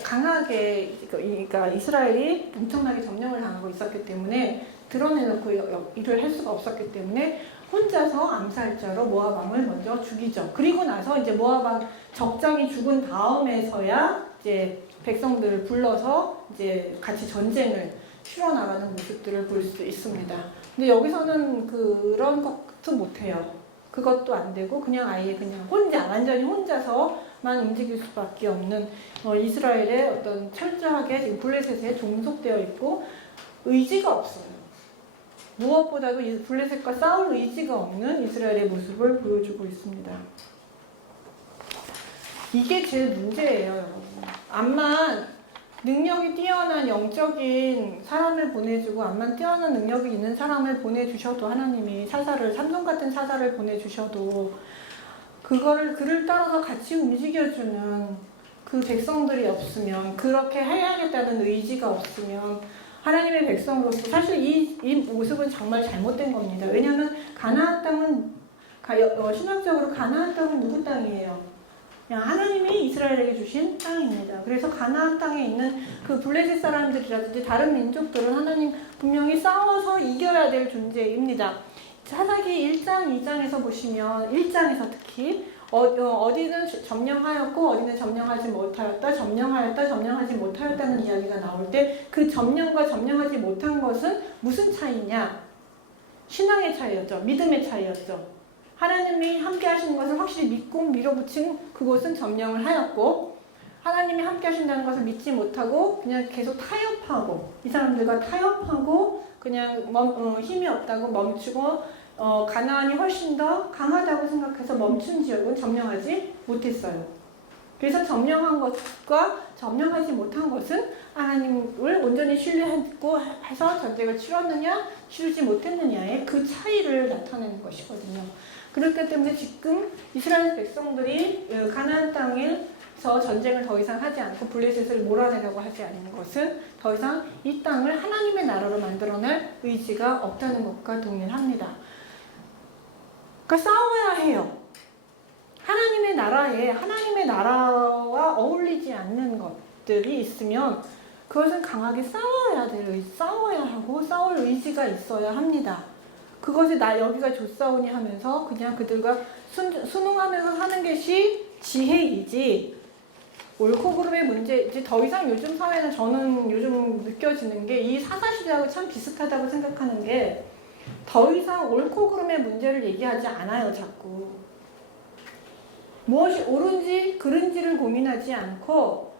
강하게, 그러니까 이스라엘이 엄청나게 점령을 당하고 있었기 때문에 드러내놓고 일을 할 수가 없었기 때문에 혼자서 암살자로 모압 왕을 먼저 죽이죠. 그리고 나서 이제 모압 왕 적장이 죽은 다음에서야 이제 백성들을 불러서 이제 같이 전쟁을 치러 나가는 모습들을 볼 수 있습니다. 근데 여기서는 그런 것도 못해요. 그것도 안 되고 그냥 아예 그냥 완전히 혼자서만 움직일 수밖에 없는 이스라엘의 어떤 철저하게 지금 블레셋에 종속되어 있고 의지가 없어요. 무엇보다도 블레셋과 싸울 의지가 없는 이스라엘의 모습을 보여주고 있습니다. 이게 제일 문제예요, 여러분. 암만 능력이 뛰어난 영적인 사람을 보내주고 암만 뛰어난 능력이 있는 사람을 보내주셔도 하나님이 삼손 같은 사사를 보내주셔도 그를 따라서 같이 움직여주는 그 백성들이 없으면, 그렇게 해야겠다는 의지가 없으면 하나님의 백성으로서 사실 이 모습은 정말 잘못된 겁니다. 왜냐하면 가나안 땅은 신학적으로 가나안 땅은 누구 땅이에요? 그냥 하나님이 이스라엘에게 주신 땅입니다. 그래서 가나안 땅에 있는 그 블레셋 사람들이라든지 다른 민족들은 하나님 분명히 싸워서 이겨야 될 존재입니다. 사사기 1장, 2장에서 보시면 1장에서 특히 어디는 점령하였고 어디는 점령하지 못하였다, 점령하지 못하였다는 이야기가 나올 때 그 점령과 점령하지 못한 것은 무슨 차이냐? 신앙의 차이였죠. 믿음의 차이였죠. 하나님이 함께 하시는 것을 확실히 믿고 밀어붙인 그곳은 점령을 하였고, 하나님이 함께 하신다는 것을 믿지 못하고 그냥 계속 타협하고, 이 사람들과 타협하고 그냥 힘이 없다고 멈추고 가나안이 훨씬 더 강하다고 생각해서 멈춘 지역은 점령하지 못했어요. 그래서 점령한 것과 점령하지 못한 것은 하나님을 온전히 신뢰했고 해서 전쟁을 치렀느냐 치르지 못했느냐의 그 차이를 나타내는 것이거든요. 그렇기 때문에 지금 이스라엘 백성들이 가나안 땅에서 전쟁을 더 이상 하지 않고 블레셋을 몰아내려고 하지 않는 것은 더 이상 이 땅을 하나님의 나라로 만들어낼 의지가 없다는 것과 동일합니다. 그러니까 싸워야 해요. 하나님의 나라와 어울리지 않는 것들이 있으면 그것은 강하게 싸워야 하고 싸울 의지가 있어야 합니다. 그것이 여기가 좋사오니 하면서 그냥 그들과 순응하면서 하는 것이 지혜이지, 옳고 그름의 문제, 이제 더 이상 요즘 사회는 저는 요즘 느껴지는 게 이 사사시대하고 참 비슷하다고 생각하는 게, 더 이상 옳고 그름의 문제를 얘기하지 않아요, 자꾸. 무엇이 옳은지 그른지를 고민하지 않고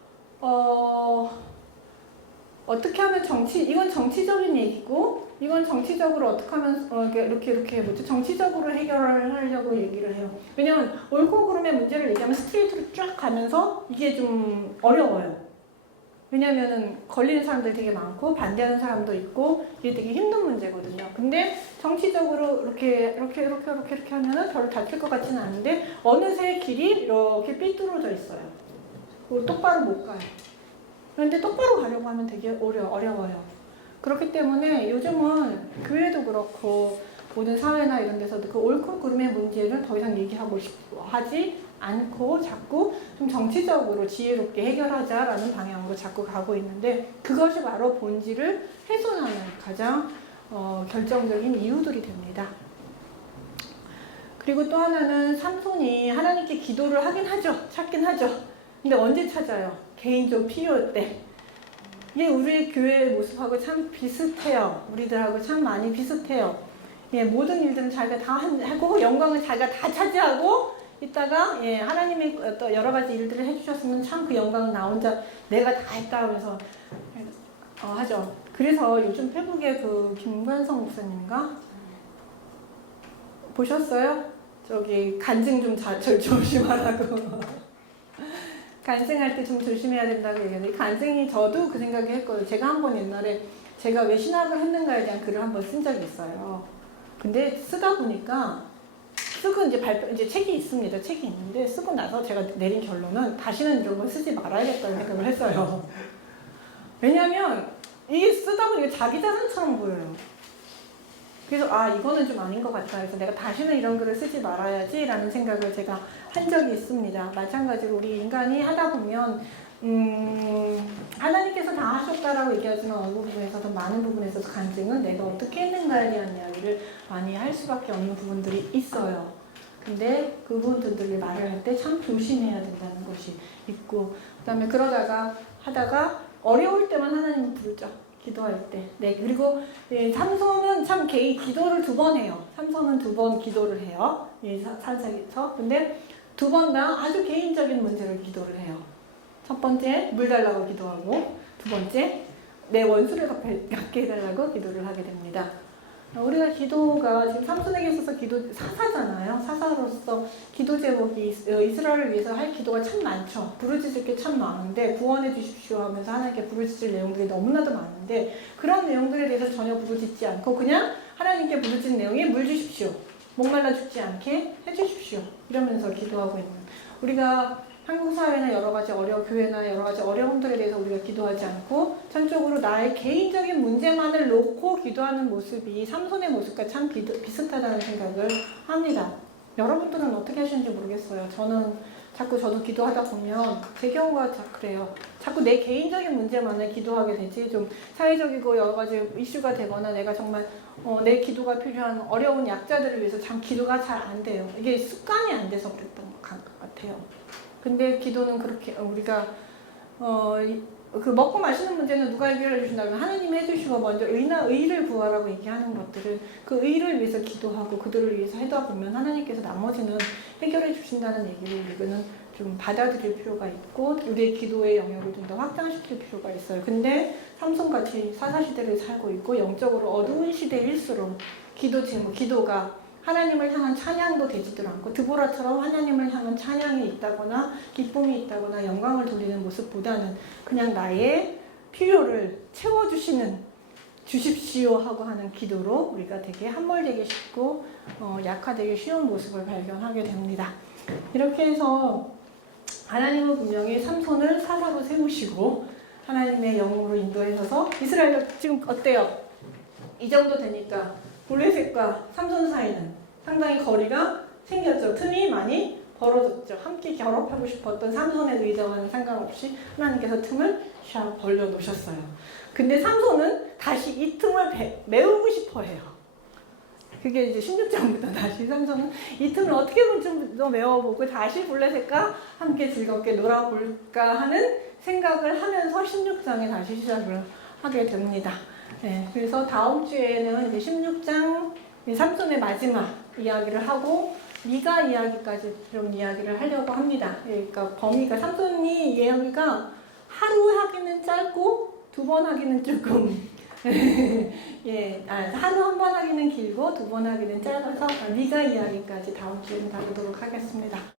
어떻게 하면 이건 정치적인 얘기고 이건 정치적으로 어떻게 하면 이렇게 정치적으로 해결을 하려고 얘기를 해요. 왜냐면 옳고 그름의 문제를 얘기하면 스트레이트로 쫙 가면서 이게 좀 어려워요. 왜냐면은 걸리는 사람들이 되게 많고 반대하는 사람도 있고 이게 되게 힘든 문제거든요. 근데 정치적으로 이렇게 하면은 별로 다칠 것 같지는 않은데 어느새 길이 이렇게 삐뚤어져 있어요. 그리고 똑바로 못 가요. 그런데 똑바로 가려고 하면 되게 어려워요. 그렇기 때문에 요즘은 교회도 그렇고 모든 사회나 이런 데서도 그 옳고 그름의 문제를 더 이상 얘기하고 하지 않고 자꾸 좀 정치적으로 지혜롭게 해결하자라는 방향으로 자꾸 가고 있는데, 그것이 바로 본질을 훼손하는 가장 결정적인 이유들이 됩니다. 그리고 또 하나는 삼손이 하나님께 기도를 찾긴 하죠. 근데 언제 찾아요? 개인적 필요 때. 이게 우리 교회의 모습하고 참 비슷해요. 우리들하고 참 많이 비슷해요. 예, 모든 일들은 자기가 다 하고 영광을 자기가 다 차지하고 있다가 하나님이 또 여러 가지 일들을 해주셨으면 참 그 영광은 나 혼자 내가 다 했다 하면서 하죠. 그래서 요즘 페북에 그 김관성 목사님인가 보셨어요? 저기 간증 좀 조심하라고. 간증할 때 좀 조심해야 된다고 얘기하는데, 간증이 저도 그 생각을 했거든요. 제가 한번 옛날에 제가 왜 신학을 했는가에 대한 글을 한번 쓴 적이 있어요. 근데 쓰다 보니까 쓰고 이제 책이 있습니다. 책이 있는데 쓰고 나서 제가 내린 결론은 다시는 이런 걸 쓰지 말아야겠다는 생각을 했어요. 왜냐면 이게 쓰다 보니까 자기 자산처럼 보여요. 그래서 이거는 좀 아닌 것 같다. 그래서 내가 다시는 이런 글을 쓰지 말아야지 라는 생각을 제가 한 적이 있습니다. 마찬가지로 우리 인간이 하다 보면 하나님께서 다 하셨다라고 얘기하지만 어느 부분에서도 많은 부분에서 간증은 내가 어떻게 했는가에 대한 이야기를 많이 할 수밖에 없는 부분들이 있어요. 근데 그 부분들을 말을 할 때 참 조심해야 된다는 것이 있고, 그 다음에 그러다가 하다가 어려울 때만 하나님을 부르죠. 기도할 때. 네, 그리고 삼손은 참 기도를 2번 해요. 삼손은 2번 기도를 해요. 사사기에서. 근데 2번 다 아주 개인적인 문제를 기도를 해요. 첫 번째, 물 달라고 기도하고, 2번째, 내 원수를 갚게 해달라고 기도를 하게 됩니다. 우리가 기도가 지금 삼손에게 있어서 사사잖아요. 사사로서 기도 제목이 이스라엘을 위해서 할 기도가 참 많죠. 부르짖을 게 참 많은데 구원해 주십시오 하면서 하나님께 부르짖을 내용들이 너무나도 많은데 그런 내용들에 대해서 전혀 부르짖지 않고 그냥 하나님께 부르짖는 내용이 물 주십시오. 목말라 죽지 않게 해주십시오. 이러면서 기도하고 있는 우리가 한국 사회나 여러 가지 교회나 여러 가지 어려움들에 대해서 우리가 기도하지 않고 전적으로 나의 개인적인 문제만을 놓고 기도하는 모습이 삼손의 모습과 참 비슷하다는 생각을 합니다. 여러분들은 어떻게 하시는지 모르겠어요. 저도 기도하다 보면 제 경우가 그래요. 자꾸 내 개인적인 문제만을 기도하게 되지 좀 사회적이고 여러 가지 이슈가 되거나 내가 정말 내 기도가 필요한 어려운 약자들을 위해서 참 기도가 잘 안 돼요. 이게 습관이 안 돼서 그랬던 것 같아요. 근데 기도는 그렇게 우리가 그 먹고 마시는 문제는 누가 해결해 주신다면 하나님이 해주시고 먼저 의를 구하라고 얘기하는 것들은 그 의를 위해서 기도하고 그들을 위해서 하다 보면 하나님께서 나머지는 해결해 주신다는 얘기를 우리는 좀 받아들일 필요가 있고 우리의 기도의 영역을 좀 더 확장시킬 필요가 있어요. 근데 삼손같이 사사시대를 살고 있고 영적으로 어두운 시대일수록 기도가 하나님을 향한 찬양도 되지도 않고 드보라처럼 하나님을 향한 찬양이 있다거나 기쁨이 있다거나 영광을 돌리는 모습보다는 그냥 나의 필요를 주십시오 하고 하는 기도로 우리가 되게 함몰되기 쉽고 약화되기 쉬운 모습을 발견하게 됩니다. 이렇게 해서 하나님은 분명히 삼손을 사사로 세우시고 하나님의 영으로 인도해서 이스라엘 지금 어때요? 이 정도 되니까 블레셋과 삼손 사이는 상당히 거리가 생겼죠. 틈이 많이 벌어졌죠. 함께 결합하고 싶었던 삼손의 의정과는 상관없이 하나님께서 틈을 샥 벌려놓으셨어요. 근데 삼손은 다시 이 틈을 메우고 싶어 해요. 그게 이제 16장부터 다시 삼손은 이 틈을 어떻게든 좀 더 메워보고 다시 블레셋과 함께 즐겁게 놀아볼까 하는 생각을 하면서 16장에 다시 시작을 하게 됩니다. 네, 그래서 다음 주에는 이제 16장 삼손의 마지막 이야기를 하고 미가 이야기까지 좀 이야기를 하려고 합니다. 그러니까 범위가 삼손이 이야기가 하루 하기는 짧고 2번 하기는 조금 하루 한 번 하기는 길고 2번 하기는 짧아서 미가 이야기까지 다음 주에 다루도록 하겠습니다.